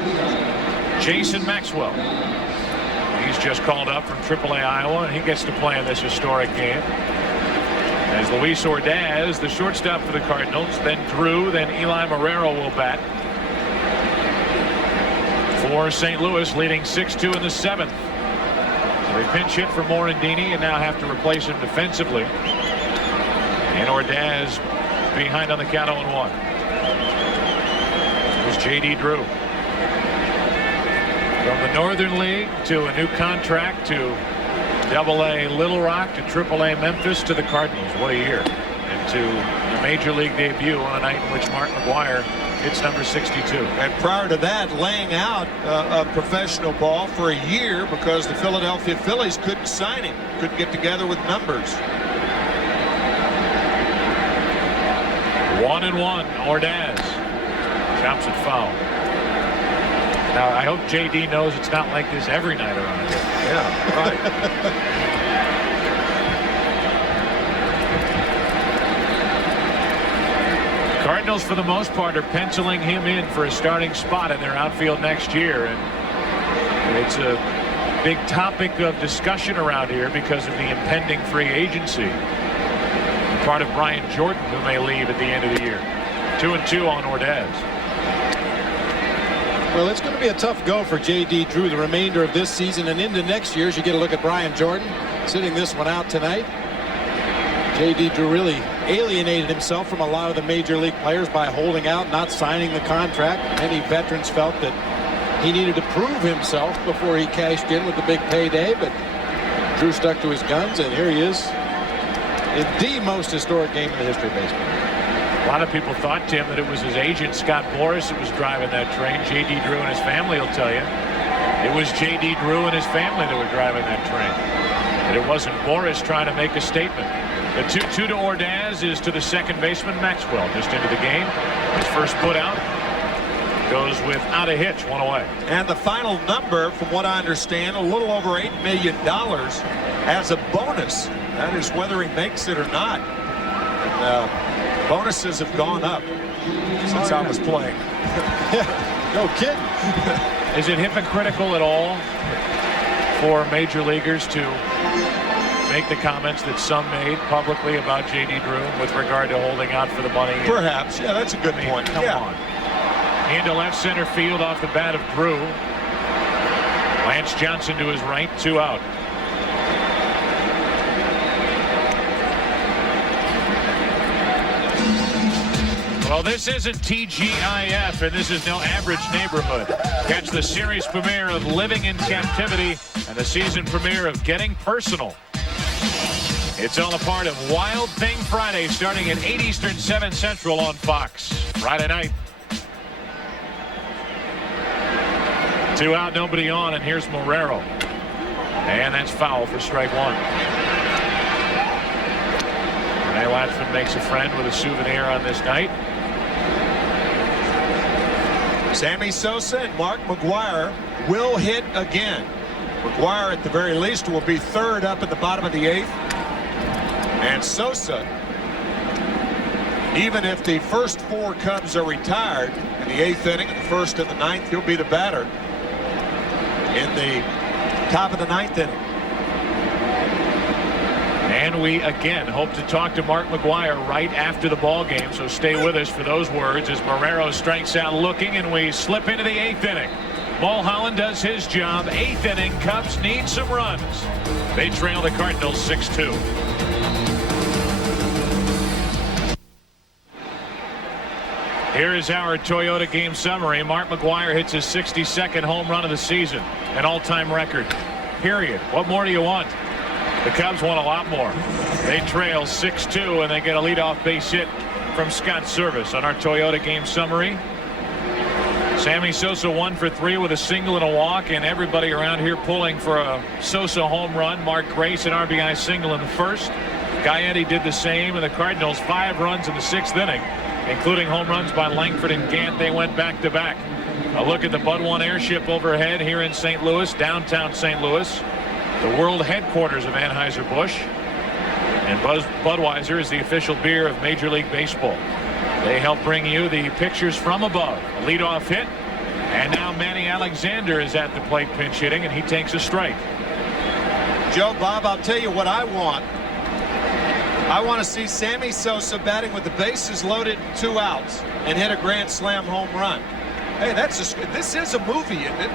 Jason Maxwell. He's just called up from AAA Iowa, and he gets to play in this historic game. As Luis Ordaz, the shortstop for the Cardinals, then Drew, then Eli Marrero will bat for St. Louis, leading 6-2 in the 7th. So they pinch hit for Morandini and now have to replace him defensively. And Ordaz behind on the count 0-1. Here's J.D. Drew. From the Northern League to a new contract to Double-A Little Rock to Triple-A Memphis to the Cardinals. What a year. And to a major league debut on a night in which Mark McGwire hits number 62. And prior to that, laying out a professional ball for a year because the Philadelphia Phillies couldn't sign him, couldn't get together with numbers. 1-1. Ordaz chops it foul. Now, I hope J.D. knows it's not like this every night around here. Yeah, right. Cardinals, for the most part, are penciling him in for a starting spot in their outfield next year. And It's a big topic of discussion around here because of the impending free agency. Part of Brian Jordan, who may leave at the end of the year. 2-2 on Ordaz. Well, it's going to be a tough go for J.D. Drew the remainder of this season and into next year as you get a look at Brian Jordan sitting this one out tonight. J.D. Drew really alienated himself from a lot of the major league players by holding out, not signing the contract. Many veterans felt that he needed to prove himself before he cashed in with the big payday, but Drew stuck to his guns, and here he is in the most historic game in the history of baseball. A lot of people thought, Tim, that it was his agent, Scott Boras, that was driving that train. J.D. Drew and his family will tell you. It was J.D. Drew and his family that were driving that train. But it wasn't Boras trying to make a statement. The 2-2 to Ordaz is to the second baseman, Maxwell, just into the game. His first put out goes without a hitch, one away. And the final number, from what I understand, a little over $8 million as a bonus. That is whether he makes it or not. And, bonuses have gone up since I was playing. No kidding. Is it hypocritical at all for major leaguers to make the comments that some made publicly about J.D. Drew with regard to holding out for the money? Perhaps. Yeah, that's a good point. Come on. Into left center field off the bat of Drew. Lance Johnson to his right, 2 out. Well, this isn't TGIF, and this is no average neighborhood. Catch the series premiere of Living in Captivity and the season premiere of Getting Personal. It's all a part of Wild Thing Friday, starting at 8 Eastern, 7 Central on Fox. Friday night. 2 out, nobody on, and here's Marrero. And that's foul for strike 1. Ray Latchman makes a friend with a souvenir on this night. Sammy Sosa and Mark McGwire will hit again. McGwire, at the very least, will be third up at the bottom of the 8th. And Sosa, even if the first 4 Cubs are retired in the 8th inning, and the 1st and the 9th, he'll be the batter in the top of the 9th inning. And we again hope to talk to Mark McGwire right after the ball game, so stay with us for those words as Marrero strikes out looking, and we slip into the 8th inning. Mulholland does his job. 8th inning, Cubs need some runs. They trail the Cardinals 6-2. Here is our Toyota game summary. Mark McGwire hits his 62nd home run of the season, an all-time record. Period. What more do you want? The Cubs want a lot more. They trail 6-2, and they get a leadoff base hit from Scott Service. On our Toyota game summary, Sammy Sosa 1 for 3 with a single and a walk, and everybody around here pulling for a Sosa home run. Mark Grace, an RBI single in the first. Gaetti did the same, and the Cardinals 5 runs in the 6th inning, including home runs by Langford and Gant. They went back-to-back. A look at the Bud 1 airship overhead here in St. Louis, downtown St. Louis, the world headquarters of Anheuser-Busch. And Budweiser is the official beer of Major League Baseball. They help bring you the pictures from above. A leadoff hit, and now Manny Alexander is at the plate pinch hitting, and he takes a strike. Joe, Bob, I'll tell you what I want. I want to see Sammy Sosa batting with the bases loaded and 2 outs and hit a grand slam home run. Hey, this is a movie, isn't it?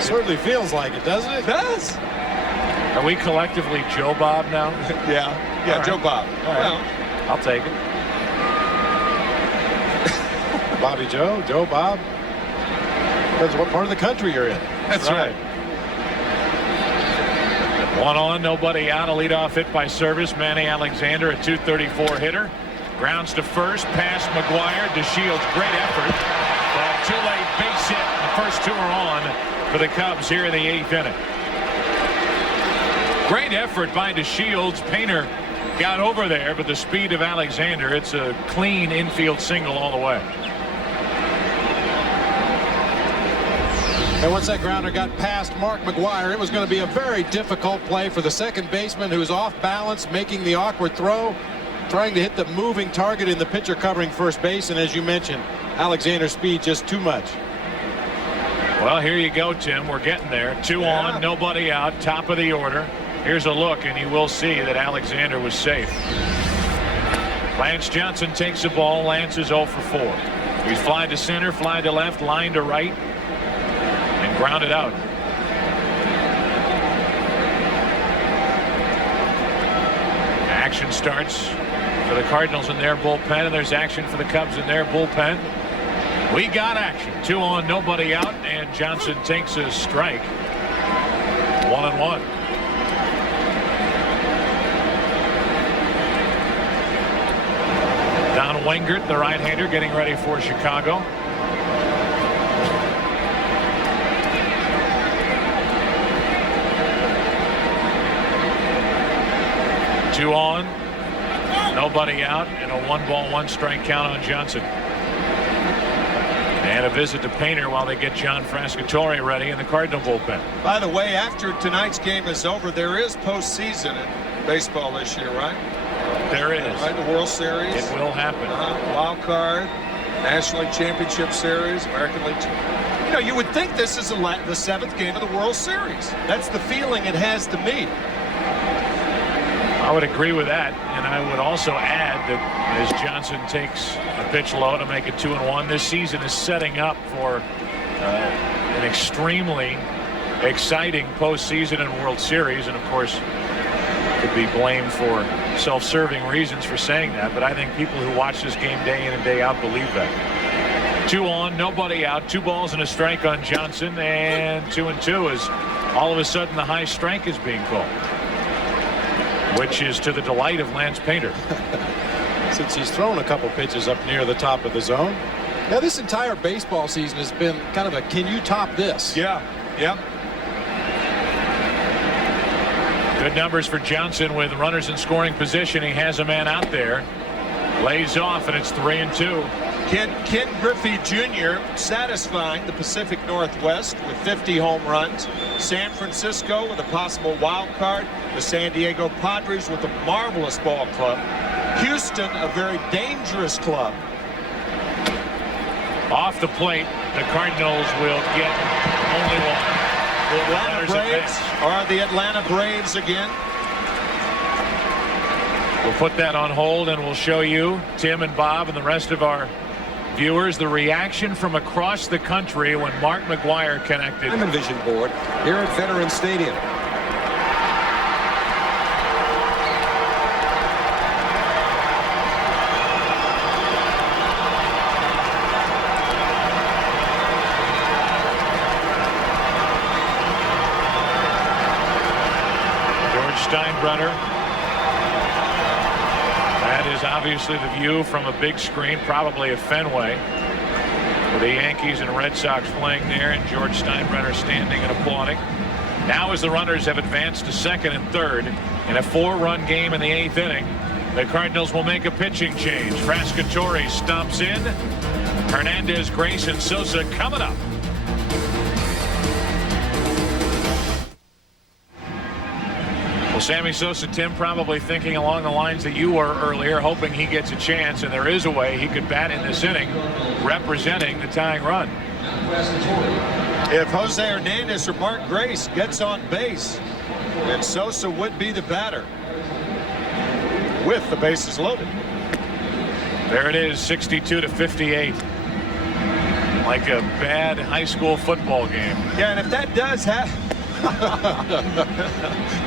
Certainly feels like it, doesn't it? It does. Are we collectively Joe Bob now? Yeah, All Joe right. Bob. Well, I'll take it. Bobby Joe, Joe Bob. Depends what part of the country you're in. That's right. 1 on, nobody out. A leadoff hit by Service. Manny Alexander, a .234 hitter. Grounds to first, past McGwire. DeShields, great effort. But too late, base hit. The first 2 are on for the Cubs here in the 8th inning. Great effort by DeShields. Painter got over there, but the speed of Alexander, it's a clean infield single all the way. And once that grounder got past Mark McGwire, it was going to be a very difficult play for the second baseman, who's off balance, making the awkward throw, trying to hit the moving target in the pitcher covering first base. And as you mentioned, Alexander's speed just too much. Well, here you go, Tim. We're getting there. 2 on, nobody out, top of the order. Here's a look, and you will see that Alexander was safe. Lance Johnson takes the ball. Lance is 0 for 4. He's fly to center, fly to left, line to right, and grounded out. Action starts for the Cardinals in their bullpen, and there's action for the Cubs in their bullpen. We got action. 2 on, nobody out, and Johnson takes a strike. 1-1. Don Wengert, the right-hander, getting ready for Chicago. Two on, nobody out, and a 1-ball, 1-strike count on Johnson. And a visit to Painter while they get John Frascatore ready in the Cardinal bullpen. By the way, after tonight's game is over, there is postseason in baseball this year, right? There is. Right, the World Series. It will happen. Wild card, National League Championship Series, American League. You know, you would think this is the 7th game of the World Series. That's the feeling it has to me. I would agree with that, and I would also add that as Johnson takes a pitch low to make it 2-1, this season is setting up for an extremely exciting postseason and World Series, and of course could be blamed for self-serving reasons for saying that, but I think people who watch this game day in and day out believe that. 2 on, nobody out, 2 balls and a strike on Johnson, and 2-2 as all of a sudden the high strike is being called, which is to the delight of Lance Painter. Since he's thrown a couple pitches up near the top of the zone. Now, this entire baseball season has been kind of a can you top this? Yeah. Good numbers for Johnson with runners in scoring position. He has a man out there. Lays off, and it's 3-2. Ken Griffey Jr. satisfying the Pacific Northwest with 50 home runs. San Francisco with a possible wild card. The San Diego Padres with a marvelous ball club. Houston, a very dangerous club. Off the plate, the Cardinals will get only one. The Atlanta Braves are the Atlanta Braves again. We'll put that on hold, and we'll show you, Tim and Bob and the rest of our viewers, the reaction from across the country when Mark McGwire connected. I'm Vision Board here at Veterans Stadium. Steinbrenner. That is obviously the view from a big screen, probably at Fenway, with the Yankees and Red Sox playing there, and George Steinbrenner standing and applauding. Now, as the runners have advanced to second and third in a 4-run game in the 8th inning, the Cardinals will make a pitching change. Frascatore stomps in. Hernandez, Grace, and Sosa coming up. Well, Sammy Sosa, Tim, probably thinking along the lines that you were earlier, hoping he gets a chance, and there is a way he could bat in this inning, representing the tying run. If Jose Hernandez or Mark Grace gets on base, then Sosa would be the batter with the bases loaded. There it is, 62-58. Like a bad high school football game. Yeah, and if that does happen,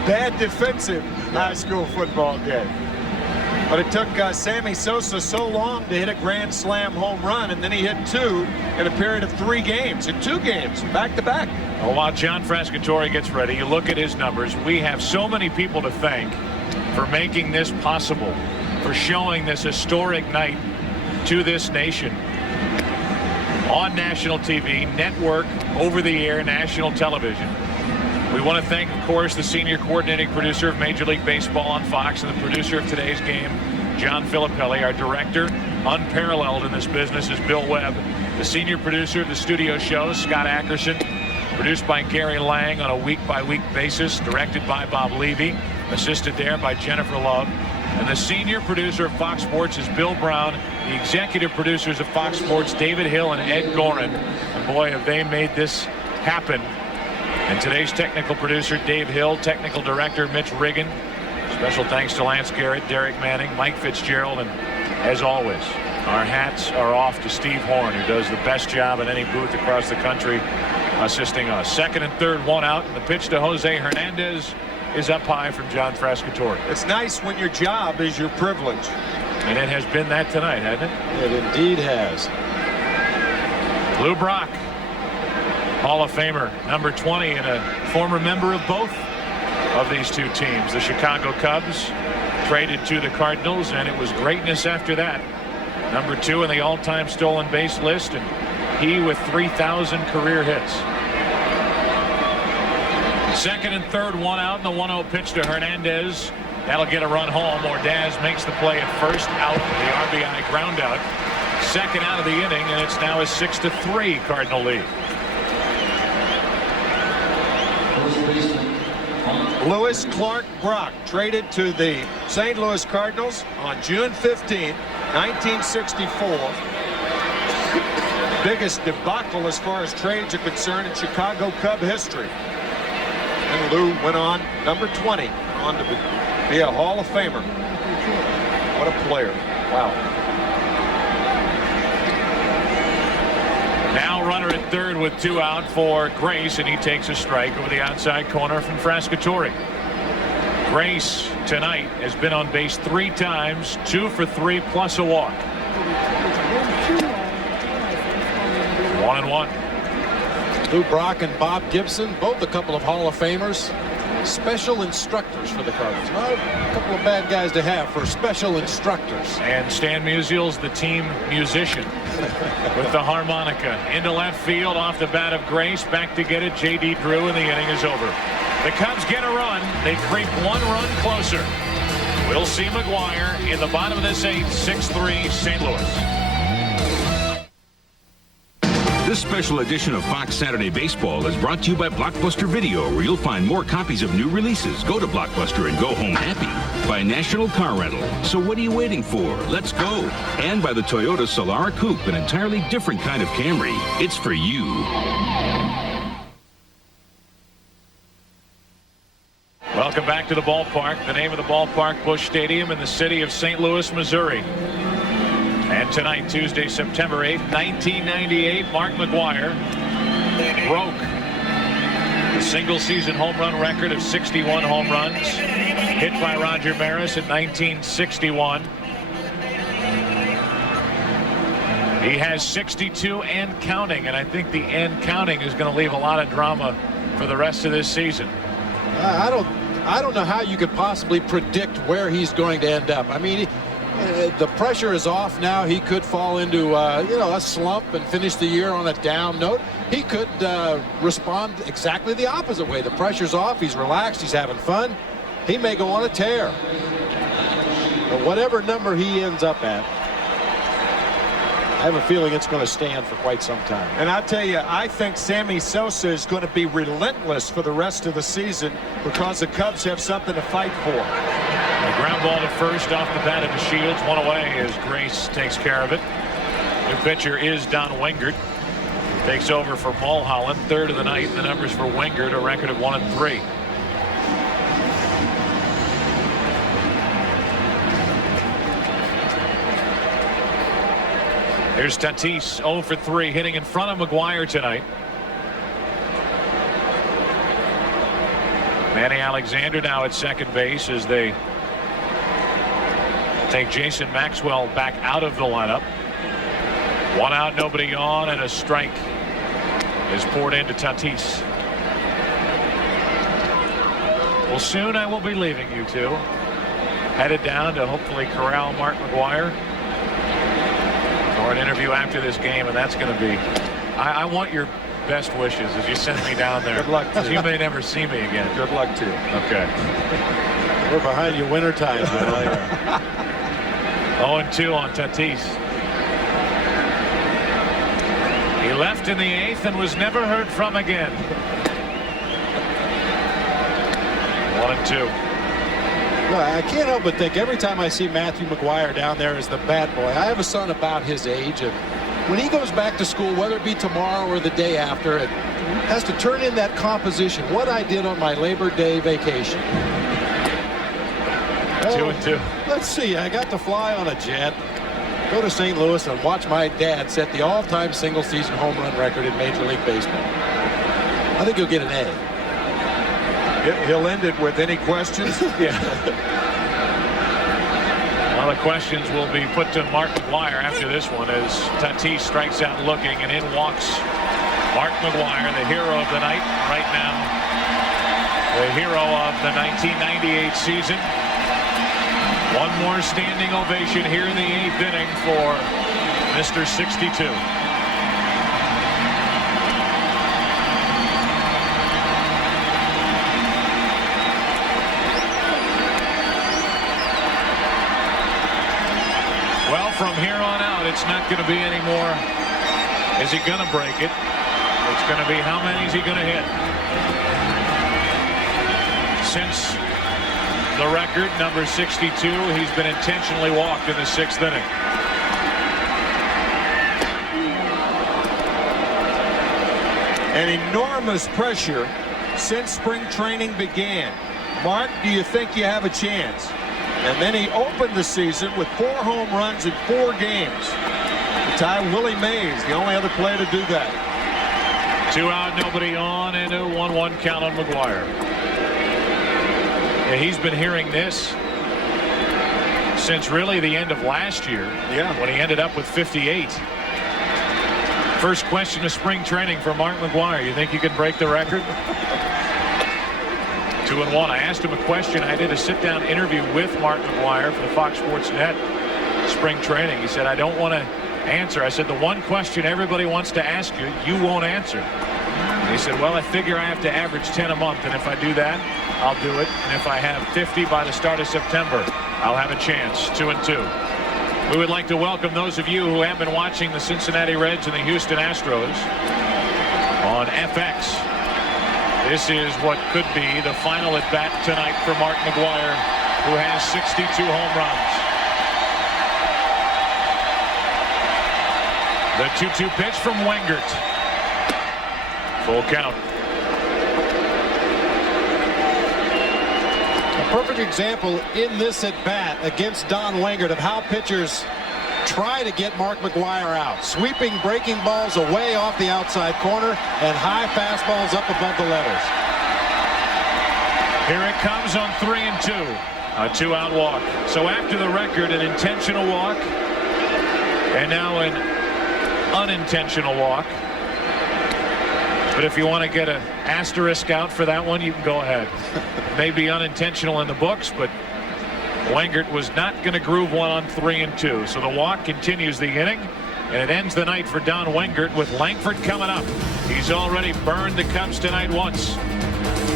bad defensive high school football game. But it took Sammy Sosa so long to hit a grand slam home run, and then he hit 2 in a period of 3 games, in 2 games, back to back. Well, while John Frascatore gets ready, you look at his numbers. We have so many people to thank for making this possible, for showing this historic night to this nation on national TV, network, over-the-air national television. We want to thank, of course, the senior coordinating producer of Major League Baseball on Fox and the producer of today's game, John Filippelli. Our director, unparalleled in this business, is Bill Webb. The senior producer of the studio show, Scott Ackerson. Produced by Gary Lang on a week-by-week basis. Directed by Bob Levy. Assisted there by Jennifer Love. And the senior producer of Fox Sports is Bill Brown. The executive producers of Fox Sports, David Hill and Ed Gorin. And boy, have they made this happen. And today's technical producer, Dave Hill, technical director, Mitch Riggin. Special thanks to Lance Garrett, Derek Manning, Mike Fitzgerald, and as always, our hats are off to Steve Horn, who does the best job in any booth across the country assisting us. Second and third, one out, and the pitch to Jose Hernandez is up high from John Frascatore. It's nice when your job is your privilege. And it has been that tonight, hasn't it? It indeed has. Lou Brock, Hall of Famer, number 20, and a former member of both of these two teams. The Chicago Cubs traded to the Cardinals, and it was greatness after that. Number 2 in the all-time stolen base list, and he with 3,000 career hits. Second and third, one out, and the 1-0 pitch to Hernandez. That'll get a run home. Ordaz makes the play at first, out, the RBI ground out. Second out of the inning, and it's now a 6-3 Cardinal lead. Lewis Clark Brock traded to the St. Louis Cardinals on June 15, 1964. Biggest debacle as far as trades are concerned in Chicago Cub history. And Lou went on, number 20, on to be a Hall of Famer. What a player. Wow. Now runner at third with 2 out for Grace, and he takes a strike over the outside corner from Frascatore. Grace tonight has been on base 3 times, 2 for 3 plus a walk. 1-1. Lou Brock and Bob Gibson, both a couple of Hall of Famers. Special instructors for the Cardinals. Not a couple of bad guys to have for special instructors. And Stan Musial's the team musician with the harmonica. Into left field off the bat of Grace. Back to get it, J.D. Drew, and the inning is over. The Cubs get a run. They creep 1 run closer. We'll see McGwire in the bottom of this 8th, 6-3 St. Louis. This special edition of Fox Saturday Baseball is brought to you by Blockbuster Video, where you'll find more copies of new releases. Go to Blockbuster and go home happy. By National Car Rental. So what are you waiting for? Let's go. And by the Toyota Solara Coupe, an entirely different kind of Camry. It's for you. Welcome back to the ballpark. The name of the ballpark, Busch Stadium in the city of St. Louis, Missouri. And tonight, Tuesday, September 8th, 1998, Mark McGwire broke the single-season home run record of 61 home runs, hit by Roger Maris in 1961. He has 62 and counting, and I think the and counting is going to leave a lot of drama for the rest of this season. I don't know how you could possibly predict where he's going to end up. I mean, the pressure is off now. He could fall into a slump and finish the year on a down note. He could respond exactly the opposite way. The pressure's off. He's relaxed. He's having fun. He may go on a tear. But whatever number he ends up at, I have a feeling it's going to stand for quite some time. And I'll tell you, I think Sammy Sosa is going to be relentless for the rest of the season because the Cubs have something to fight for. A ground ball to first off the bat of Shields. 1 away as Grace takes care of it. New pitcher is Don Wingert. Takes over for Mulholland. Third of the night. The numbers for Wingert, a record of 1-3. Here's Tatis, 0 for 3, hitting in front of McGwire tonight. Manny Alexander now at second base as they take Jason Maxwell back out of the lineup. 1 out, nobody on, and a strike is poured into Tatis. Well, soon I will be leaving you two. Headed down to hopefully corral Mark McGwire for an interview after this game, and that's going to be, I want your best wishes as you send me down there. Good luck to you. You may never see me again. Good luck to you. Okay. We're behind you winter time. 0-2 on Tatis. He left in the 8th and was never heard from again. 1-2. Well, I can't help but think every time I see Matthew McGwire down there as the bat boy. I have a son about his age, and when he goes back to school, whether it be tomorrow or the day after, has to turn in that composition, what I did on my Labor Day vacation. 2-2. Let's see. I got to fly on a jet, go to St. Louis, and watch my dad set the all-time single-season home run record in Major League Baseball. I think he'll get an A. He'll end it with any questions? Yeah. Well, the questions will be put to Mark McGwire after this one as Tatis strikes out looking, and in walks Mark McGwire, the hero of the night right now. The hero of the 1998 season. One more standing ovation here in the 8th inning for Mr. 62. Well, from here on out, it's not going to be any more. Is he going to break it? It's going to be how many is he going to hit? Since the record, number 62, he's been intentionally walked in the 6th inning. An enormous pressure since spring training began. Mark, do you think you have a chance? And then he opened the season with 4 home runs in 4 games. To tie Willie Mays, the only other player to do that. 2 out, nobody on, and a 1-1 count on McGwire. Yeah, he's been hearing this since really the end of last year. Yeah. When he ended up with 58. First question of spring training for Mark McGwire. You think you can break the record? 2-1. I asked him a question. I did a sit-down interview with Mark McGwire for the Fox Sports Net spring training. He said, I don't want to answer. I said, the one question everybody wants to ask you, you won't answer. And he said, well, I figure I have to average 10 a month, and if I do that, I'll do it. And if I have 50 by the start of September, I'll have a chance. 2-2. We would like to welcome those of you who have been watching the Cincinnati Reds and the Houston Astros on FX. This is what could be the final at bat tonight for Mark McGwire, who has 62 home runs. The 2-2 pitch from Wengert. Full count. A perfect example in this at bat against Don Wengert of how pitchers try to get Mark McGwire out. Sweeping, breaking balls away off the outside corner and high fastballs up above the letters. Here it comes on 3-2. A 2-out walk. So after the record, an intentional walk and now an unintentional walk. But if you want to get an asterisk out for that one, you can go ahead. Maybe unintentional in the books, but Wengert was not going to groove one on 3-2. So the walk continues the inning, and it ends the night for Don Wengert with Langford coming up. He's already burned the Cubs tonight once.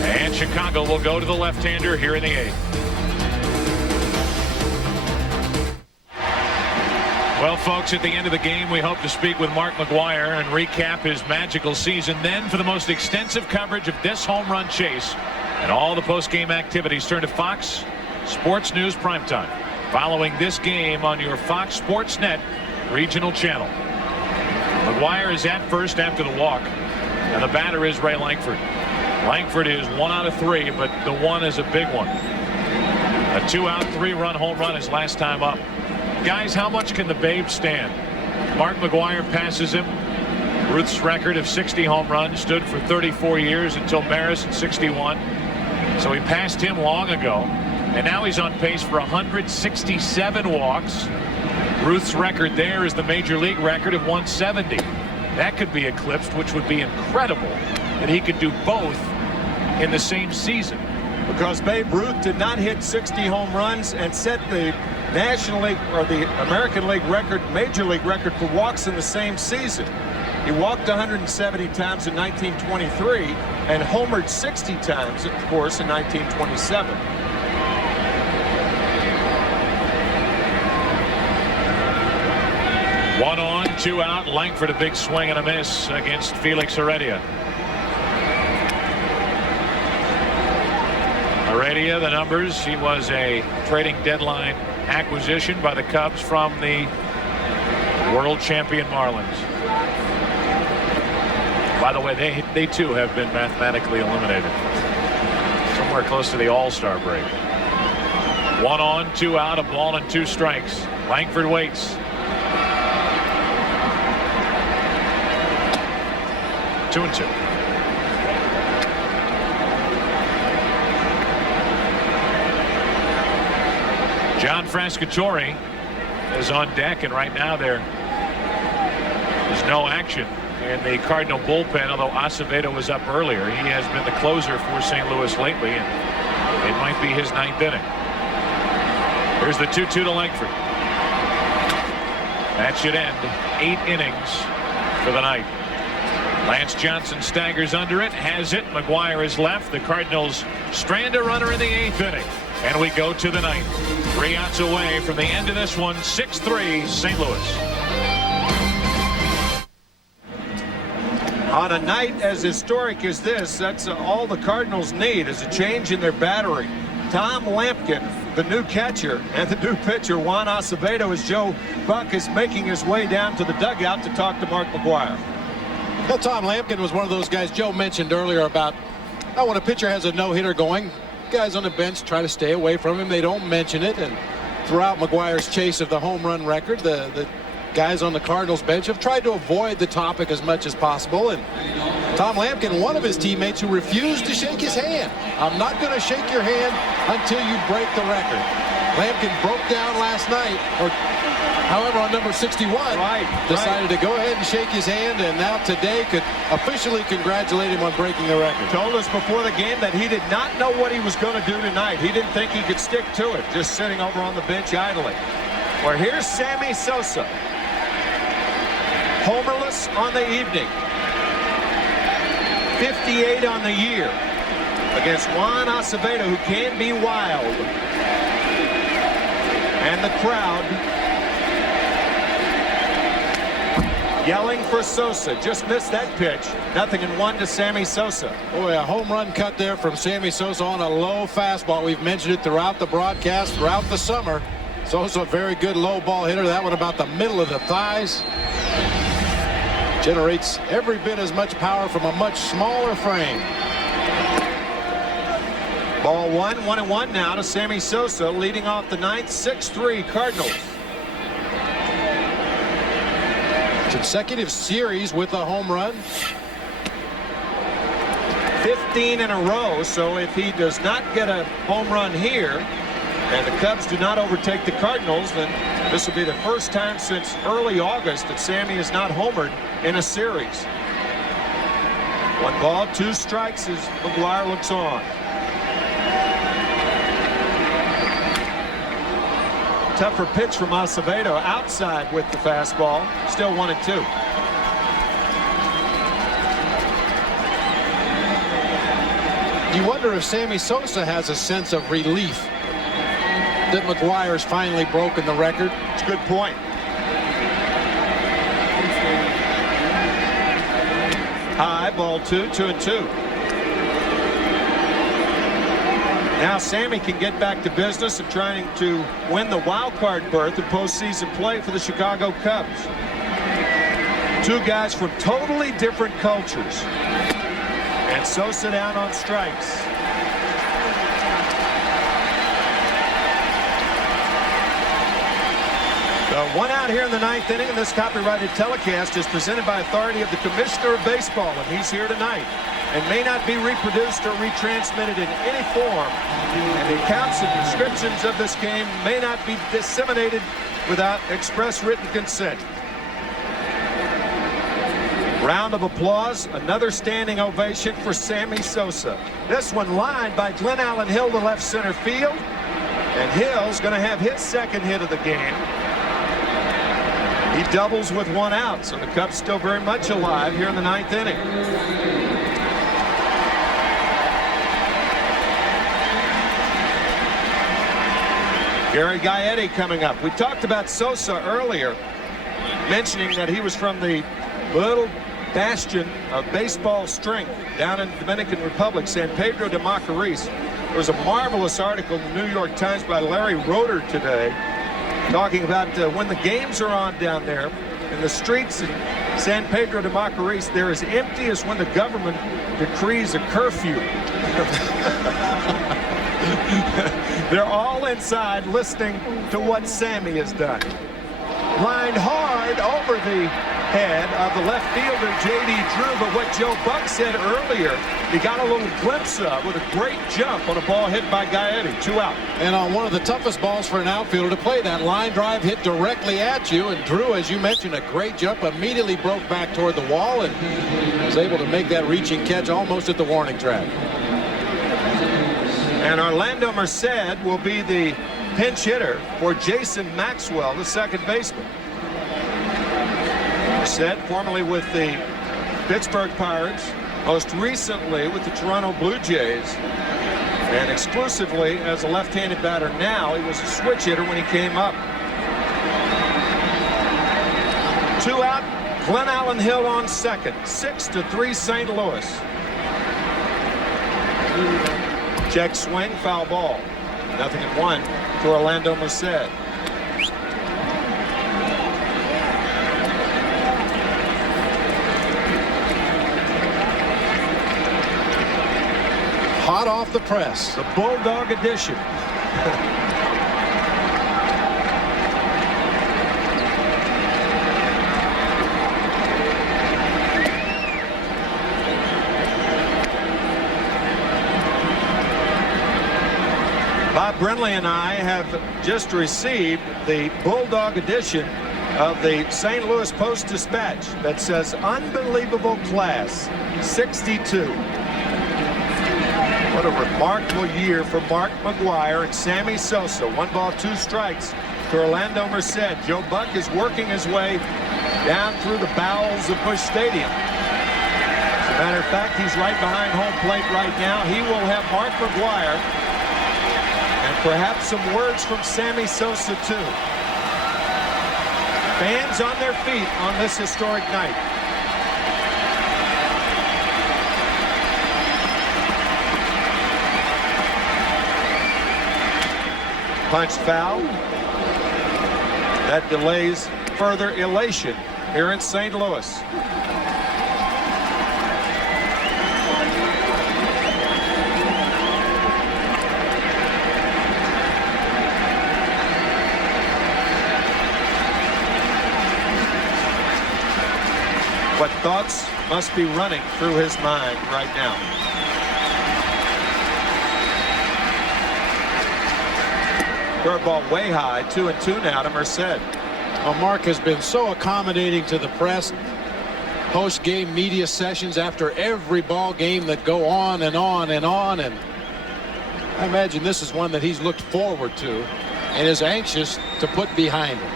And Chicago will go to the left-hander here in the 8th. Well, folks, at the end of the game, we hope to speak with Mark McGwire and recap his magical season. Then, for the most extensive coverage of this home run chase and all the post-game activities, turn to Fox Sports News Primetime, following this game on your Fox Sports Net regional channel. McGwire is at first after the walk, and the batter is Ray Langford. Langford is 1 out of 3, but the one is a big one. A 2-out, 3-run home run his last time up. Guys, how much can the Babe stand? Mark McGwire passes him. Ruth's record of 60 home runs stood for 34 years until Maris in 61. So he passed him long ago. And now he's on pace for 167 walks. Ruth's record there is the major league record of 170. That could be eclipsed, which would be incredible that he could do both in the same season. Because Babe Ruth did not hit 60 home runs and set the National League or the American League record, Major League record for walks in the same season. He walked 170 times in 1923 and homered 60 times, of course, in 1927. One on, 2 out. Langford a big swing and a miss against Felix Heredia. Heredia, the numbers, he was a trading deadline acquisition by the Cubs from the world champion Marlins. By the way, they too have been mathematically eliminated. Somewhere close to the All-Star break. 1 on, 2 out, a ball and 2 strikes. Langford waits. 2-2. John Frascatore is on deck, and right now there is no action in the Cardinal bullpen, although Acevedo was up earlier. He has been the closer for St. Louis lately, and it might be his 9th inning. Here's the 2-2 to Langford. That should end 8 innings for the night. Lance Johnson staggers under it, has it. McGwire is left. The Cardinals strand a runner in the 8th inning. And we go to the 9th. 3 outs away from the end of this one. 6-3 St. Louis. On a night as historic as this, that's all the Cardinals need is a change in their battery. Tom Lampkin, the new catcher, and the new pitcher, Juan Acevedo, as Joe Buck is making his way down to the dugout to talk to Mark McGwire. Well, Tom Lampkin was one of those guys Joe mentioned earlier about when a pitcher has a no-hitter going, guys on the bench try to stay away from him. They don't mention it. And throughout McGwire's chase of the home run record, the guys on the Cardinals bench have tried to avoid the topic as much as possible. And Tom Lampkin, one of his teammates who refused to shake his hand. I'm not going to shake your hand until you break the record. Lampkin broke down last night, or however on number 61, decided to go ahead and shake his hand, and now today could officially congratulate him on breaking the record. Told us before the game that he did not know what he was going to do tonight. He didn't think he could stick to it, just sitting over on the bench idly. Well, here's Sammy Sosa. Homerless on the evening. 58 on the year against Juan Acevedo, who can be wild. And the crowd yelling for Sosa. Just missed that pitch. 0-1 to Sammy Sosa. Boy, a home run cut there from Sammy Sosa on a low fastball. We've mentioned it throughout the broadcast, throughout the summer. Sosa, a very good low ball hitter. That one about the middle of the thighs. Generates every bit as much power from a much smaller frame. Ball 1-1 now to Sammy Sosa, leading off the 9th. 6-3 Cardinals. Consecutive series with a home run. 15 in a row, so if he does not get a home run here and the Cubs do not overtake the Cardinals, then this will be the first time since early August that Sammy has not homered in a series. 1 ball, 2 strikes as McGwire looks on. Tougher pitch from Acevedo outside with the fastball. Still 1-2. You wonder if Sammy Sosa has a sense of relief that McGwire's finally broken the record. It's a good point. High, ball 2, 2-2. Now Sammy can get back to business of trying to win the wild card berth in postseason play for the Chicago Cubs. 2 guys from totally different cultures. And Sosa down on strikes. So 1 out here in the 9th inning, and this copyrighted telecast is presented by authority of the Commissioner of Baseball, and he's here tonight, and may not be reproduced or retransmitted in any form, and the accounts and descriptions of this game may not be disseminated without express written consent. Round of applause, another standing ovation for Sammy Sosa. This one lined by Glenn Allen Hill to left center field, and Hill's going to have his second hit of the game. He doubles with 1 out, so the Cubs still very much alive here in the 9th inning. Gary Gaetti coming up. We talked about Sosa earlier, mentioning that he was from the little bastion of baseball strength down in the Dominican Republic, San Pedro de Macorís. There was a marvelous article in the New York Times by Larry Roeder today, talking about when the games are on down there, in the streets in San Pedro de Macorís, they're as empty as when the government decrees a curfew. They're all inside listening to what Sammy has done. Lined hard over the head of the left fielder, J.D. Drew, but what Joe Buck said earlier, he got a little glimpse of with a great jump on a ball hit by Gaetti. 2 out. And on one of the toughest balls for an outfielder to play, that line drive hit directly at you, and Drew, as you mentioned, a great jump, immediately broke back toward the wall and was able to make that reaching catch almost at the warning track. And Orlando Merced will be the pinch hitter for Jason Maxwell, the second baseman. Merced, formerly with the Pittsburgh Pirates, most recently with the Toronto Blue Jays, and exclusively as a left-handed batter now. He was a switch hitter when he came up. 2 out, Glenn Allen Hill on second. 6-3 St. Louis. Check swing, foul ball. 0-1 to Orlando Merced. Hot off the press. The Bulldog edition. Bob Brenly and I have just received the Bulldog edition of the St. Louis Post-Dispatch that says unbelievable class 62. What a remarkable year for Mark McGwire and Sammy Sosa. 1 ball, 2 strikes to Orlando Merced. Joe Buck is working his way down through the bowels of Busch Stadium. As a matter of fact, he's right behind home plate right now. He will have Mark McGwire and perhaps some words from Sammy Sosa too. Fans on their feet on this historic night. Punch foul. That delays further elation here in St. Louis. What thoughts must be running through his mind right now? Curveball way high, 2-2 now to Merced. Well, Mark has been so accommodating to the press. Post-game media sessions after every ball game that go on and on and on. And I imagine this is one that he's looked forward to and is anxious to put behind him.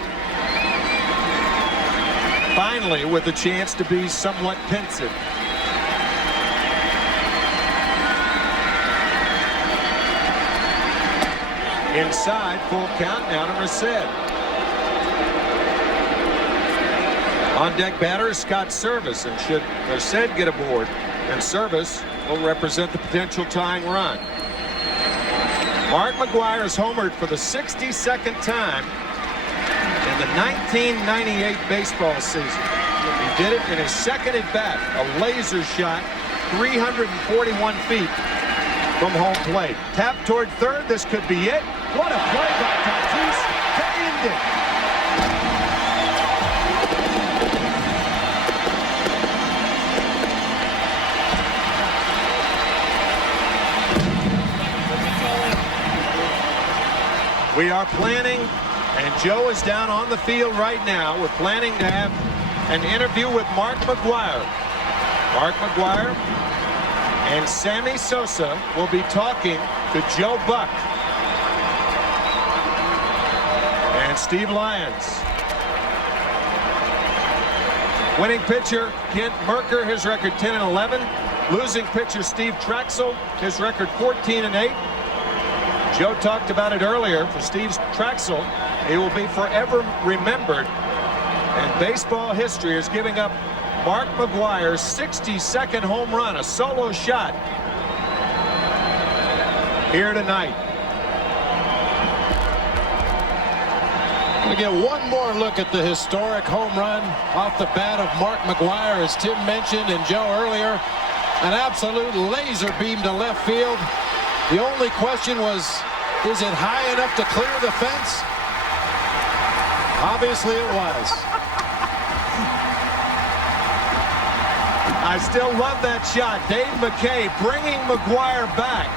Finally, with a chance to be somewhat pensive. Inside, full count now to Merced. On deck batter, Scott Service, and should Merced get aboard, and Service will represent the potential tying run. Mark McGwire has homered for the 62nd time in the 1998 baseball season. He did it in his second at bat, a laser shot, 341 feet from home plate. Tap toward third, this could be it. What a play by Tatis to end it. We are planning, and Joe is down on the field right now. We're planning to have an interview with Mark McGwire. Mark McGwire and Sammy Sosa will be talking to Joe Buck and Steve Lyons. Winning pitcher Kent Merker, his record 10-11. Losing pitcher Steve Traxel, his record 14-8. Joe talked about it earlier. For Steve Traxel, he will be forever remembered, and baseball history is giving up Mark McGwire's 62nd home run, a solo shot here tonight. We'll get one more look at the historic home run off the bat of Mark McGwire, as Tim mentioned and Joe earlier. An absolute laser beam to left field. The only question was, is it high enough to clear the fence? Obviously it was. I still love that shot. Dave McKay bringing McGwire back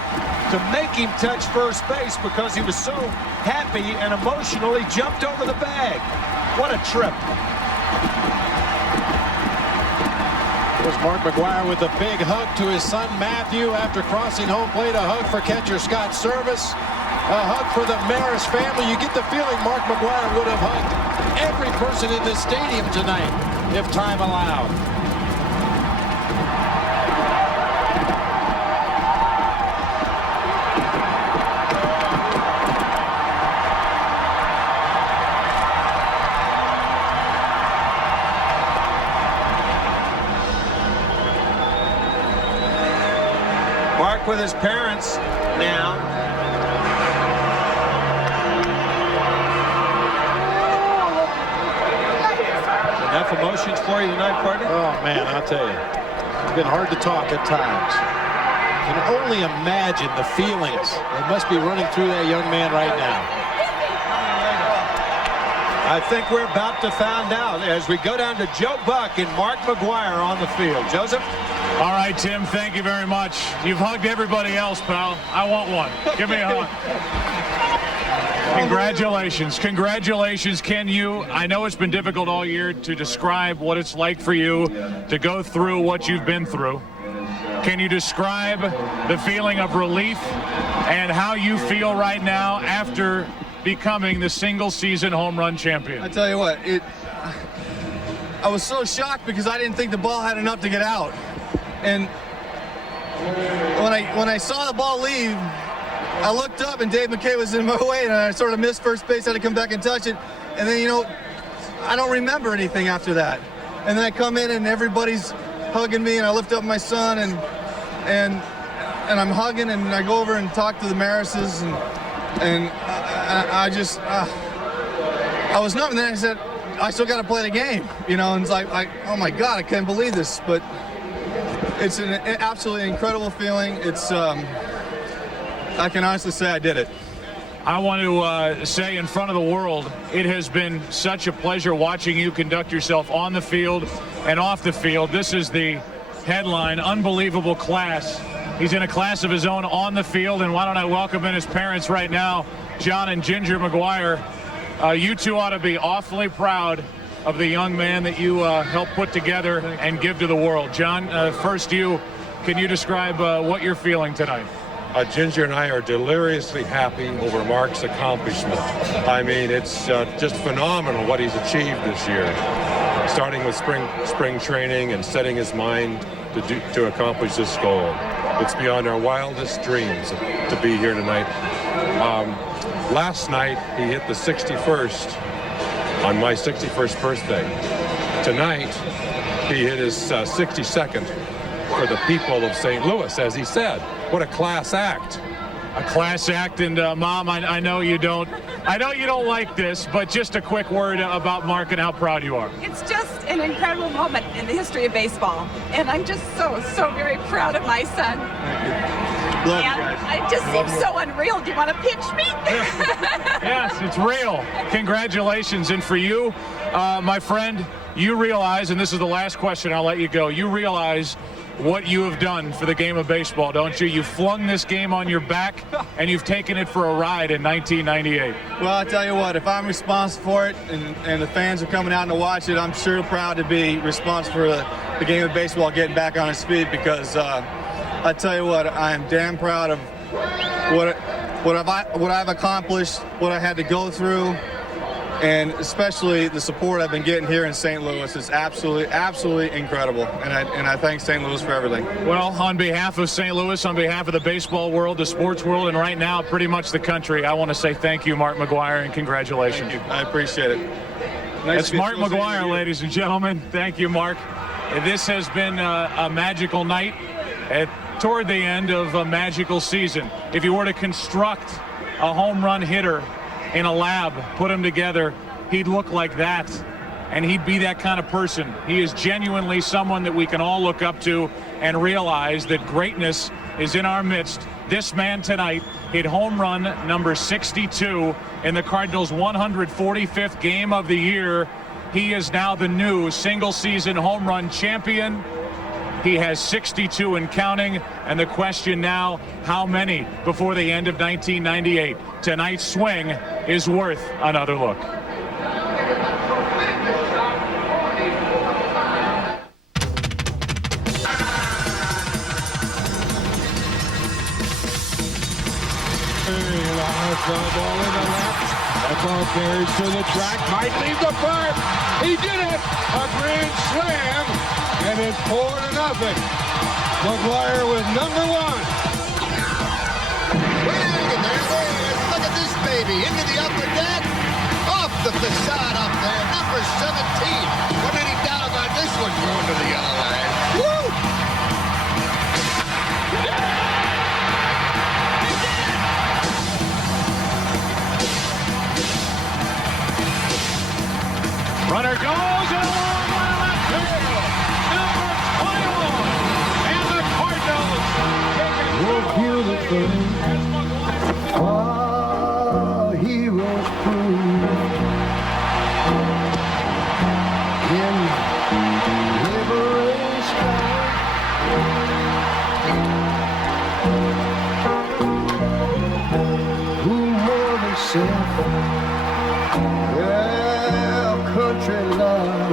to make him touch first base because he was so happy and emotional he jumped over the bag. What a trip. There's Mark McGwire with a big hug to his son Matthew after crossing home plate. A hug for catcher Scott Service. A hug for the Maris family. You get the feeling Mark McGwire would have hugged every person in this stadium tonight if time allowed. Mark with his parents now. Enough emotions for you tonight, partner? Oh, man, I'll tell you. It's been hard to talk at times. I can only imagine the feelings that must be running through that young man right now. I think we're about to find out as we go down to Joe Buck and Mark McGwire on the field. Joseph? All right, Tim, thank you very much. You've hugged everybody else, pal. I want one. Give me a hug. Congratulations. Congratulations. Can you, I know it's been difficult all year to describe what it's like for you to go through what you've been through. Can you describe the feeling of relief and how you feel right now after becoming the single-season home run champion? I tell you what, I was so shocked because I didn't think the ball had enough to get out. And when I saw the ball leave, I looked up and Dave McKay was in my way and I sort of missed first base. I had to come back and touch it. And then, I don't remember anything after that. And then I come in and everybody's hugging me and I lift up my son and I'm hugging and I go over and talk to the Marises and I just, I was numb. And then I said, I still got to play the game, and it's like, oh my God, I can't believe this. But it's an absolutely incredible feeling. It's, I can honestly say I did it. I want to say in front of the world, it has been such a pleasure watching you conduct yourself on the field and off the field. This is the headline, unbelievable class. He's in a class of his own on the field, and why don't I welcome in his parents right now, John and Ginger McGwire. You two ought to be awfully proud of the young man that you helped put together and give to the world. John, first can you describe what you're feeling tonight? Ginger and I are deliriously happy over Mark's accomplishment. I mean, it's just phenomenal what he's achieved this year, starting with spring training and setting his mind to accomplish this goal. It's beyond our wildest dreams to be here tonight. Last night, he hit the 61st on my 61st birthday. Tonight, he hit his 62nd for the people of St. Louis, as he said. What a class act. A class act. And Mom, I know you don't like this, but just a quick word about Mark and how proud you are. It's just an incredible moment in the history of baseball, and I'm just so very proud of my son. Love and it just seems so unreal. Do you want to pinch me? Yes, it's real. Congratulations. And for you, my friend, you realize, and this is the last question, I'll let you go, you realize what you have done for the game of baseball, don't you? You flung this game on your back, and you've taken it for a ride in 1998. Well, I'll tell you what, if I'm responsible for it and the fans are coming out to watch it, I'm sure proud to be responsible for the game of baseball getting back on its feet because I tell you what, I am damn proud of what I've accomplished, what I had to go through, and especially the support I've been getting here in St. Louis is absolutely incredible. And I thank St. Louis for everything. Well, on behalf of St. Louis, on behalf of the baseball world, the sports world, and right now pretty much the country, I want to say thank you, Mark McGwire, and congratulations. Thank you. I appreciate it. That's Mark McGwire, ladies and gentlemen. Thank you, Mark. This has been a magical night toward the end of a magical season. If you were to construct a home run hitter in a lab, put them together, he'd look like that, and he'd be that kind of person. He is genuinely someone that we can all look up to and realize that greatness is in our midst. This man tonight hit home run number 62 in the Cardinals' 145th game of the year. He is now the new single-season home run champion. He has 62 and counting, and the question now, how many before the end of 1998? Tonight's swing is worth another look. Ball in the left. That ball carries to the track. Might leave the park. He did it. A grand slam. And it's 4-0. McGwire with number 1. And there it is. Look at this baby. Into the upper deck. Off the facade up there. Number 17. Wasn't any doubt about this one going to the yellow line. Woo! Runner goes and a long one left field. Number 21. And the Cardinals take it. Beautiful. Our heroes prove in liberation. Who more than self? Country love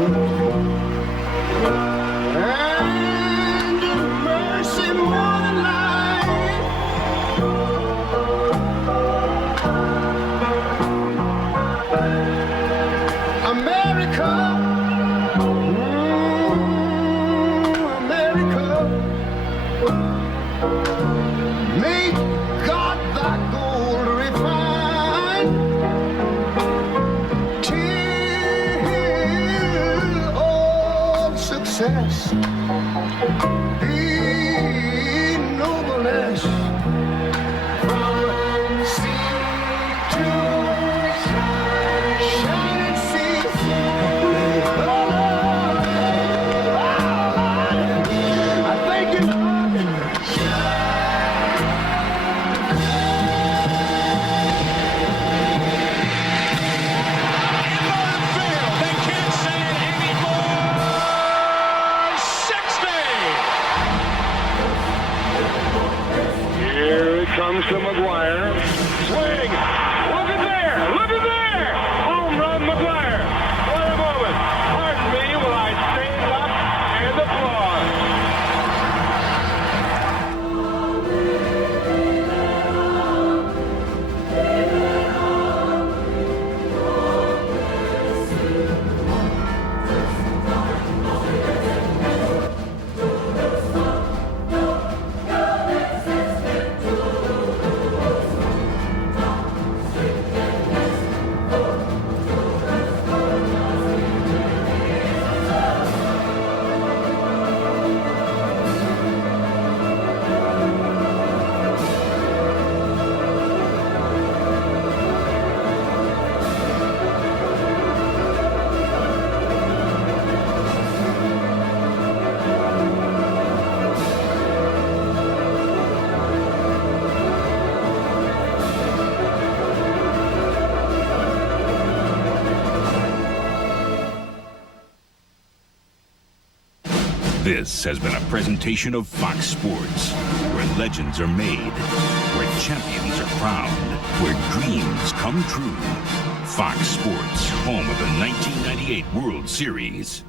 and mercy more than life. America, America, may God thy gold refine. Success be nobleness from sea to shining sea. I thank you, Lord. Comes to McGwire. Swing. Look at there. Look at there. Home run, McGwire. What a moment. Pardon me while I stand up and applaud. This has been a presentation of Fox Sports, where legends are made, where champions are crowned, where dreams come true. Fox Sports, home of the 1998 World Series.